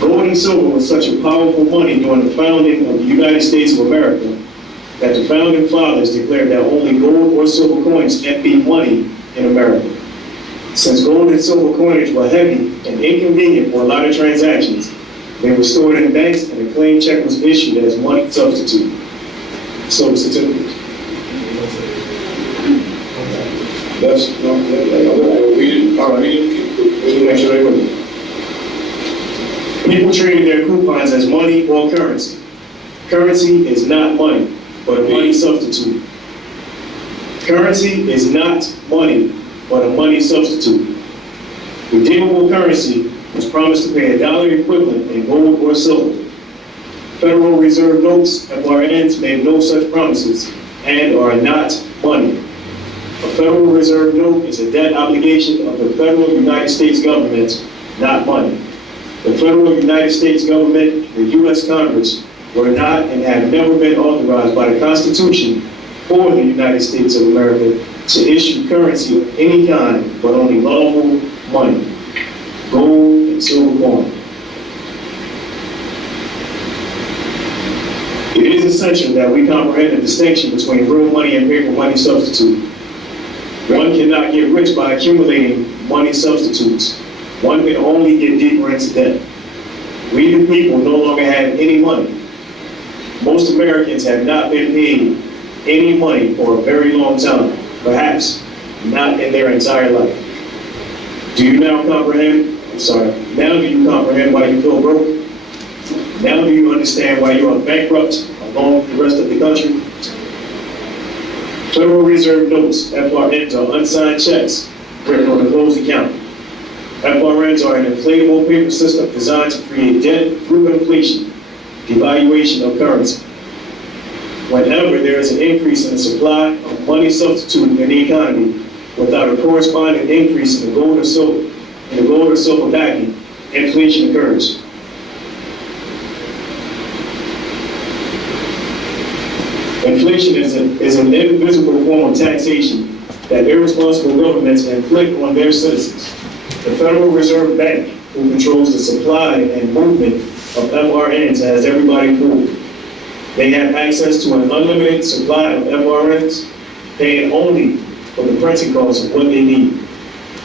Gold and silver was such a powerful money during the founding of the United States of America that the founding fathers declared that only gold or silver coins can't be money in America. Since gold and silver coinage were heavy and inconvenient for a lot of transactions, they were stored in banks and a claim check was issued as money substitute. So certificate. That's not people treated their coupons as money or currency. Currency is not money, but a money substitute. Currency is not money, but a money substitute. Redeemable currency was promised to pay $1 equivalent in gold or silver. Federal Reserve notes, FRNs, made no such promises and are not money. A Federal Reserve note is a debt obligation of the federal United States government, not money. The federal United States government, the U.S. Congress, were not and have never been authorized by the Constitution for the United States of America to issue currency of any kind, but only lawful money, gold and silver coin. It is essential that we comprehend the distinction between real money and paper money substitute. One cannot get rich by accumulating money substitutes. One can only get deeper into debt. We the people no longer have any money. Most Americans have not been paid any money for a very long time, perhaps not in their entire life. Do you now comprehend? Now do you comprehend why you feel broke? Now do you understand why you are bankrupt along with the rest of the country? Federal Reserve notes, FRNs, are unsigned checks written on a closed account. FRNs are an inflatable paper system designed to create debt through inflation, devaluation of currency. Whenever there is an increase in the supply of money substitute in the economy without a corresponding increase in the gold or silver backing, inflation occurs. Inflation is an invisible form of taxation that irresponsible governments inflict on their citizens. The Federal Reserve Bank, who controls the supply and movement of FRNs, has everybody fooled. They have access to an unlimited supply of FRNs, paying only for the printing costs of what they need.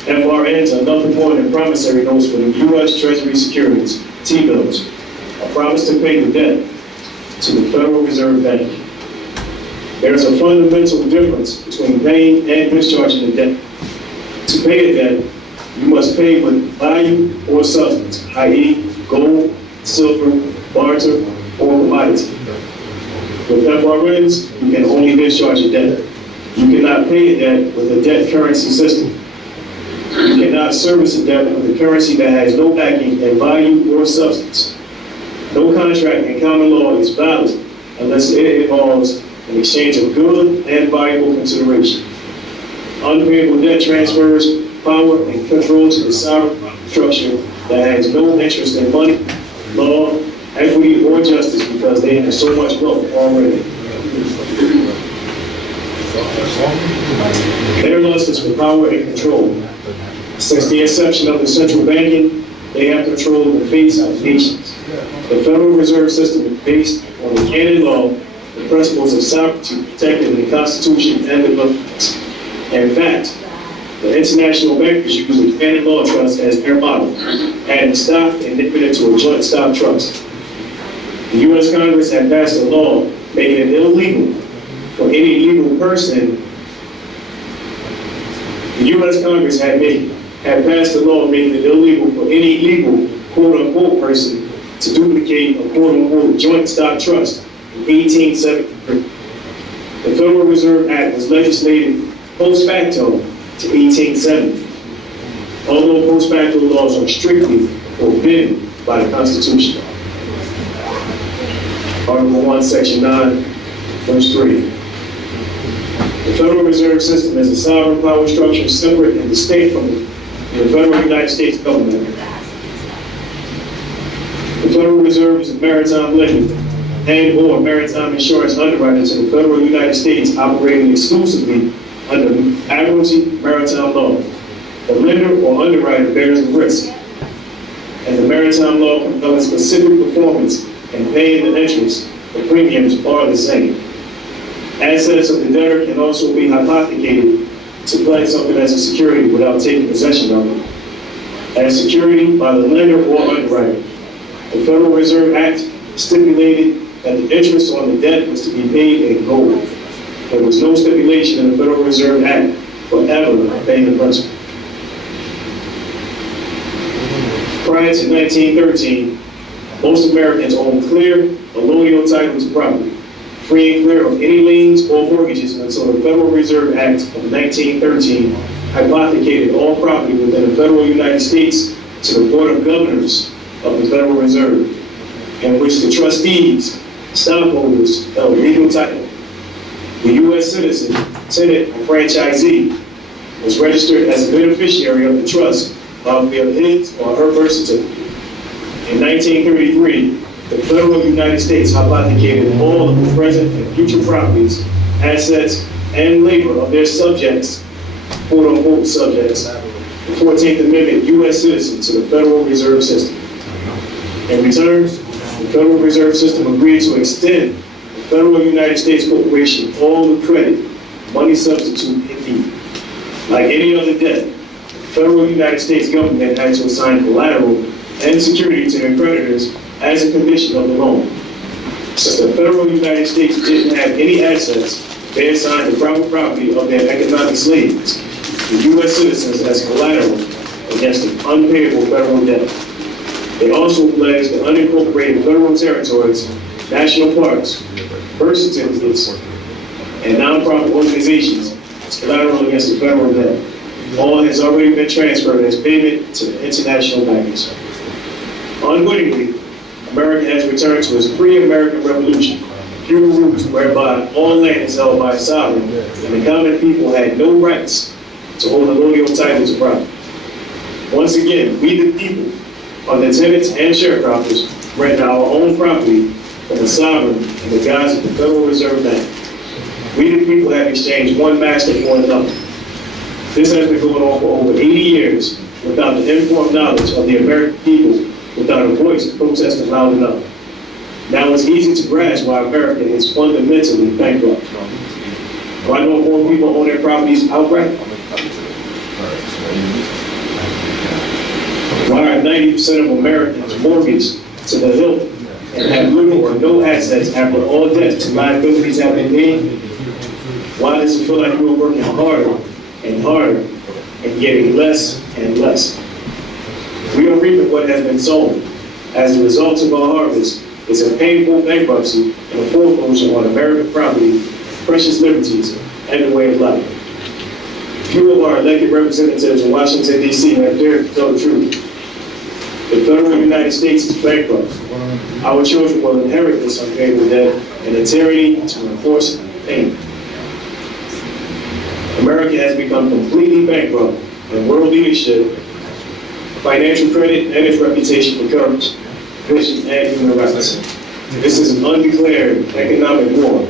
FRNs are nothing more than promissory notes for the U.S. Treasury securities, T-bills, a promise to pay the debt to the Federal Reserve Bank. There is a fundamental difference between paying and discharging the debt. To pay a debt, you must pay with value or substance, i.e. gold, silver, barter, or commodity. With FRNs, you can only discharge a debt. You cannot pay a debt with a debt currency system. You cannot service a debt with a currency that has no backing in value or substance. No contract in common law is valid unless it involves an exchange of good and valuable consideration. Unpayable debt transfers power and control to the sovereign structure that has no interest in money, law, equity, or justice because they have so much wealth already. Their lust is for power and control. Since the inception of the central banking, they have controlled the fates of nations. The Federal Reserve System is based on the canon law, the principles of sovereignty protected in the Constitution and the Bill. In fact, the international bankers use the canon law trust as their model, adding stock and dipping into a joint stock trust. The U.S. Congress had passed a law making it illegal for any legal person. The U.S. Congress had passed a law making it illegal for any legal quote-unquote person to duplicate a quote-unquote joint stock trust in 1873. The Federal Reserve Act was legislated post facto to 1870, although post facto laws are strictly forbidden by the Constitution. Article 1, Section 9, Verse 3. The Federal Reserve System is a sovereign power structure separate and distinct from the Federal United States government. The Federal Reserve is a maritime lender and/or maritime insurance underwriter to the Federal United States, operating exclusively under admiralty maritime law. The lender or underwriter bears the risk, and the maritime law compels specific performance and paying the interest. The premiums are the same. Assets of the debtor can also be hypothecated to pledge something as a security without taking possession of it, as security by the lender or underwriter. The Federal Reserve Act stipulated that the interest on the debt was to be paid in gold. There was no stipulation in the Federal Reserve Act for ever paying the principal. Prior to 1913, most Americans owned clear, allodial title to property, free and clear of any liens or mortgages until the Federal Reserve Act of 1913 hypothecated all property within the federal United States to the Board of Governors of the Federal Reserve, in which the trustees, stockholders, held legal title. The U.S. citizen, tenant, or franchisee was registered as a beneficiary of the trust by way of his or her birth certificate. In 1933, the federal United States hypothecated all of the present and future properties, assets, and labor of their subjects, quote-unquote subjects, the 14th Amendment U.S. citizen to the Federal Reserve System. In return, the Federal Reserve System agreed to extend the Federal United States Corporation all the credit, money substitute it needed. Like any other debt, the Federal United States government had to assign collateral and security to their creditors as a condition of the loan. Since the federal United States didn't have any assets, they assigned the private property of their economic slaves to U.S. citizens as collateral against an unpayable federal debt. They also pledged the unincorporated federal territories, national parks, birth certificates, and nonprofit organizations as collateral against the federal debt. All has already been transferred as payment to the international bankers. Unwittingly, America has returned to its pre-American Revolution, feudal roots whereby all land is held by a sovereign, and the common people had no rights to hold allodial titles of property. Once again, we the people are the tenants and sharecroppers, rent our own property from the sovereign in the guise of the Federal Reserve Bank. We the people have exchanged one master for another. This has been going on for over 80 years without the informed knowledge of the American people, without a voice protesting loud enough. Now it's easy to grasp why America is fundamentally bankrupt. Why don't more people own their properties outright? Why are 90% of Americans mortgaged to the hilt and have little or no assets after all debts and liabilities have been paid? Why does it feel like we're working harder and harder and getting less and less? We are reaping what has been sown. As a result of our harvest is a painful bankruptcy and a foreclosure on American property, precious liberties, and the way of life. Few of our elected representatives in Washington, D.C. have dared to tell the truth. The federal United States is bankrupt. Our children will inherit this unpayable debt and the tyranny to enforce payment. America has become completely bankrupt in world leadership, financial credit, and its reputation for courage, vision, and human rights. This is an undeclared economic war,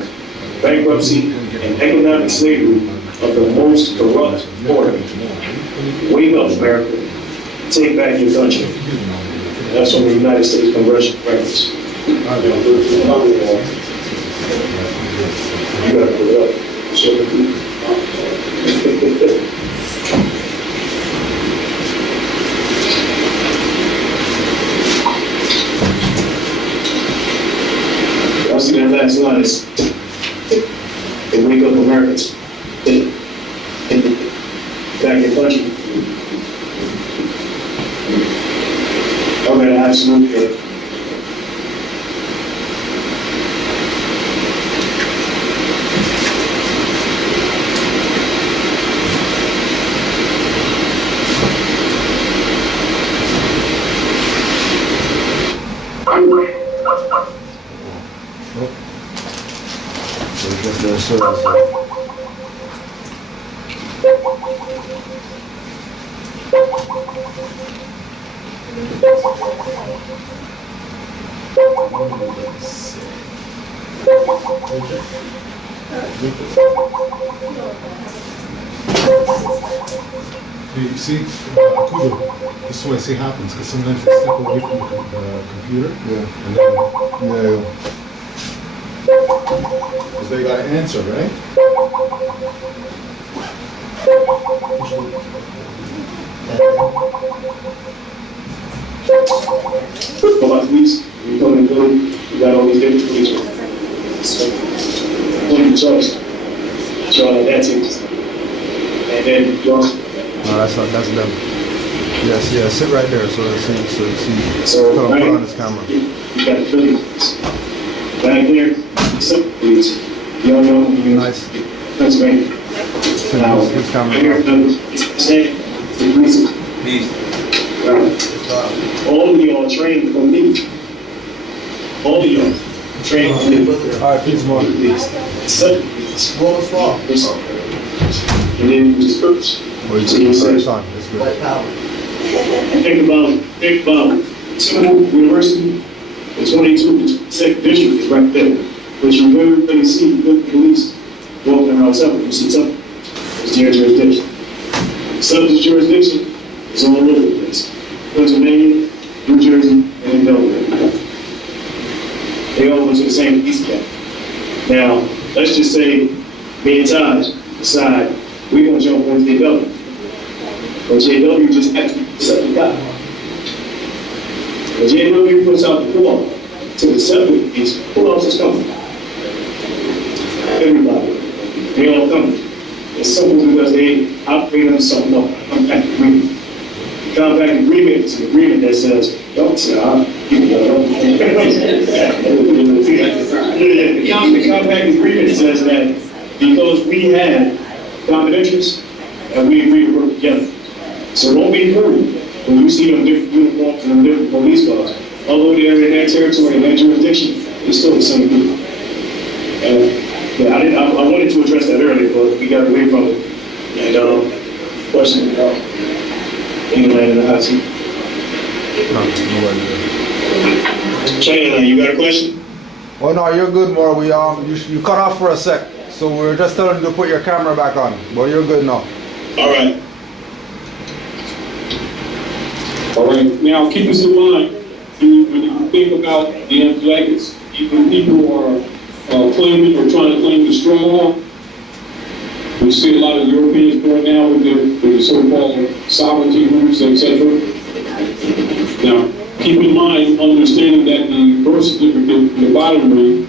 bankruptcy, and economic slavery of the most corrupt order. Wake up, America. Take back your country. That's from the United States Congressional Records. You gotta put it up. Y'all see that last line? It's they wake up Americans. Back in country. Okay, absolutely. You see, Kudo, this is what I say happens, because sometimes they step away from the computer. Yeah. And then, because they got to answer, right? Come on, please. You come and go. You got all these different things. So, don't trust. Y'all like that too. And then y'all. No, that's them. Yes, yeah, sit right there so see. So put right, on this camera. You got the Philippines. Back there, some please. Y'all know you nice. Pennsylvania. Now, his camera. here, stay. Peace. All of y'all trained from me. All of y'all trained from me. All right, peace, more. So, roll the floor. and then you just purchase. So you say, White power. think about Temple University, the 22nd district is right there. But you really see good police walking around Temple. You see Temple, it's their jurisdiction. Subject jurisdiction is all over the place. Pennsylvania, New Jersey, and Delaware. They all go to the same police cap. Now, let's just say me and Taj decide we're going to jump on JW. But JW just actually set the guy. When January puts out the call to the separate, who else is coming? Everybody. They all coming. It's simple because they operate on something else. Compact agreement. Compact agreement is an agreement that says, don't say, the compact agreement says that because we had common interests and we agreed to work together. So don't be fooled when you see them different uniforms and them different police cars. Although they're in that territory, in that jurisdiction, it's still the same people. I wanted to address that earlier, but we got away from it. And question, England in the hot seat. Canaanland, you got a question? Oh no, you're good, Moore. We you cut off for a sec, so we're just telling you to put your camera back on. But you're good now. All right. All right. Now keep this in mind when you think about the athletics. When people are claiming or trying to claim the straw, we see a lot of Europeans going now with their so-called sovereignty groups, etc. Now, keep in mind, understanding that the birth certificate, the bottom ring,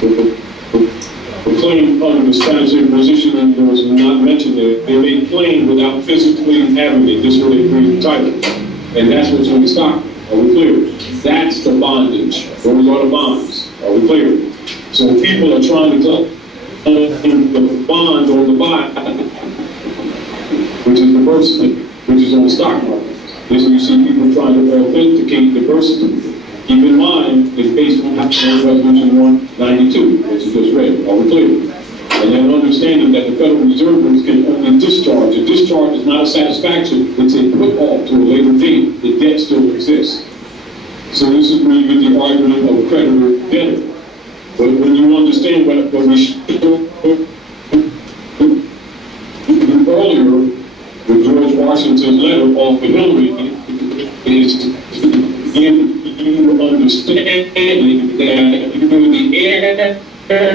the claim under the Spanish Inquisition and was not mentioned there, they made claim without physically having it. This is where they created the title. And that's what's on the stock. Are we clear? That's the bondage. Those are the bonds. Are we clear? So people are trying to claim the bond on the buy, which is the birth certificate, which is on the stock market. This is you see people trying to authenticate the birth certificate. Keep in mind, it's based on Resolution 192, which you just read. Are we clear? And then understanding that the Federal Reserve can only discharge. A discharge is not a satisfaction, it's a put off to a later date. The debt still exists. So this is where you get the argument of creditor-debtor. But when you understand what we showed earlier with George Washington's letter off the Hillary, is to give you understanding that you're the heir.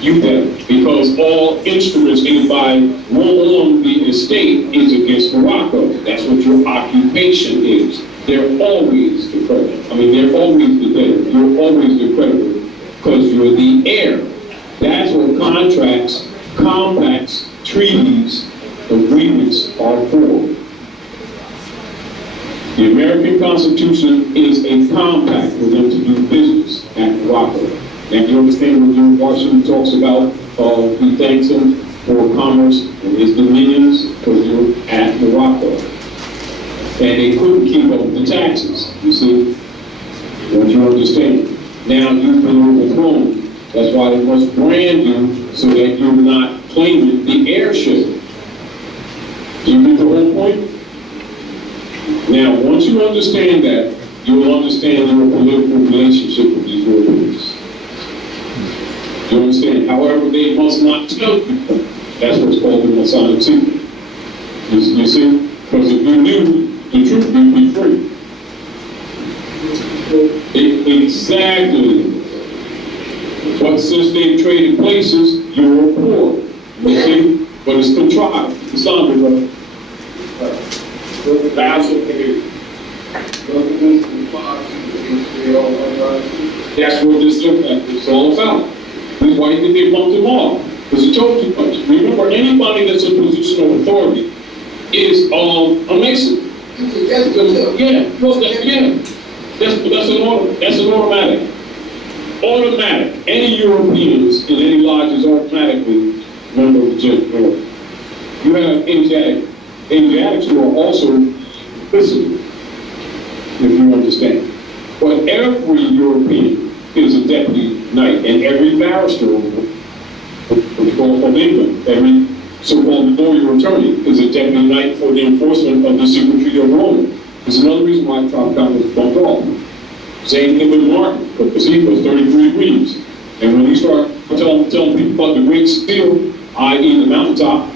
You better, because all instruments made by one on the estate is against Morocco. That's what your occupation is. They're always the creditor. They're always the debtor. You're always the creditor because you're the heir. That's what contracts, compacts, treaties, agreements are for. The American Constitution is a compact for them to do business at Morocco. And you understand what George Washington talks about, he thanks him for commerce and his dominions because you're at Morocco. And they couldn't keep up with the taxes, you see. Don't you understand? Now you've been overthrown. That's why they must brand you so that you're not claiming the heirship. Do you get the whole point? Now, once you understand that, you'll understand your political relationship with these Europeans. You understand? However, they must not tell you. That's what's called the Masonic secret. You see? Because if you knew the truth, you'd be free. Exactly. But since they traded places, you're poor. You see? But it's contrived. It's not the that's what this is all about. Why did they bump them off? Because it told too much. Remember, anybody that's in a position of authority is a Mason. Yeah, that's an automatic. Automatic. Any Europeans in any lodges automatically member of the Gent Board. You have Asiatics who are also listening, if you understand. But every European is a deputy knight, and every barrister of England, every so-called lawyer attorney is a deputy knight for the enforcement of the secret treaty of Rome. There's another reason why Tropicana was bumped off. Same thing with Martin, because he was 33 degrees. And when he started telling people about the Great Seal, i.e. the mountaintop,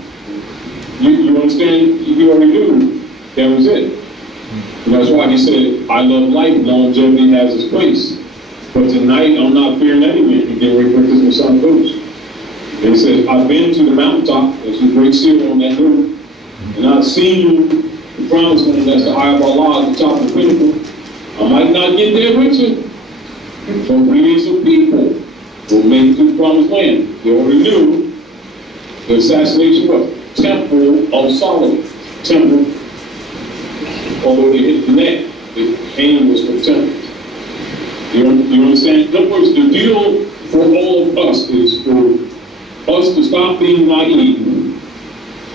you understand, you already knew that was it. And that's why he said, I love life, longevity has its place. But tonight, I'm not fearing any man to get away from this Masonic coach. And he said, I've been to the mountaintop, there's a Great Seal on that roof, and I've seen you the promised land, that's the eye of Allah, the top of the pinnacle. I might not get there with you, but millions of people will make it to the promised land. They already knew the assassination of Temple of Solomon. Temple, although they hit the neck, the aim was for the temple. You understand? In other words, the deal for all of us is for us to stop being naive,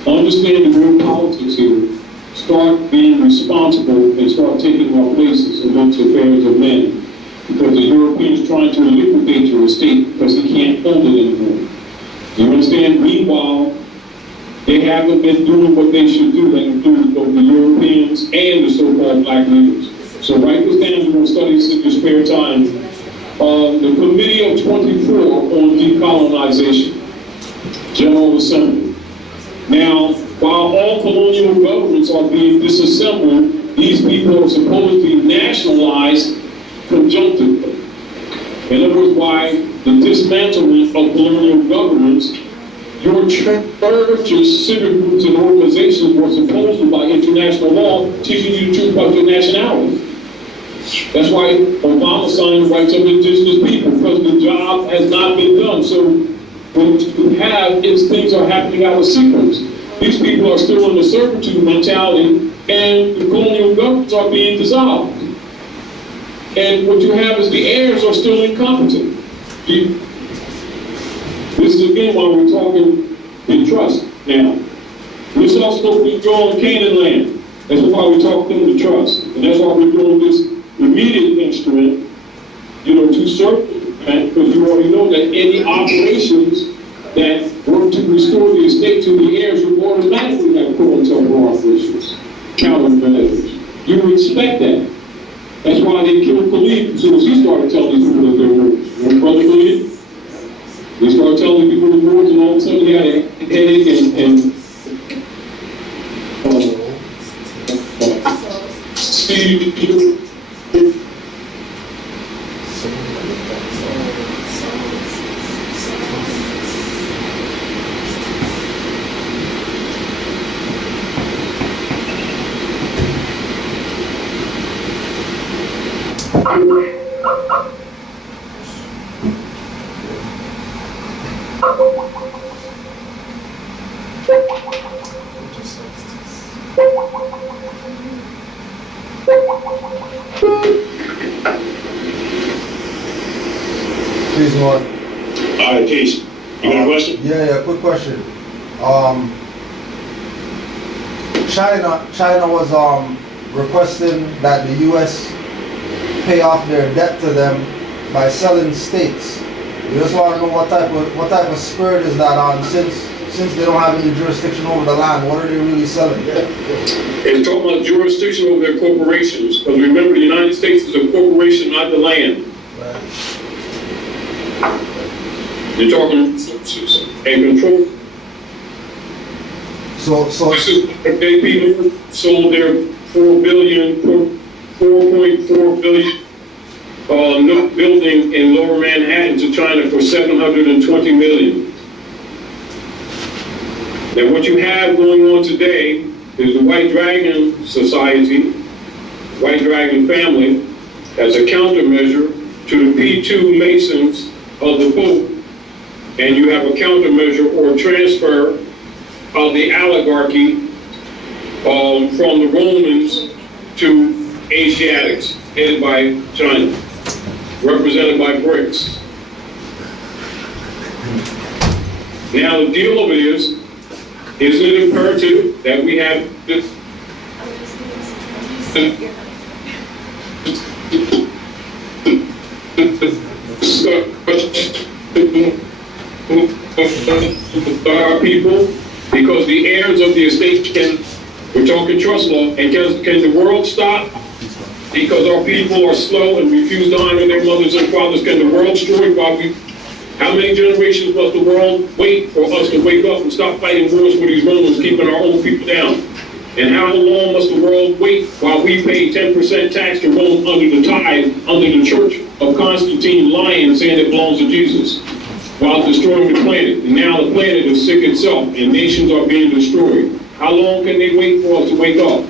understand the real politics here, start being responsible, and start taking our places amongst the affairs of men. Because the Europeans trying to liquidate your estate because he can't hold it anymore. You understand? Meanwhile, they haven't been doing what they should do. They include both the Europeans and the so-called black leaders. So write this down. You're going to study this in your spare time. The Committee of 24 on Decolonization, General Assembly. Now, while all colonial governments are being disassembled, these people are supposed to be nationalized conjunctively. In other words, by the dismantlement of colonial governments, your churches, civic groups, and organizations were supposed to, by international law, teaching you the truth about your nationality. That's why Obama signed the rights of indigenous people, because the job has not been done. So what you have is things are happening out of sequence. These people are still in the servitude mentality, and the colonial governments are being dissolved. And what you have is the heirs are still incompetent. This is again why we're talking in trust now. This also we draw in Canaanland. That's why we're talking in the trust. And that's why we're doing this immediate instrument, to circumvent, because you already know that any operations that work to restore the estate to the heirs will automatically have pro-intellectual operations, countermeasures. You would expect that. That's why they killed Khalid as soon as he started telling these people that they were. You know, Brother Khalid? They started telling people the words, and all of a sudden they had a headache and Please, Lord. All right, peace. You got a question? Yeah, quick question. China was requesting that the U.S. pay off their debt to them by selling states. We just want to know what type of spirit is that on, since they don't have any jurisdiction over the land. What are they really selling? It's talking about jurisdiction over their corporations, because remember the United States is a corporation, not the land. You're talking resources and control. So this is they people sold their 4.4 billion new building in Lower Manhattan to China for $720 million. Now what you have going on today is the White Dragon Society, White Dragon family, as a countermeasure to the P2 Masons of the Pope. And you have a countermeasure or transfer of the oligarchy from the Romans to Asiatics, headed by China, represented by BRICS. Now the deal of it is it imperative that we have this our people, because the heirs of the estate we're talking trust law, and can the world stop? Because our people are slow and refuse to honor their mothers and fathers. Can the world destroy while how many generations must the world wait for us to wake up and stop fighting wars for these Romans, keeping our own people down? And how long must the world wait while we pay 10% tax to Rome under the tithe, under the church of Constantine lying and saying it belongs to Jesus, while destroying the planet? And now the planet is sick itself and nations are being destroyed. How long can they wait for us to wake up?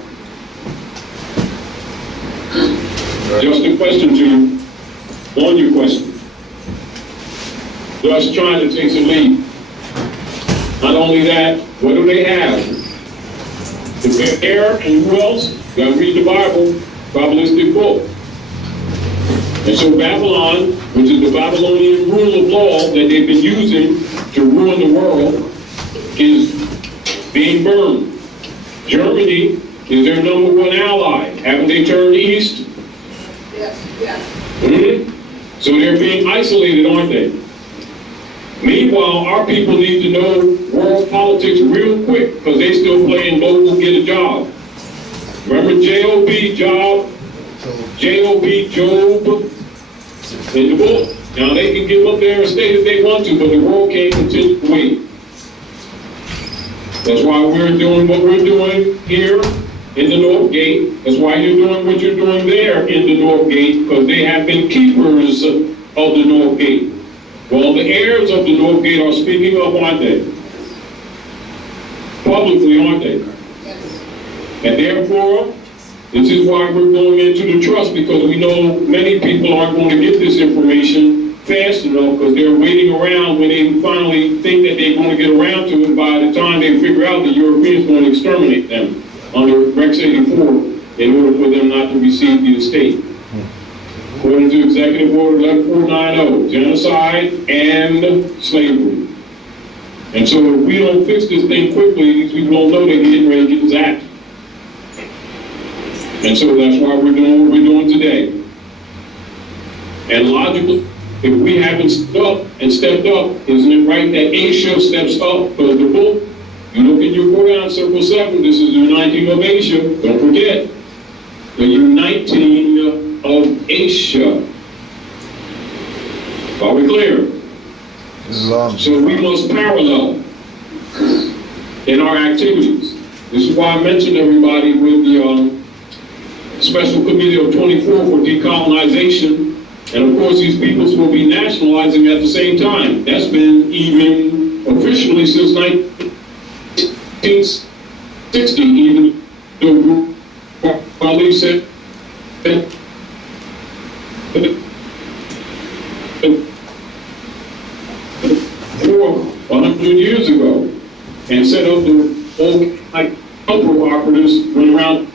Just a question to you, on your question. Thus trying to take some lead. Not only that, what do they have? The bear and who else? You gotta read the Bible, Kabbalistic book. And so Babylon, which is the Babylonian rule of law that they've been using to ruin the world, is being burned. Germany is their #1 ally. Haven't they turned east? Yes, yes. Mm-hmm. So they're being isolated, aren't they? Meanwhile, our people need to know world politics real quick because they still playing local get a job. Remember J.O.B. Job? J.O.B. Job? In the book. Now they can give up there and stay if they want to, but the world can't continue to wait. That's why we're doing what we're doing here in the North Gate. That's why you're doing what you're doing there in the North Gate, because they have been keepers of the North Gate. Well, the heirs of the North Gate are speaking up, aren't they? Publicly, aren't they? And therefore, this is why we're going into the trust, because we know many people aren't going to get this information fast enough because they're waiting around when they finally think that they're going to get around to it. By the time they figure out the Europeans going to exterminate them under Rex 84 in order for them not to receive the estate. According to Executive Order 11490, genocide and slavery. And so if we don't fix this thing quickly, these people don't know they're getting ready to get zapped. And so that's why we're doing what we're doing today. And logically, if we haven't stepped up, isn't it right that Asia steps up? Because the book, you look in your Quran, Circle 7, this is the uniting of Asia. Don't forget, the uniting of Asia. Are we clear? So we must parallel in our activities. This is why I mentioned everybody with the Special Committee of 24 for decolonization. And of course, these peoples will be nationalizing at the same time. That's been even officially since 1960, even though Ali said for 100 years ago, and set up the old cultural operatives went around.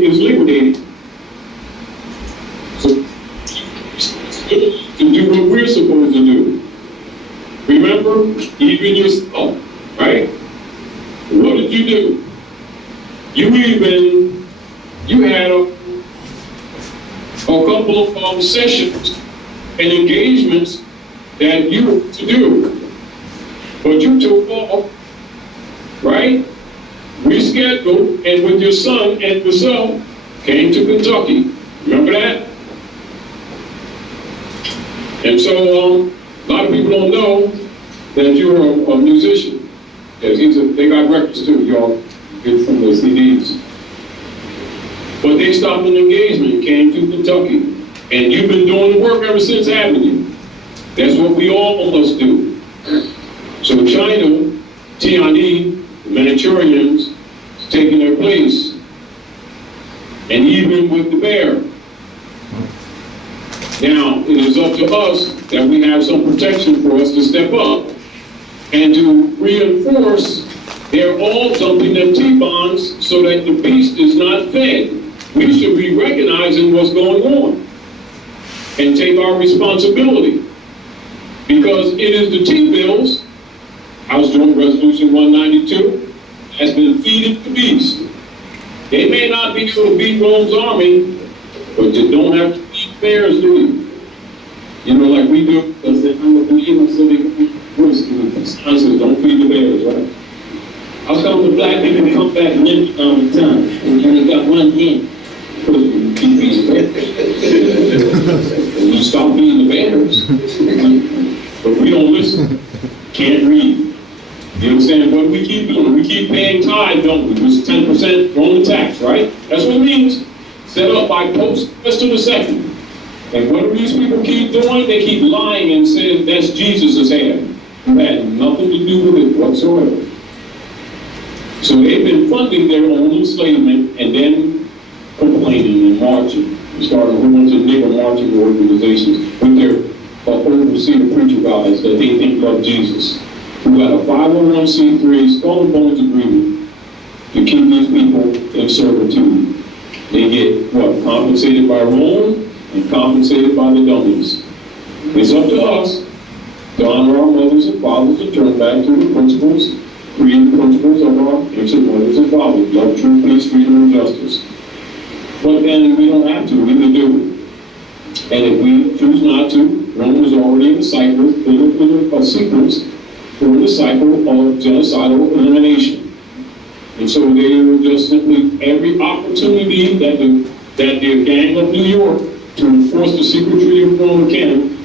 Is liquidated. So to do what we're supposed to do. Remember, even yourself, right? What did you do? You had a couple of sessions and engagements that you were to do, but you took off, right? Rescheduled, and with your son and yourself came to Kentucky. Remember that? And so a lot of people don't know that you're a musician. Yes, they got records too, y'all get from the CDs. But they stopped an engagement, came to Kentucky. And you've been doing the work ever since, haven't you? That's what we all must do. With China, Tianyi, the Manchurians, taking their place. And even with the bear. Now, it is up to us that we have some protection for us to step up and to reinforce they're all dumping them T-bonds so that the beast is not fed. We should be recognizing what's going on and take our responsibility. Because it is the T-bills, House Joint Resolution 192, has been feeding the beast. They may not be able to beat Rome's army, but they don't have to feed bears, do you? You know, like we do, because I'm a believer, so they can risk the sponsors, don't feed the bears, right? How come the black people come back limp all the time and they got one hand? You stop feeding the bears, but we don't listen, can't read. You know what I'm saying? What do we keep doing? We keep paying tithe, don't we? Which is 10% Roman tax, right? That's what it means. Set up by Pope Sylvester II. And what do these people keep doing? They keep lying and saying that's Jesus' hand. It had nothing to do with it whatsoever. So they've been funding their own enslavement and then complaining and marching. We started a whole bunch of nigger marching organizations with their overseer preacher guys that they think love Jesus. We got a 501c3 skull and bones agreement to keep these people in servitude. They get what? Compensated by Rome and compensated by the dummies. It's up to us to honor our mothers and fathers and turn back to the principles, creating principles of our ancient mothers and fathers, love, truth, peace, freedom, and justice. But then we don't have to, we can do it. And if we choose not to, Rome is already in the cycle, in a sequence, we're in the cycle of genocidal elimination. And so they will just simply, every opportunity that the gang of New York to enforce the secret treaty of Rome can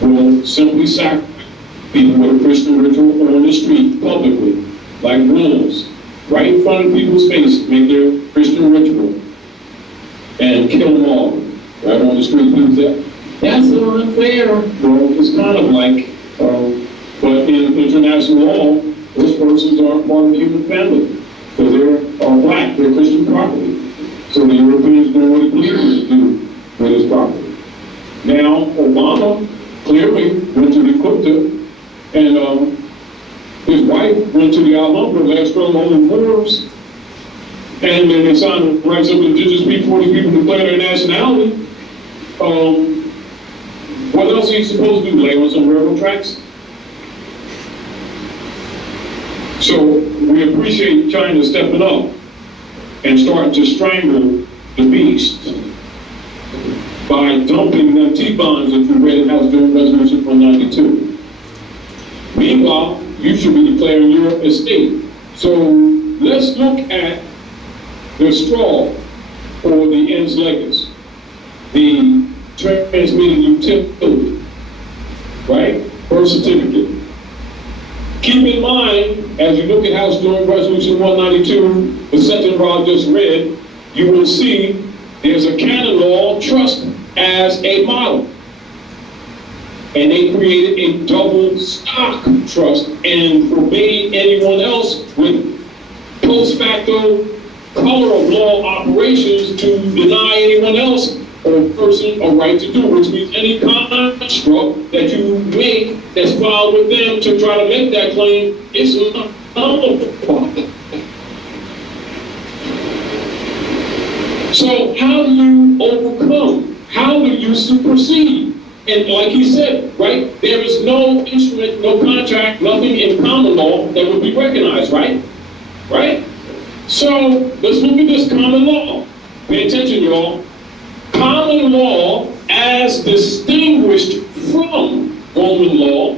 will simply sacrifice people with a Christian ritual on the street publicly, like wolves, right in front of people's face, make their Christian ritual and kill them all, right on the street. That's unfair. Well, it's kind of like, but in international law, those persons aren't part of the human family. So they're black, they're Christian property. So the Europeans know what the believers do with his property. Now, Obama clearly went to the Quinta, and his wife went to the Alhambra, last Canaanland Moors, and then they signed the rights of indigenous people, 40 people declare their nationality. What else are you supposed to do? Lay on some railroad tracks? So we appreciate China stepping up and starting to strangle the beast by dumping them T-bonds that you read in House Joint Resolution 192. Meanwhile, you should be declaring your estate. So let's look at the straw or the ens legis, the transmitting utility, right? Birth certificate. Keep in mind, as you look at House Joint Resolution 192, the Setenra just read, you will see there's a canon law trust as a model. And they created a double stock trust and forbade anyone else with post facto color of law operations to deny anyone else or person a right to do, which means any construct that you make that's filed with them to try to make that claim is nullified. So how do you overcome? How do you supersede? And like he said, right, there is no instrument, no contract, nothing in common law that would be recognized, right? Right? So let's look at this common law. Pay attention, y'all. Common law, as distinguished from Roman law,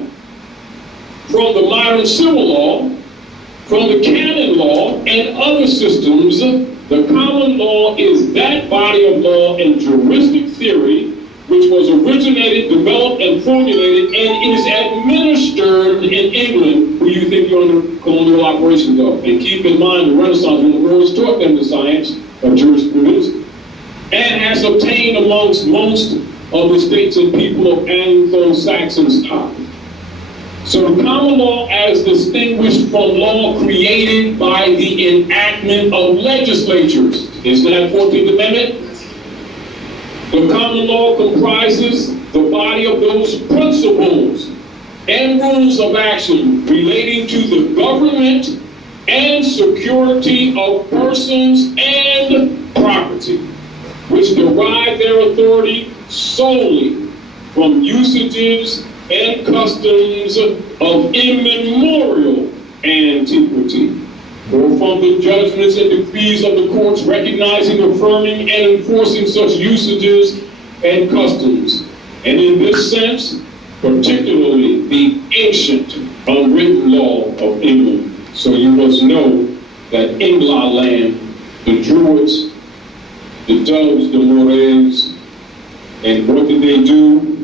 from the modern civil law, from the canon law, and other systems, the common law is that body of law and juristic theory which was originated, developed, and formulated, and is administered in England, where you think you're under colonial operations of. And keep in mind the Renaissance, when the Moors taught them the science of jurisprudence, and has obtained amongst most of the states and people of Anglo-Saxon stock. So the common law as distinguished from law created by the enactment of legislatures. Isn't that 14th Amendment? The common law comprises the body of those principles and rules of action relating to the government and security of persons and property, which derive their authority solely from usages and customs of immemorial antiquity, or from the judgments and decrees of the courts recognizing, affirming, and enforcing such usages and customs. And in this sense, particularly the ancient unwritten law of England. So you must know that England land, the Druids, the Dubs, the Moors, and what did they do?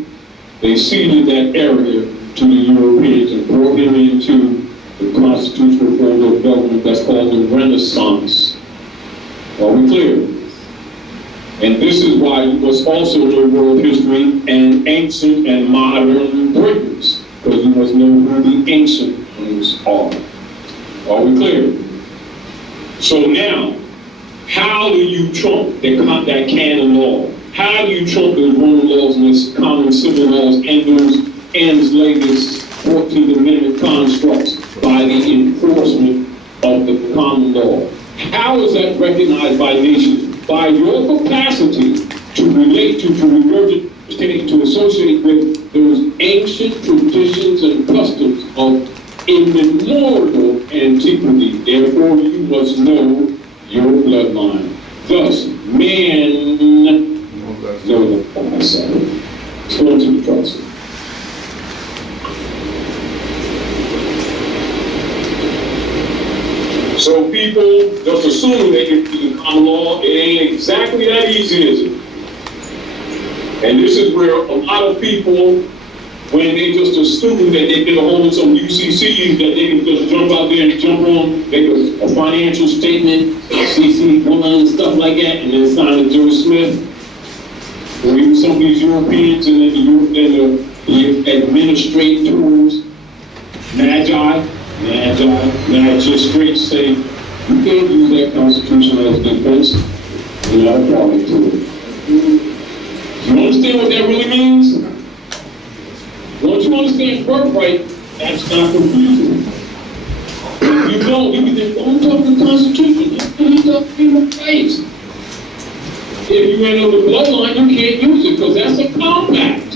They ceded that area to the Europeans and brought them into the constitutional form of government that's called the Renaissance. Are we clear? And this is why you must also know world history and ancient and modern Britons, because you must know who the ancient ones are. Are we clear? So now, how do you trump that canon law? How do you trump the Roman laws and its common civil laws and its latest 14th Amendment constructs by the enforcement of the common law? How is that recognized by nations? By your capacity to relate to regurgitate, to associate with those ancient traditions and customs of immemorial antiquity. Therefore, you must know your bloodline. Thus, man know the myself. Let's go into the trust. So people just assume they can do the common law. It ain't exactly that easy, is it? And this is where a lot of people, when they just assume that they get a hold of some UCCs, that they can just jump out there and jump on, make a financial statement, CC1 and stuff like that, and then sign it Joe Smith, or even some of these Europeans and then the administrators, magistrates say, you can't use that Constitution as defense. You're not a party to it. You understand what that really means? Once you understand birthright, that's not confusing. If you don't, you can think, oh, I'm talking the Constitution. You're talking human rights. If you ain't on the bloodline, you can't use it because that's a compact.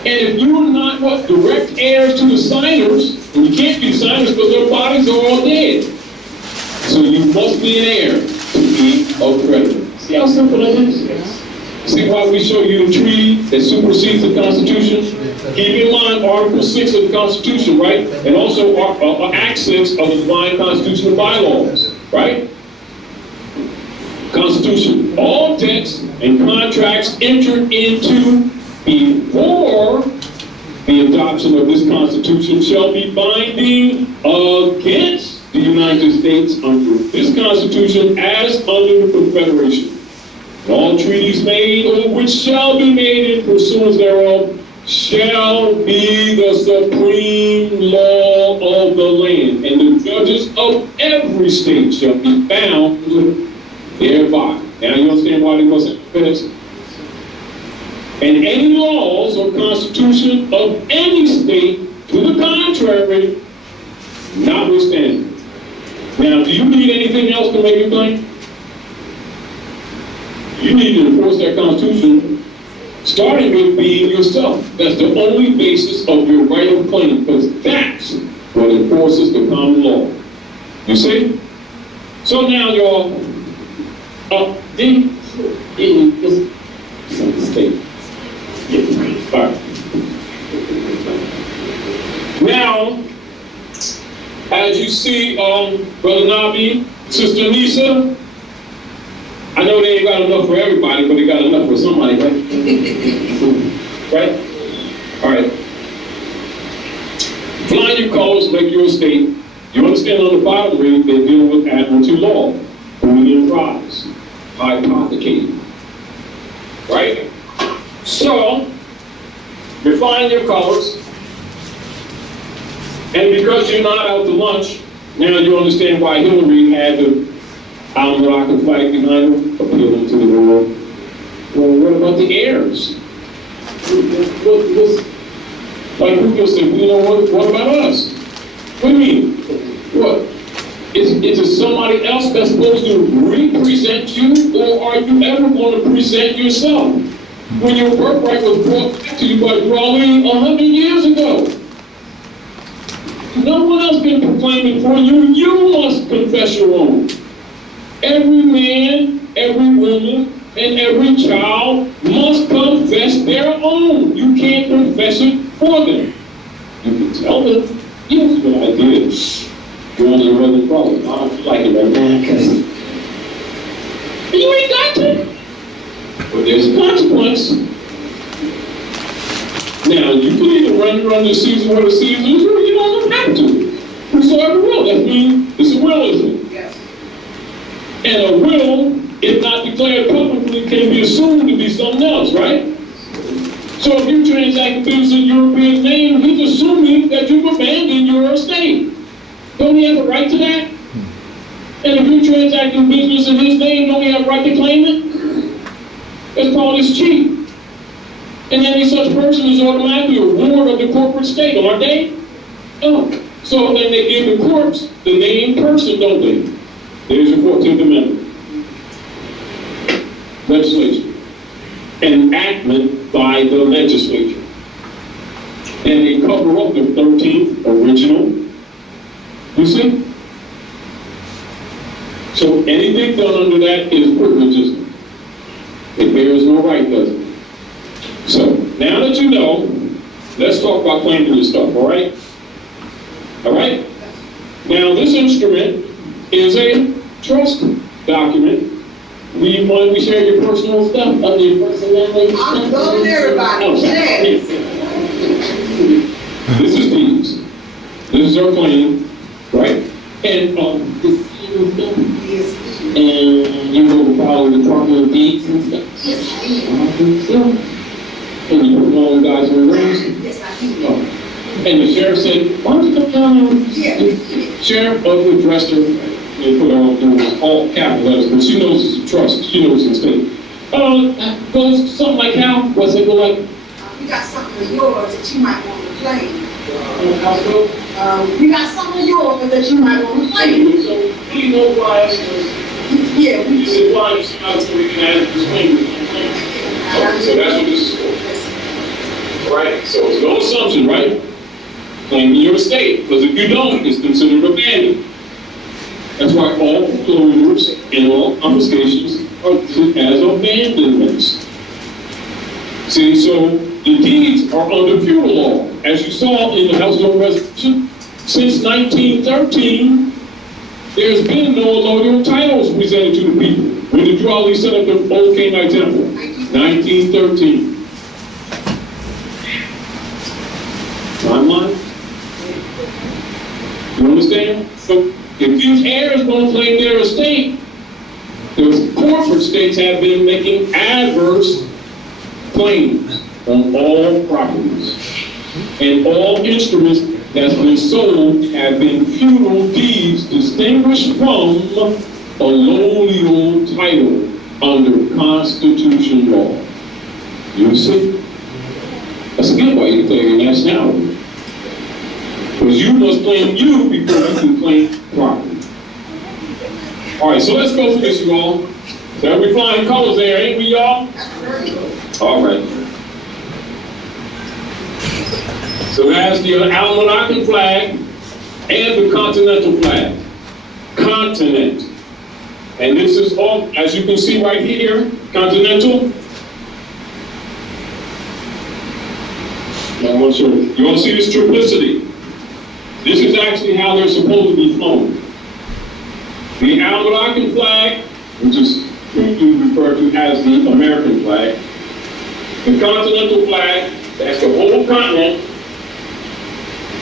And if you're not direct heirs to the signers, and you can't be signers because their bodies are all dead. So you must be an heir to be a creditor. See how simple that is? See why we show you a treaty that supersedes the Constitution? Keep in mind Article 6 of the Constitution, right? And also Act 6 of the divine constitutional bylaws, right? Constitution. All debts and contracts entered into before the adoption of this Constitution shall be binding against the United States under this Constitution as under the Confederation. And all treaties made or which shall be made in pursuance thereof shall be the supreme law of the land, and the judges of every state shall be bound thereby. Now you understand why they must have defense? And any laws or constitution of any state to the contrary, notwithstanding. Now, do you need anything else to make a claim? You need to enforce that Constitution, starting with being yourself. That's the only basis of your right of claim, because that's what enforces the common law. You see? So now, y'all, this state. Yeah. All right. Now, as you see, Brother Nabi, Sister Lisa, I know they ain't got enough for everybody, but they got enough for somebody, right? Right? All right. Flying your colors, make your estate. You understand on the bottom read, they deal with admiralty law, Boolean prize, hypothecating. Right? So, refine your colors. And because you're not out to lunch, now you understand why Hillary had the Al-Moroccan flag behind her, appealing to the world. Well, what about the heirs? Like who just said, you know what about us? What do you mean? What? Is it somebody else that's supposed to represent you, or are you ever going to present yourself? When your birthright was brought back to you by Raleigh 100 years ago. No one else can proclaim it for you. You must confess your own. Every man, every woman, and every child must confess their own. You can't confess it for them. You can tell them, yes, what I did. You're only running problem. I don't feel like it right now, because you ain't got to. But there's a consequence. Now, you can either run the Caesar what the Caesar is, or you don't have to. Whosoever will. That means it's a will, isn't it? Yes. And a will, if not declared publicly, can be assumed to be something else, right? So if you transact business in European name, he's assuming that you've abandoned your estate. Don't he have a right to that? And if you transact business in his name, don't he have a right to claim it? It's called his chief. And any such person is automatically a ward of the corporate state, aren't they? Oh. So then they give the courts the named person, don't they? There's your 14th Amendment. Legislature. Enactment by the legislature. And they cover up the 13th original. You see? So anything done under that is privilege, isn't it? It bears no right, does it? So, now that you know, let's talk about claiming this stuff, all right? All right? Now, this instrument is a trust document. We share your personal stuff under your personal name. I'm loving everybody. Oh, Yes. This is deeds. This is our claim, right? And this stuff. Yes. And you go follow the Department of Deeds and stuff. Yes, I do. So, And you put all the guys in the rooms. Yes, I do. And the sheriff said, why don't you come down and sheriff of the dresser, they put all capital letters, but she knows it's a trust, she knows it's a state. Goes something like how? What's it go like? We got something of yours that you might want to claim. How's it go? We got something of yours that you might want to claim. So, you know why it's Yeah, we you do. said, why it's not so we can add this claim. So that's what this is for. Right? So it's no assumption, right? Claiming your estate, because if you don't, it's considered abandoned. That's why all foreclosures and all confiscations are treated as abandonments. See, so the deeds are under feudal law. As you saw in the House of Resolution, since 1913, there's been no allodial titles presented to the people. When did Raleigh set up the old Canaanite Temple? 1913. Timeline? You understand? So if these heirs don't claim their estate, the corporate states have been making adverse claims on all properties. And all instruments that's been sold have been feudal deeds distinguished from a allodial title under Constitution law. You see? That's again why you claim your nationality. Because you must claim you before you can claim property. All right, so let's go through this, you all. So we flying colors there, ain't we, y'all? All right. So that's the Al-Moroccan flag and the continental flag. Continent. And this is all, as you can see right here, continental. You want to see this triplicity? This is actually how they're supposed to be flown. The Al-Moroccan flag, which is usually referred to as the American flag. The continental flag, that's the whole continent,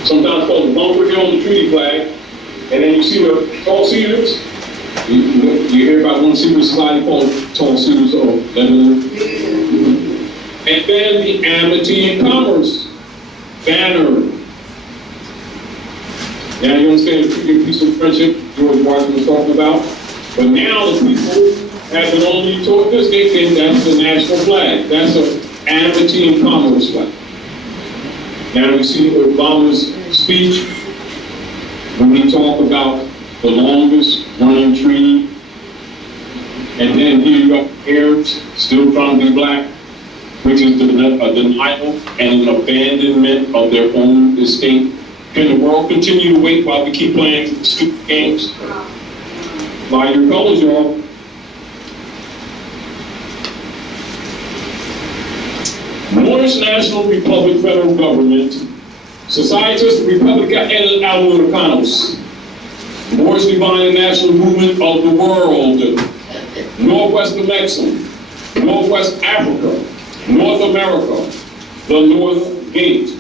sometimes called the Bunker Hill, the treaty flag. And then you see the tall cedars. You hear about one secret society called Tall Cedars of Lebanon. And then the Amity and Commerce banner. Now you understand the Treaty of Peace and Friendship George Washington was talking about? But now the people have been only taught this. They think that's the national flag. That's an amity and commerce flag. Now we see Obama's speech when he talked about the longest running treaty. And then here you got Arabs still trying to be black, which is a denial and an abandonment of their own estate. Can the world continue to wait while we keep playing stupid games? By your colors, y'all. Moorish National Republic Federal Government, Societas Republica El Americanos, Moorish Divine National Movement of the World, Northwest of Mexico, Northwest Africa, North America, the North Gate,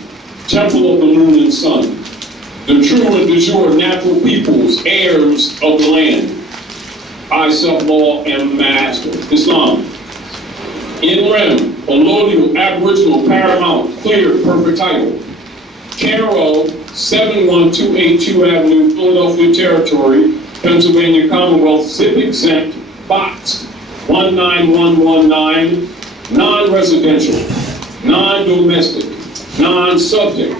Temple of the Moon and Sun, the true and de jure natural peoples, heirs of the land. I, self-law, am master. Islam. In rem, allodial, aboriginal, paramount, clear, perfect title. Caro, 71282 Avenue, Philadelphia Territory, Pennsylvania Commonwealth, zip exempt, boxed, 19119, non-residential, non-domestic, non-subject,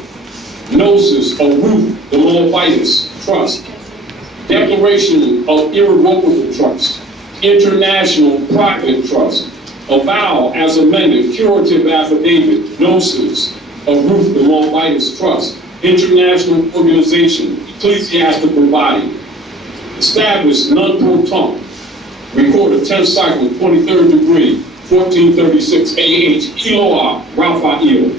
gnosis, a root, the Moabites, trust, declaration of irrevocable trust, international private trust, a vow as amended, curative affidavit, gnosis, a root, the Moabites trust, international organization, ecclesiastical body, established non-pro-tonque, recorded 10th cycle, 23rd degree, 1436 AH, Eloah, Raphael,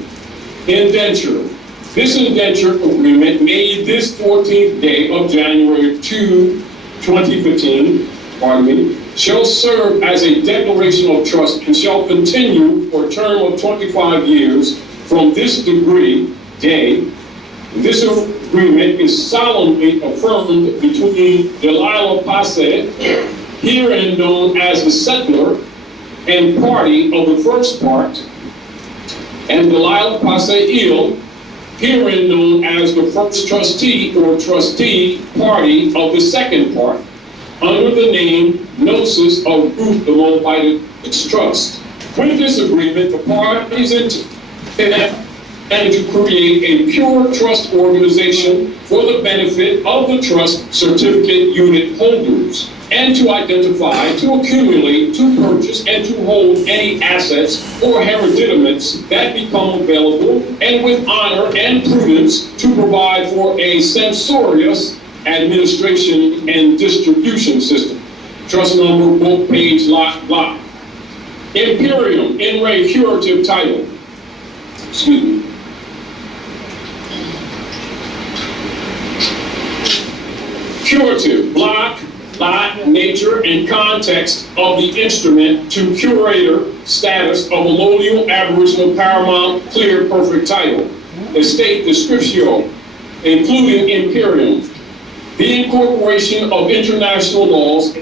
indenture. This indenture agreement made this 14th day of January 2, 2015, shall serve as a declaration of trust and shall continue for a term of 25 years from this day. This agreement is solemnly affirmed between Delilah Passe, herein known as the settler and party of the first part, and Delilah Passe Il, herein known as the first trustee or trustee party of the second part, under the name Gnosis of Ruth the Moabite Trust. With this agreement, the parties intend to create a pure trust organization for the benefit of the trust certificate unit holders, and to identify, to accumulate, to purchase, and to hold any assets or hereditaments that become available, and with honor and prudence to provide for a censorious administration and distribution system. Trust number, book, page, lot, block. Imperium, in re, curative title. Excuse me. Curative, block, lot, nature, and context of the instrument to curator status of allodial, aboriginal, paramount, clear, perfect title. Estate descriptio, including imperium. The incorporation of international laws,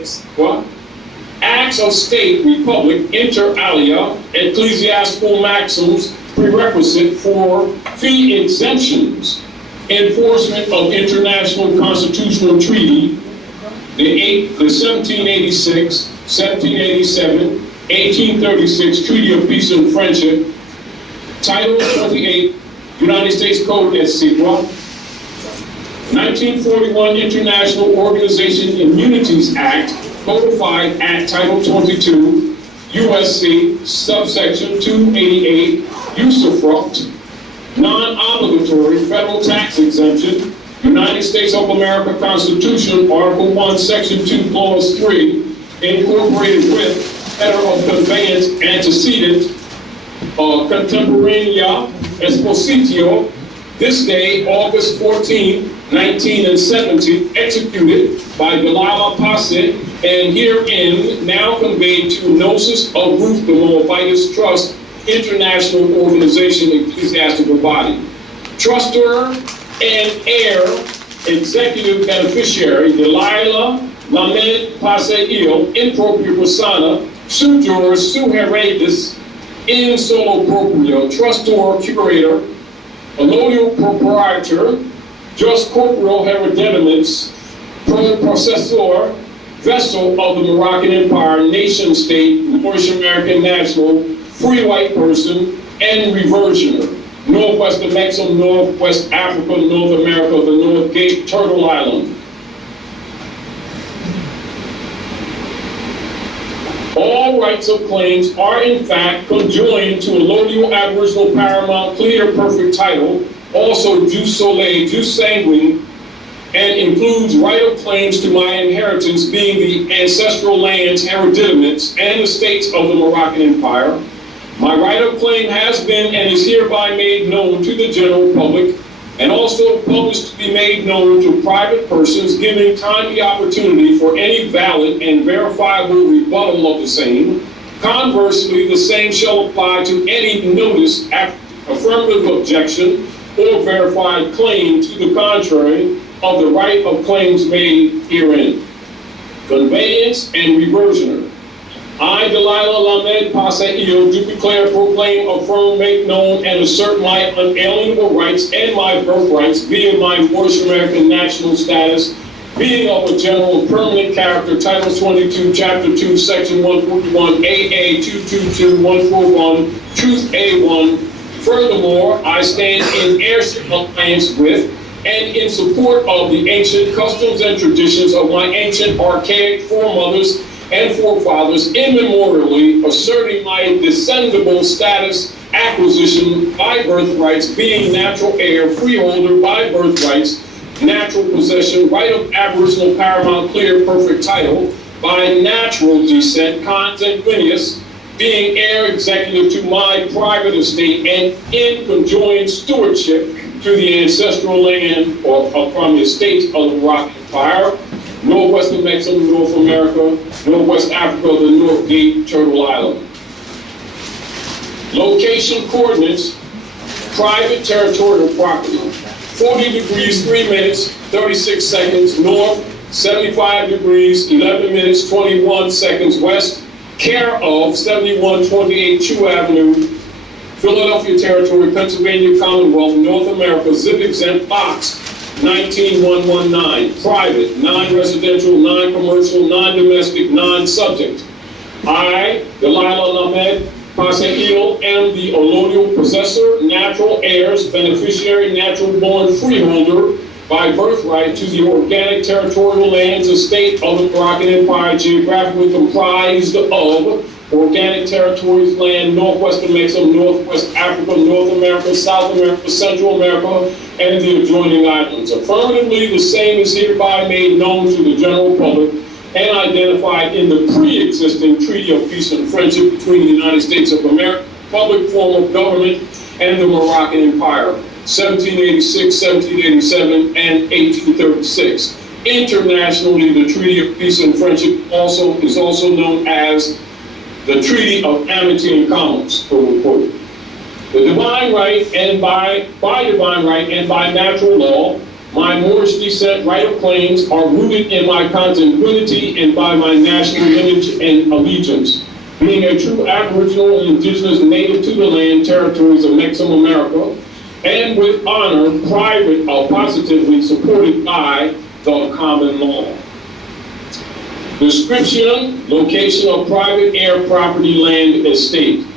acts of state, republic, inter alia, ecclesiastical maxims, prerequisite for fee exemptions, enforcement of international constitutional treaty, the 1786, 1787, 1836 Treaty of Peace and Friendship, Title 28, United States Code et cetera, 1941 International Organization Immunities Act, codified at Title 22, USC, subsection 288, usufruct, non-obligatory federal tax exemption, United States of America Constitution, Article 1, Section 2, Clause 3, incorporated with letter of conveyance antecedent, contemporanea, expositio, this day, August 14, 1970, executed by Delilah Passe, and herein now conveyed to Gnosis of Ruth the Moabitess Trust, International Organization Ecclesiastical Body. Trustor and heir, executive beneficiary, Delilah Lamed Passe Il, in propria persona, su juris, su heredis, in solo proprio, trustor, curator, allodial proprietor, just corporal hereditatements pro processor, vessel of the Moroccan Empire, nation state, Moorish American national, free white person, and reversioner. Northwestern Mexico, Northwest Africa, North America, the North Gate, Turtle Island. All rights of claims are in fact conjoined to a allodial aboriginal paramount clear perfect title, also jus soli, jus sanguine, and includes right of claims to my inheritance being the ancestral lands, hereditaments, and estates of the Moroccan Empire. My right of claim has been and is hereby made known to the general public, and also published to be made known to private persons, giving timely opportunity for any valid and verifiable rebuttal of the same. Conversely, the same shall apply to any notice, affirmative objection, or verified claim to the contrary of the right of claims made herein. Conveyance and reversioner. I, Delilah Lamed Paseo, do declare, proclaim, affirm, make known, and assert my unalienable rights and my birthrights via my Moorish American national status, being of a general and permanent character, Title 22, Chapter 2, Section 141, AA 222141, Truth A1. Furthermore, I stand in heirship alliance with and in support of the ancient customs and traditions of my ancient archaic foremothers and forefathers, immemorially asserting my descendable status, acquisition by birthrights, being natural heir, freeholder by birthrights, natural possession, right of aboriginal paramount clear perfect title, by natural descent, consanguineous, being heir executive to my private estate, and in conjoined stewardship to the ancestral land or from the estates of the Moroccan Empire, Northwestern Mexico, North America, Northwest Africa, the North Gate, Turtle Island. Location coordinates, private territorial property, 40 degrees, 3 minutes, 36 seconds north, 75 degrees, 11 minutes, 21 seconds west, care of 7128 Chew Avenue, Philadelphia Territory, Pennsylvania Commonwealth, North America, zip exempt box 19119, private, non-residential, non-commercial, non-domestic, non-subject. I, Delilah Lamed Paseo, am the allodial possessor, natural heirs, beneficiary, natural-born freeholder by birthright to the organic territorial lands estate of the Moroccan Empire, geographically comprised of organic territories, land, Northwestern Mexico, Northwest Africa, North America, South America, Central America, and the adjoining islands. Affirmatively, the same is hereby made known to the general public and identified in the pre-existing Treaty of Peace and Friendship between the United States of America, public form of government, and the Moroccan Empire, 1786, 1787, and 1836. Internationally, the Treaty of Peace and Friendship is also known as the Treaty of Amity and Commerce, quote. The divine right and by divine right and by natural law, my Moorish descent right of claims are rooted in my consanguinity and by my national lineage and allegiance. Being a true Aboriginal and indigenous native to the land territories of Mesoamerica, and with honor, private or positively supported by the common law. Description, location of private heir property land estate.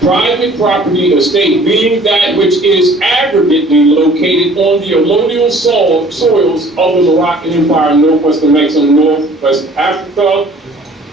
Private property estate being that which is aggregately located on the allodial soils of the Moroccan Empire, Northwestern Mexico, Northwest Africa,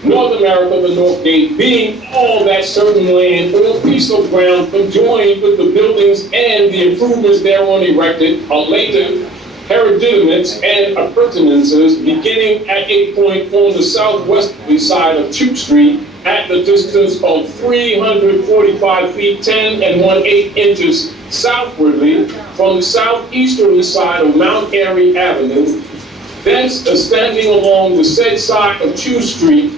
North America, the North Gate, being all that certain land or piece of ground conjoined with the buildings and the improvements thereon erected, are later hereditaments and appurtenances beginning at a point on the southwesterly side of Chew Street at the distance of 345 feet 10 1/8 inches southwardly from the southeasterly side of Mount Airy Avenue, thence standing along the said side of Chew Street,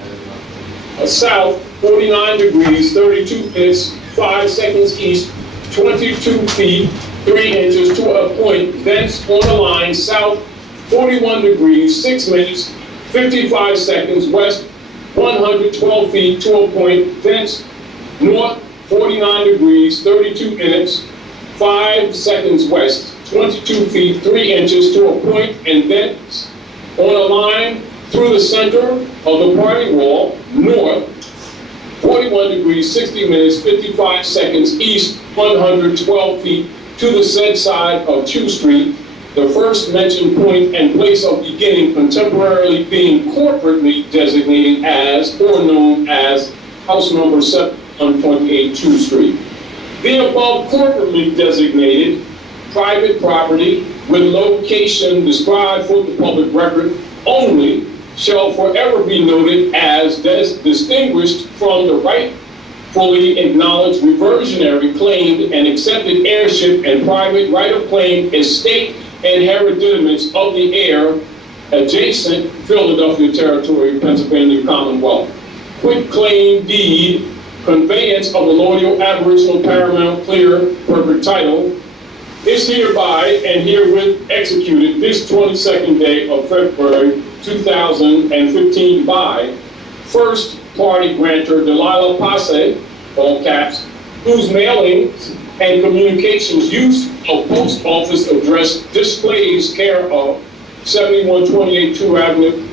south 49 degrees 32 minutes 5 seconds east, 22 feet 3 inches to a point, thence on the line south 41 degrees 6 minutes 55 seconds west, 112 feet to a point, thence north 49 degrees 32 minutes 5 seconds west, 22 feet 3 inches to a point and thence on a line through the center of the party wall, north, 41 degrees, 60 minutes, 55 seconds east, 112 feet to the said side of 2 Street, the first mentioned point and place of beginning contemporarily being corporately designated as or known as house number 7128 2 Street. The above corporately designated private property with location described for the public record only shall forever be noted as distinguished from the rightfully acknowledged reversionary claimed and accepted heirship and private right of claim estate and hereditaments of the heir adjacent Philadelphia Territory, Pennsylvania Commonwealth. Quit claim deed, conveyance of a loyal aboriginal paramount clear perfect title is hereby and herewith executed this 22nd day of February 2015 by first party grantor Delilah Passe, all caps, whose mailings and communications use of post office address displays care of 7128 2 Avenue,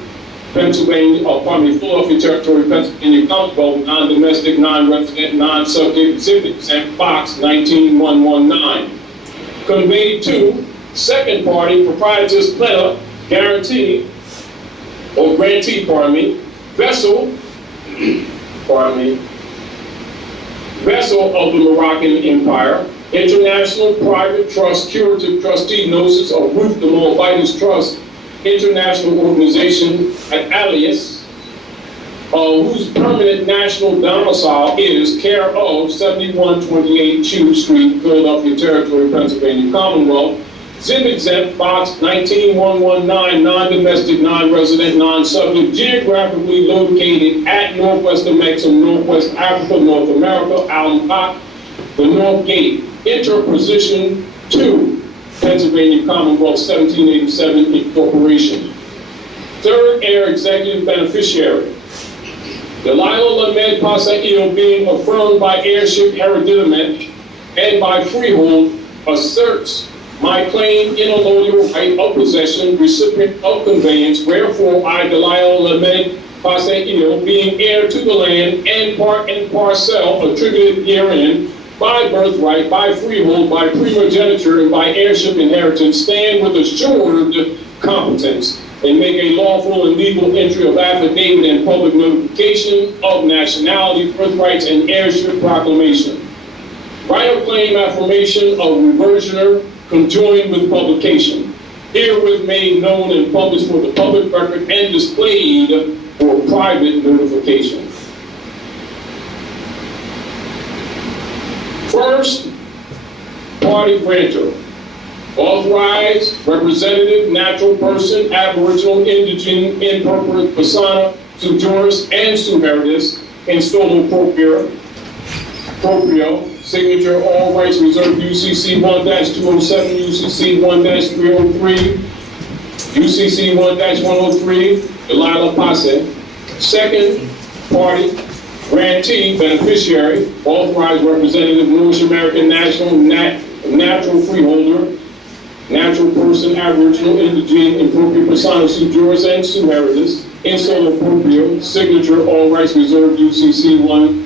Pennsylvania, Philadelphia Territory, Pennsylvania Commonwealth, non-domestic, non-resident, non-subject, exhibit exempt box 19119. Conveyed to second party proprietors plena guarantee or grantee, vessel of the Moroccan Empire, International Private Trust Curative Trustee Gnosis of Ruth de Moabitis Trust, International Organization at alias, whose permanent national domicile is care of 7128 2 Street, Philadelphia Territory, Pennsylvania Commonwealth, zip exempt box 19119, non-domestic, non-resident, non-subject, geographically located at Northwest of Mexico, Northwest Africa, North America, Almcock, the North Gate, interposition 2, Pennsylvania Commonwealth, 1787 Incorporation. Third heir executive beneficiary, Delilah Lamed Pasail, being affirmed by heirship hereditament and by freehold, asserts my claim in a loyal right of possession, recipient of conveyance, wherefore I, Delilah Lamed Pasail, being heir to the land and part and parcel attributed herein, by birthright, by freehold, by primogeniture, and by heirship inheritance, stand with assured competence and make a lawful and legal entry of affidavit and public notification of nationality, birthrights, and heirship proclamation. Right of claim affirmation of reversioner conjoined with publication, herewith made known and published for the public record and displayed for private notification. First party grantor, authorized representative, natural person, aboriginal, indigent, imperfect, persona, sui juris, and sui meritus, in solo proprio, signature, all rights reserved, UCC 1-207, UCC 1-303, UCC 1-103, Delilah Passe. Second party grantee, beneficiary, authorized representative, Moorish American national, natural freeholder, natural person, aboriginal, indigent, impropriate persona, sui juris, and sui meritus, in solo proprio, signature, all rights reserved, UCC 1-207,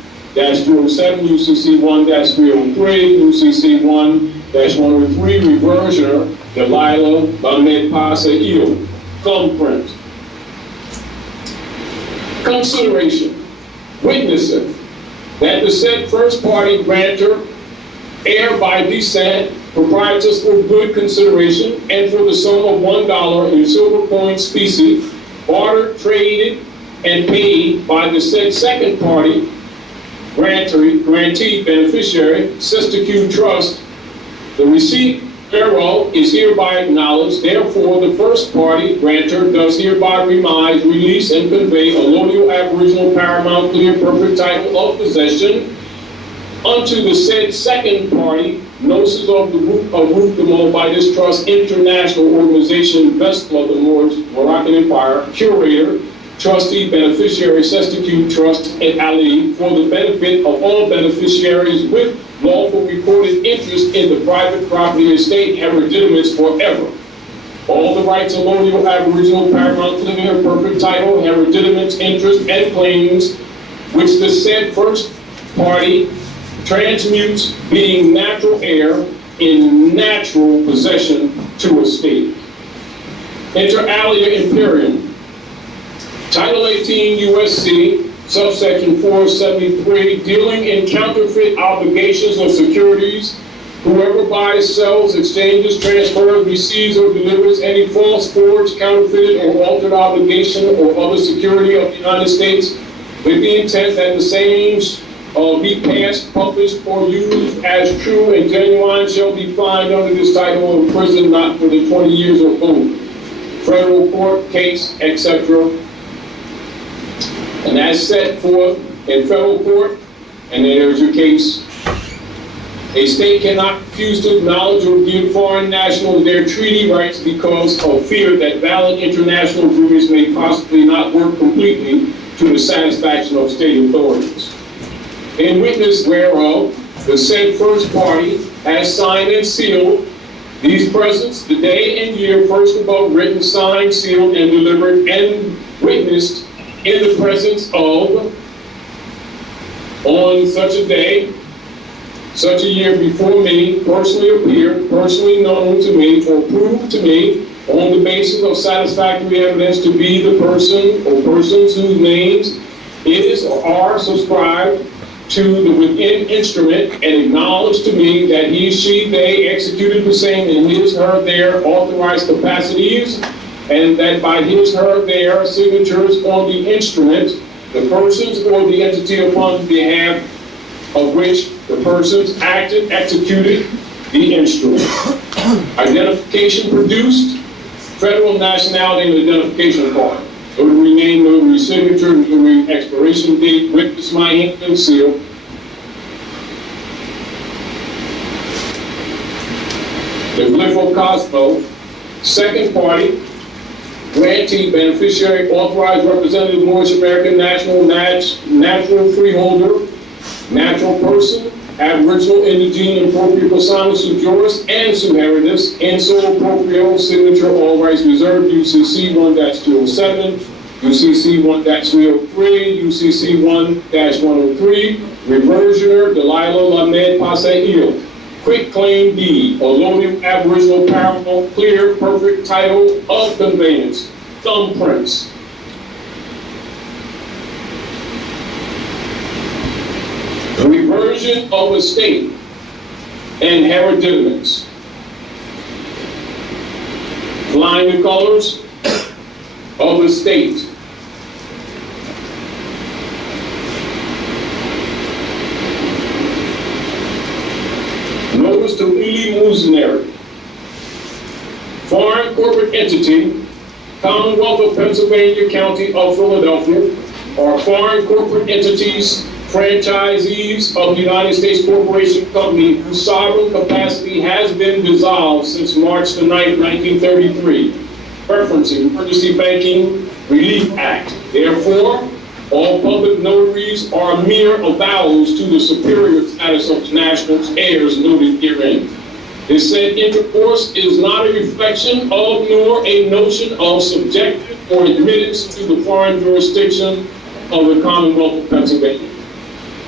UCC 1-303, UCC 1-103, reversioner, Delilah Lamed Pasail. Thumbprint. Consideration. Witnesseth that the said first party grantor, heir by descent, proprietors for good consideration, and for the sum of $1 in silver coin specie, bartered, traded, and paid by the said second party grantee beneficiary, Sister Trust, the receipt thereof is hereby acknowledged. Therefore, the first party grantor does hereby remise, release, and convey a loyal aboriginal paramount clear perfect title of possession unto the said second party, Gnosis of Ruth de Moabitis Trust, International Organization, Vessel of the Moors, Moroccan Empire, curator, trustee, beneficiary, Sestenra Trust, et ali, for the benefit of all beneficiaries with lawful recorded interest in the private property estate hereditaments forever. All the rights allodial, aboriginal, paramount, linear, perfect title, hereditaments, interest, and claims which the said first party transmutes being natural heir in natural possession to estate. Inter alia imperium. Title 18 USC, subsection 473, dealing in counterfeit obligations of securities. Whoever buys, sells, exchanges, transfers, receives, or delivers any false, forged, counterfeited, or altered obligation or other security of the United States with the intent that the same be passed, published, or used as true and genuine shall be fined under this title or imprisoned not for the 20 years or both. Federal court, case, etc. And that's set forth in federal court, and there's your case. A state cannot refuse to acknowledge or give foreign nationals their treaty rights because of fear that valid international agreements may possibly not work completely to the satisfaction of state authorities. In witness whereof, the said first party has signed and sealed these presents the day and year first above written, signed, sealed, and delivered, and witnessed in the presence of, on such a day, such a year before me, personally appeared, personally known to me, or proved to me, on the basis of satisfactory evidence to be the person or persons whose names is or are subscribed to the within instrument, and acknowledged to me that he, she, they executed the same in his, her, their authorized capacities, and that by his, her, their signatures on the instrument, the persons or the entity upon behalf of which the persons acted, executed the instrument. Identification produced, federal nationality and identification card. Notary name, notary signature, notary expiration date, witness my ink and seal. The Glypho Cosmo, second party, grantee, beneficiary, authorized representative, Moorish American national, natural freeholder, natural person, aboriginal, indigene, impropria persona, sub juris, and sub heritis, in solo proprio, signature, all rights reserved, UCC 1-207, UCC 1-303, UCC 1-103, reversioner, Delilah Lamed Paseil, quick claim deed, allodial, aboriginal, paramount, clear, perfect title of conveyance, thumbprints. Reversion of estate and hereditaments. Flying the colors of estate. Notice to Uli Musenary. Foreign corporate entity, Commonwealth of Pennsylvania, County of Philadelphia, or foreign corporate entities, franchisees of the United States Corporation Company whose sovereign capacity has been dissolved since March the 9th, 1933, referencing Emergency Banking Relief Act. Therefore, all public notaries are mere avowals to the superior status of nationals, heirs noted herein. This said intercourse is not a reflection of nor a notion of subjective or admittance to the foreign jurisdiction of the Commonwealth of Pennsylvania.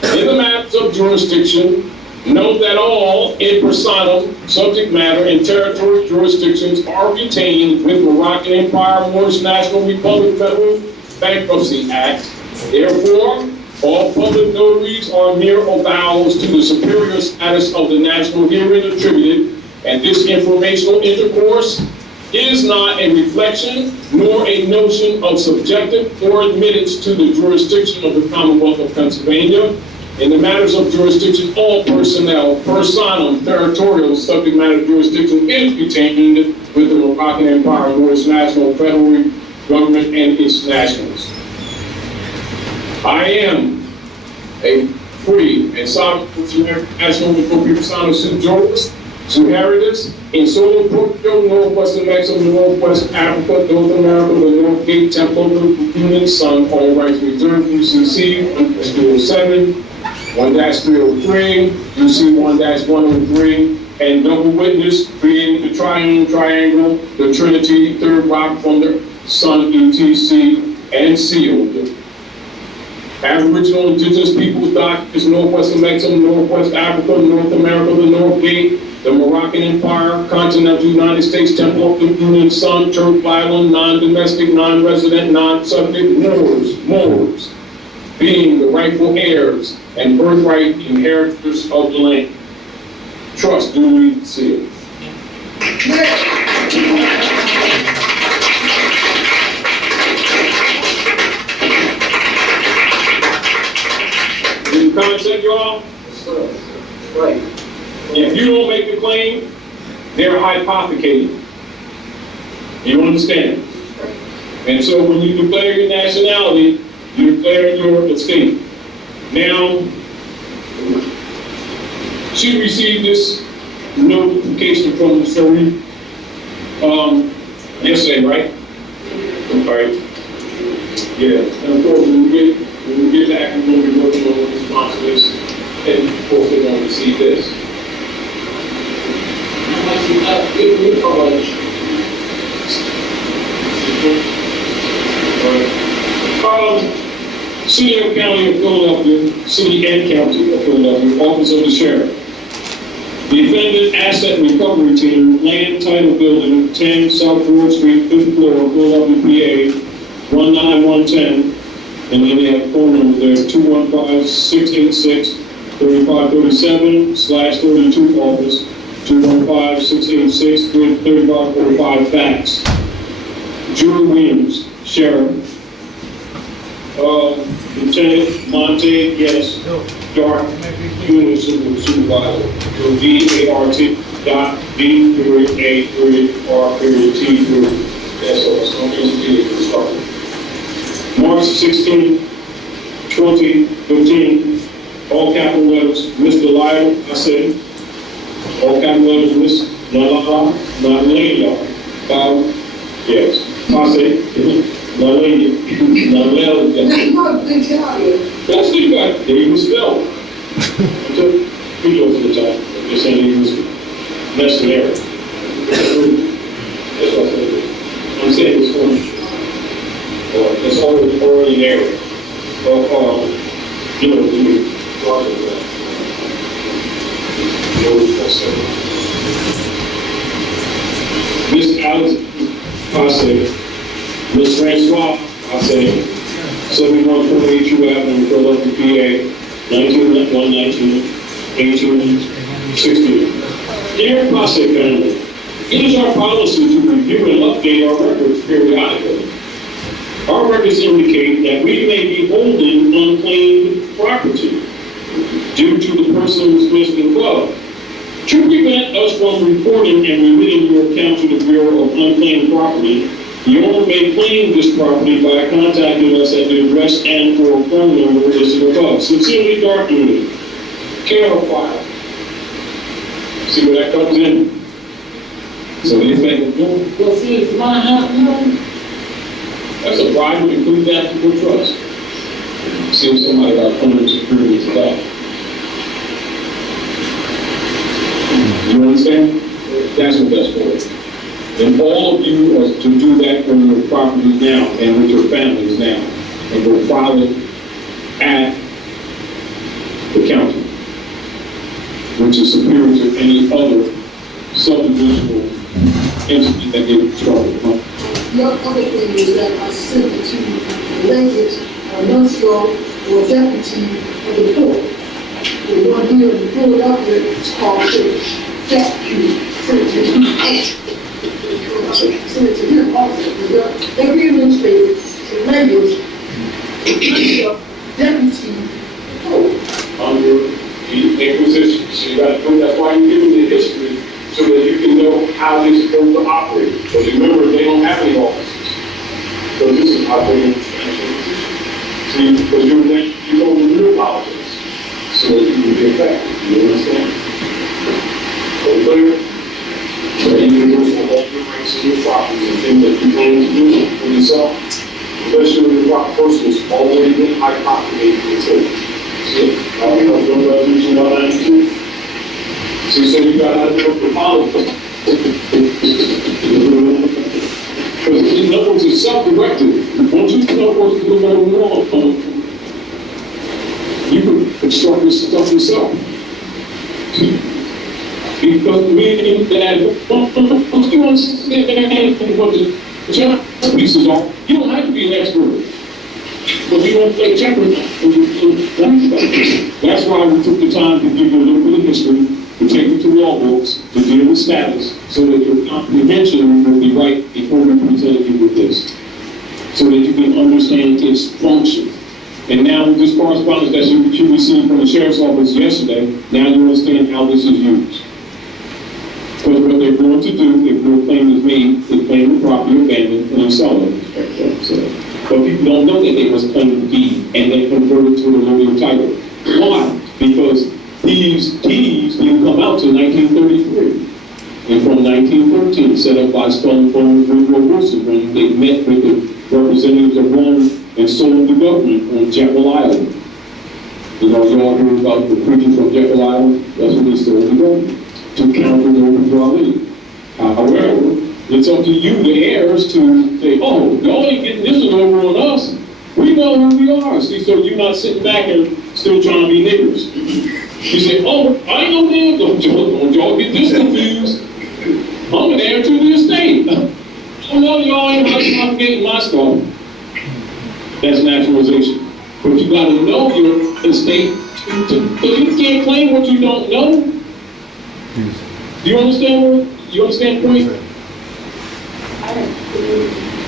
In the matters of jurisdiction, note that all in personam, subject matter, and territory jurisdictions are retained with Moroccan Empire, Moorish National Republic Federal Bankruptcy Act. Therefore, all public notaries are mere avowals to the superior status of the national herein attributed, and this informational intercourse is not a reflection nor a notion of subjective or admittance to the jurisdiction of the Commonwealth of Pennsylvania. In the matters of jurisdiction, all personnel, personam, territorial, subject matter jurisdiction is retained with the Moroccan Empire, Moorish National Federal Government, and its nationals. I am a free and sovereign American national Republic persona sub juris, sub heritis, in solo proprio, northwestern Mexico, northwest Africa, North America, the North Gate Temple, the Union Sun, all rights reserved, UCC 1-207, 1-303, you see 1-103, and double witness creating the triangle, the Trinity, third rock from the sun, etc., and sealed. Aboriginal indigenous peoples documents, Northwest Mexico, Northwest Africa, North America, the North Gate, the Moroccan Empire, continental United States, Temple of the Union, Sun, Turk Island, non-domestic, non-resident, non-subject, Moors, being the rightful heirs and birthright inheritors of the land. Trust duly sealed. Is the concept, y'all? Right. If you don't make the claim, they're hypothecating. You understand? And so when you declare your nationality, you declare your estate. Now, she received this notification from the Surrey yesterday, right? All right. Yeah. And of course, when we get back, we're going to be working on the response to this, and of course, they're going to receive this. City and County of Philadelphia, City and County of Philadelphia, Office of the Sheriff. Defendant Asset Recovery Team, Land Title Building, 10 South 4th Street, 5th floor, Philadelphia, PA, 19110. And then they have a phone number there, 215-686-3537/32 office, 215-686-3545 fax. Julie Williams, Sheriff. Lieutenant Monte, yes. Dark, Unit Supervisor. DART.D.A.R.T. That's all. So I'm going to start. March 16, 2015, all capital letters, Mr. Lyle, I said, all capital letters, Miss Nala, Nalaya, yes, I said, Nalaya, Nalaya, that's the guy, they even spelled. I took videos of the time, they're saying he was mercenary. That's what I said. I'm saying it's funny. It's already there. You know, Miss Alice, I say, Miss Francois, I say, 7128 Avenue, Philadelphia, PA, 1816. Dear Posse family, it is our policy to review and update our records periodically. Our records indicate that we may be holding unclaimed property due to the persons listed above. To prevent us from reporting and remitting your account to the Bureau of Unclaimed Property, the owner may claim this property by contacting us at the address and or phone number listed above. Sincerely, Dark Unit, care file. See where that comes in? So they think, well, see, it's my house, that's a private ecclesiastical trust. See if somebody got permanent security to that. You understand? That's what that's for. And all of you are to do that on your properties now and with your families now. And go file it at the county, which is superior to any other subdivisional entity that gets started. The other thing is that I sent it to Leggett, months ago, or deputy of the port. The one here in Philadelphia is called Church. Sent it to him also. Every administrator, Leggett, deputy port. Under the Inquisition. So you got to know that's why you're giving the history, so that you can know how they're supposed to operate. Because remember, they don't have any offices. So this is how they see, because you know the real politics, so that you can be effective. You understand? So clear? So you can go for all your rights and your properties and things that you plan to do for yourself, especially when the proper person is already been hypothecated and taken. So Resolution 192. So you got to do the policy. Because in other words, it's self-directed. Once you know what you're going to want, you can construct this stuff yourself. Because meaning that once you understand what the pieces are, you don't have to be an expert. But you don't play checkers. That's why we took the time to give you a little bit of history, to take you to law books, to deal with status, so that your comprehension will be right before we present you with this, so that you can understand its function. And now with this correspondence that you received from the sheriff's office yesterday, now you understand how this is used. Because what they're going to do, if no claim is made, is claim the property abandoned and sell it. But people don't know that they must claim the deed and then convert it to a local title. Why? Because these deeds didn't come out till 1933. And from 1913, set up by Stone and Woodrow Wilson, when they met with the representatives of Rome and sold the government on Jekyll Island. You know, y'all heard about the preachers from Jekyll Island? That's when they sold the government to counter Noble Drawing. However, it's up to you, the heirs, to say, oh, y'all ain't getting this one over on us. We know who we are. See, so you're not sitting back and still trying to be niggers. You say, oh, I know them. Don't y'all get this confused. I'm an heir to the estate. Oh, no, y'all ain't getting my stuff. That's naturalization. But you got to know your estate. But you can't claim what you don't know. Do you understand the point?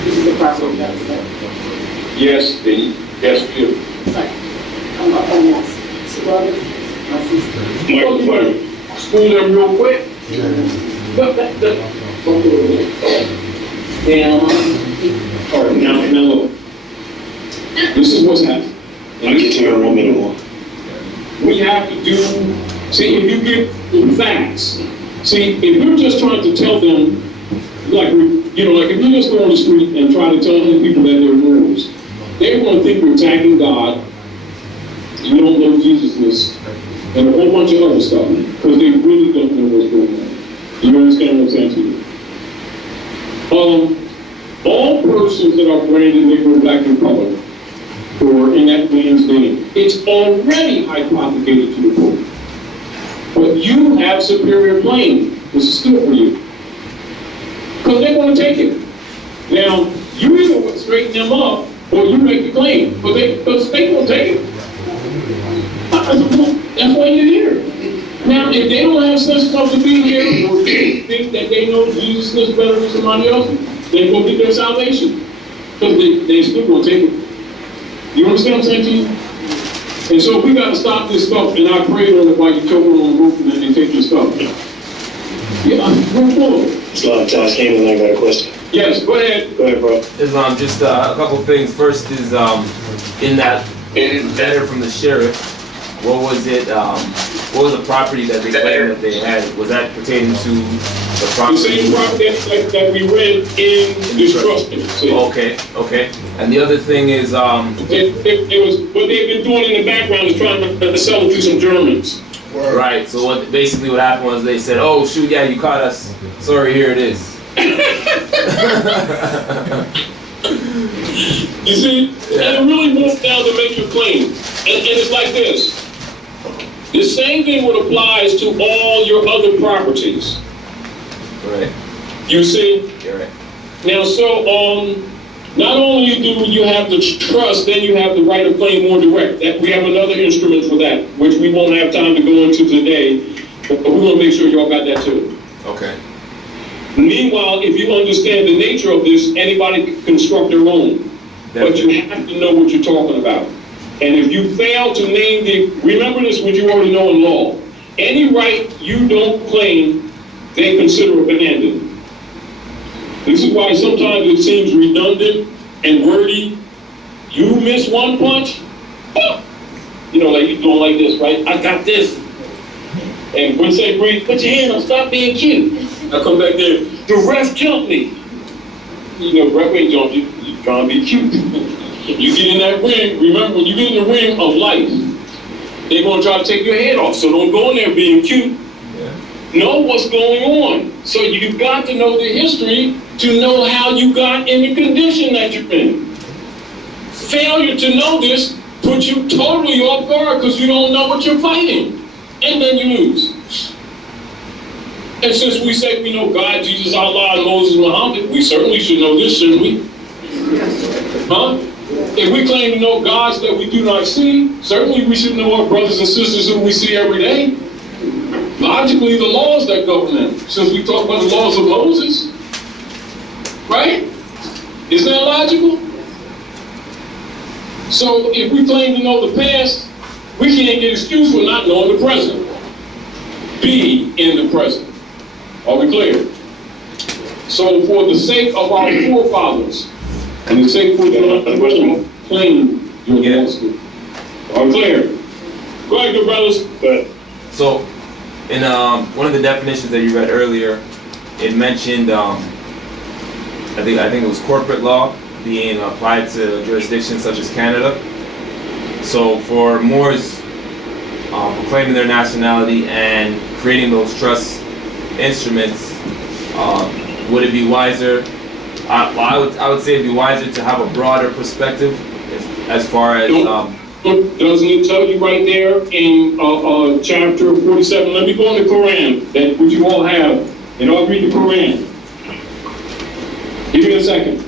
This is the proper address. Yes, yes, we do. I'm up on that. My sister. Microphone. School them real quick. Now look. This is what's happening. I'll get to you in 1 minute more. We have to do, see, if you get the facts, see, if you're just trying to tell them, like if you just go on the street and try to tell people that they're Moors, they're going to think you're attacking God, you don't know Jesus, and a whole bunch of other stuff, because they really don't know what's going on. You understand what I'm saying to you? All persons that are branded Negro, Black, and Colored, or in that man's name, it's already hypothecated to the court. But you have superior claim. This is still for you. Because they're going to take it. Now, you either straighten them up or you make the claim. But they going to take it. That's why you're here. Now, if they don't have sense enough to be here, or they think that they know Jesus is better than somebody else, they go get their salvation. Because they still going to take it. You understand what I'm saying to you? And so we got to stop this stuff, and I prayed on it while you choke on the roof and then they take your stuff. Yeah, go forward. Josh came and I got a question. Yes, go ahead. Go ahead, bro. Islam, just a couple things. First is in that letter from the sheriff, what was it? What was the property that they claimed that they had? Was that pertaining to the property? The same property that we read in this trust. Okay. And the other thing is, it was what they've been doing in the background is trying to sell it to some Germans. Right. So basically what happened was they said, "Oh shoot, yeah, you caught us. Sorry, here it is." You see, and it really boils down to make your claim, and it's like this. The same thing would apply to all your other properties. Right. You see? You're right. Now, so, not only do you have the trust, then you have the right of claim more direct. That we have another instrument for that, which we won't have time to go into today, but we want to make sure y'all got that too. Okay. Meanwhile, if you understand the nature of this, anybody can construct their own. But you have to know what you're talking about. And if you fail to name remember this, what you already know in law. Any right you don't claim, they consider abandoned. This is why sometimes it seems redundant and wordy. You miss one punch, you know, like you're doing like this, right? I got this. And when say, breathe, put your hand on, stop being cute. I come back there, the ref jumped me. You know, ref ain't jumped you, you're trying to be cute. You get in that ring, remember, when you get in the ring of life, they're going to try to take your head off. So don't go in there being cute. Know what's going on. So you got to know the history to know how you got in the condition that you're in. Failure to know this puts you totally off guard because you don't know what you're fighting. And then you lose. And since we say we know God, Jesus, Allah, and Moses, Muhammad, we certainly should know this, shouldn't we? Huh? If we claim to know gods that we do not see, certainly we should know our brothers and sisters who we see every day. Logically, the laws that govern them, since we talk about the laws of Moses, right? Isn't that logical? So if we claim to know the past, we can't get excuse for not knowing the present. Be in the present. Are we clear? So for the sake of our forefathers, and the sake for the claim your laws. Are we clear? Go ahead, good brothers. Go ahead. So, in one of the definitions that you read earlier, it mentioned, I think it was corporate law being applied to jurisdictions such as Canada. So for Moors proclaiming their nationality and creating those trust instruments, would it be wiser? I would say it'd be wiser to have a broader perspective, as far as. Doesn't it tell you right there in chapter 47? Let me go in the Quran, that which you all have, and I'll read the Quran. Give me a second.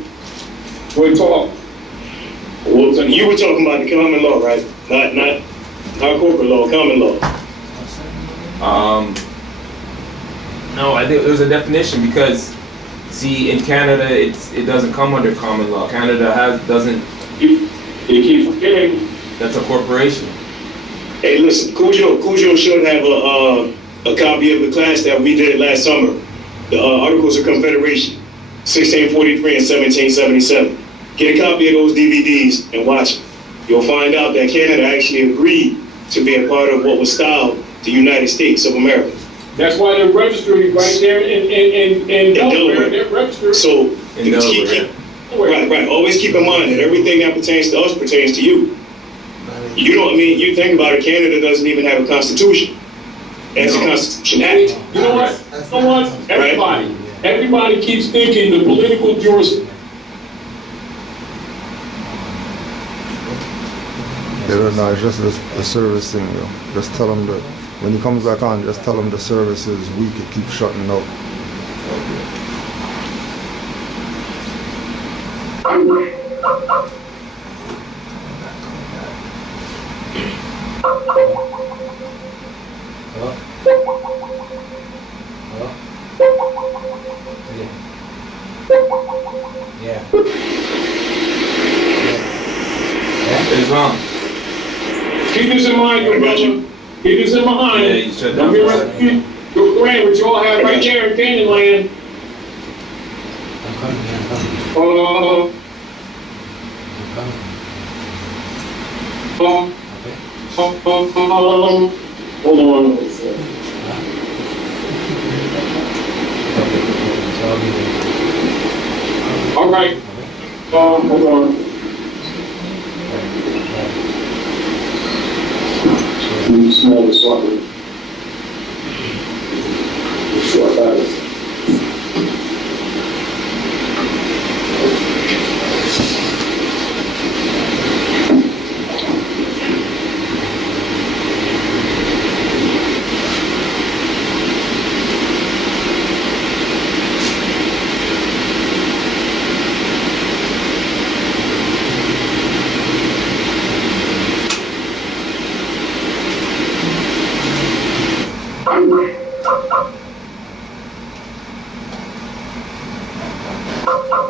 Go ahead, talk. Well, so you were talking about the common law, right? Not corporate law, common law. No, I think there's a definition because, see, in Canada it doesn't come under common law. Canada doesn't. It keeps forgetting. That's a corporation. Hey, listen, Cujo should have a copy of the class that we did last summer. The Articles of Confederation, 1643 and 1777. Get a copy of those DVDs and watch them. You'll find out that Canada actually agreed to be a part of what was styled the United States of America. That's why they're registered right there in Delaware. They're registered. So, in Delaware. Right. Always keep in mind that everything that pertains to us pertains to you. You know what I mean? You think about it, Canada doesn't even have a constitution. That's a Constitution Act. You know what? Everybody keeps thinking the political jurisdiction. No, it's just the service thing, yo. Just tell him that when he comes back on, just tell him the service is weak, it keeps shutting out. It's wrong. Keep this in mind, good brother. Keep this in mind. Yeah, you shut down. Your Quran, which you all have right there in Canaanland. Hold on. All right. Hold on. Small sorry. Sure about it.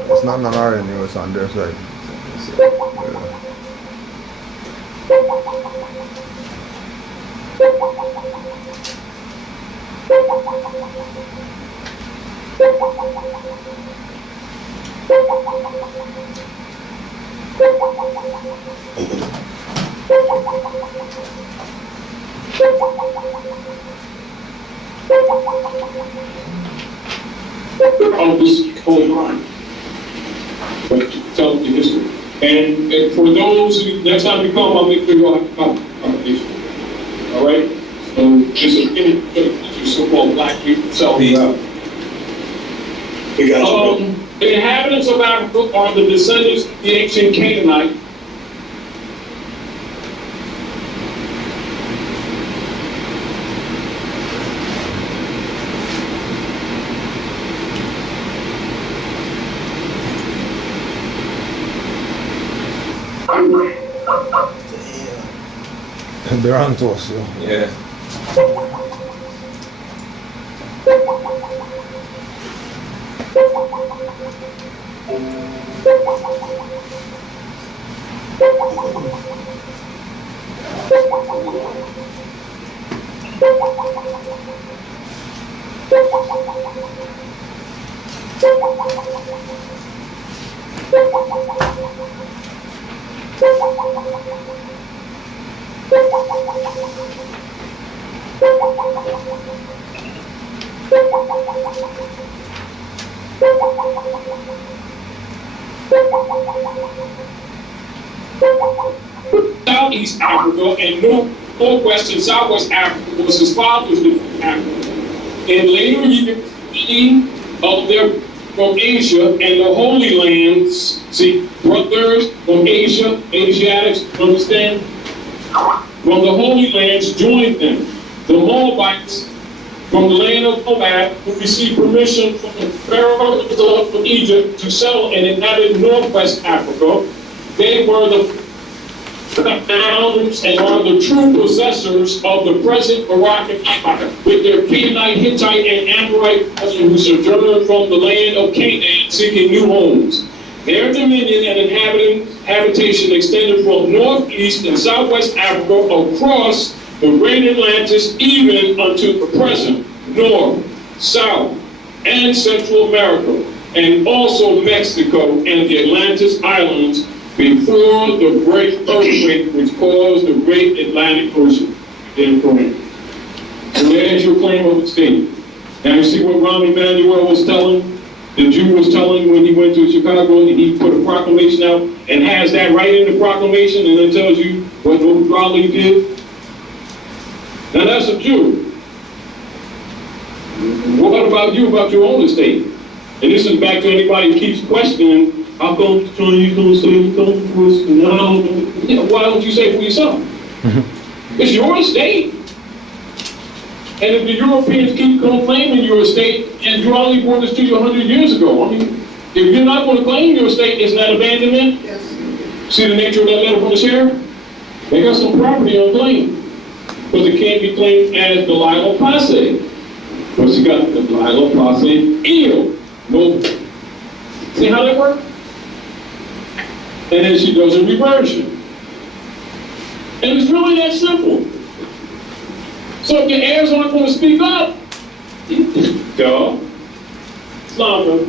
It's not on our end, it's on their side. Of this whole line. But tell the history. And for those who, next time you come, I'll make sure you all have a conversation. Just a so-called black people. So, We got you. the inhabitants of Africa are the descendants of the ancient Canaanite. They're on to us, yo. Yeah. Southeast Africa and Northwest and Southwest Africa was his father's Africa. In later years of their from Asia and the Holy Lands, see, brothers from Asia, Asiatics, understand? From the Holy Lands joined them. The Moabites from the land of Moab, who received permission from the pharaohs of Egypt to settle and inhabit Northwest Africa. They were the founders and are the true possessors of the present Moroccan Empire, with their Canaanite, Hittite, and Amorite brethren who sojourned from the land of Canaan seeking new homes. Their dominion and habitation extended from northeast and southwest Africa across the great Atlantis, even unto the present North, South, and Central America, and also Mexico and the Atlantis Islands before the great earthquake which caused the great Atlantic Ocean. So there's your claim of the state. Now you see what Rahm Emanuel was telling, the Jew was telling when he went to Chicago and he put a proclamation out and has that right in the proclamation and then tells you what Noble Raleigh did. Now that's a Jew. What about you, about your own estate? And this is back to anybody who keeps questioning, how come the Chinese don't say it comes to us? No. Why don't you say it for yourself? It's your estate. And if the Europeans keep claiming your estate, and you only brought this to you 100 years ago, I mean, if you're not going to claim your estate, isn't that abandonment? Yes. See the nature of that letter from the sheriff? They got some property unclaimed, because it can't be claimed as Delilah Passe. Because you got the Delilah Passe ill. No. See how that works? And then she does a reversion. And it's really that simple. So if the heirs aren't going to speak up, duh. Slumber.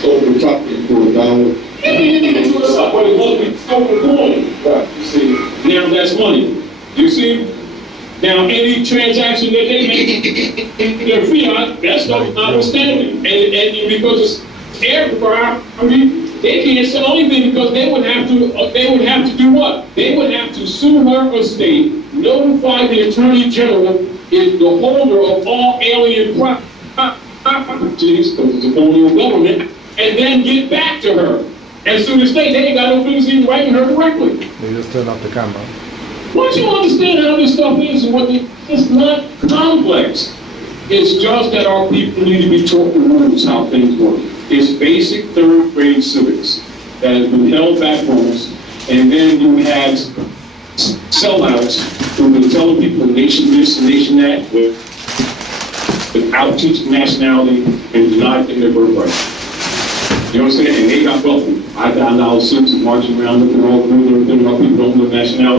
So we're talking for a dollar. But it won't be stolen coin. Right, you see. Now that's money. You see? Now any transaction that they make in their fiat, that's notwithstanding. And because it's heir property, they can't sell anything because they would have to do what? They would have to sue her estate, notify the Attorney General is the holder of all alien properties, because it's a colonial government, and then get back to her. And sue the state, they ain't got no business even writing her directly. They just turn off the camera. Once you understand how this stuff is and it's not complex. It's just that our people need to be taught the rules, how things work. It's basic third grade civics that has been held back from us. And then you had sellouts who've been telling people nation this and nation that without teaching nationality and denying their birthright. You know what I'm saying? And they got wealthy. I got now since marching around looking all through everything, our people don't know nationality.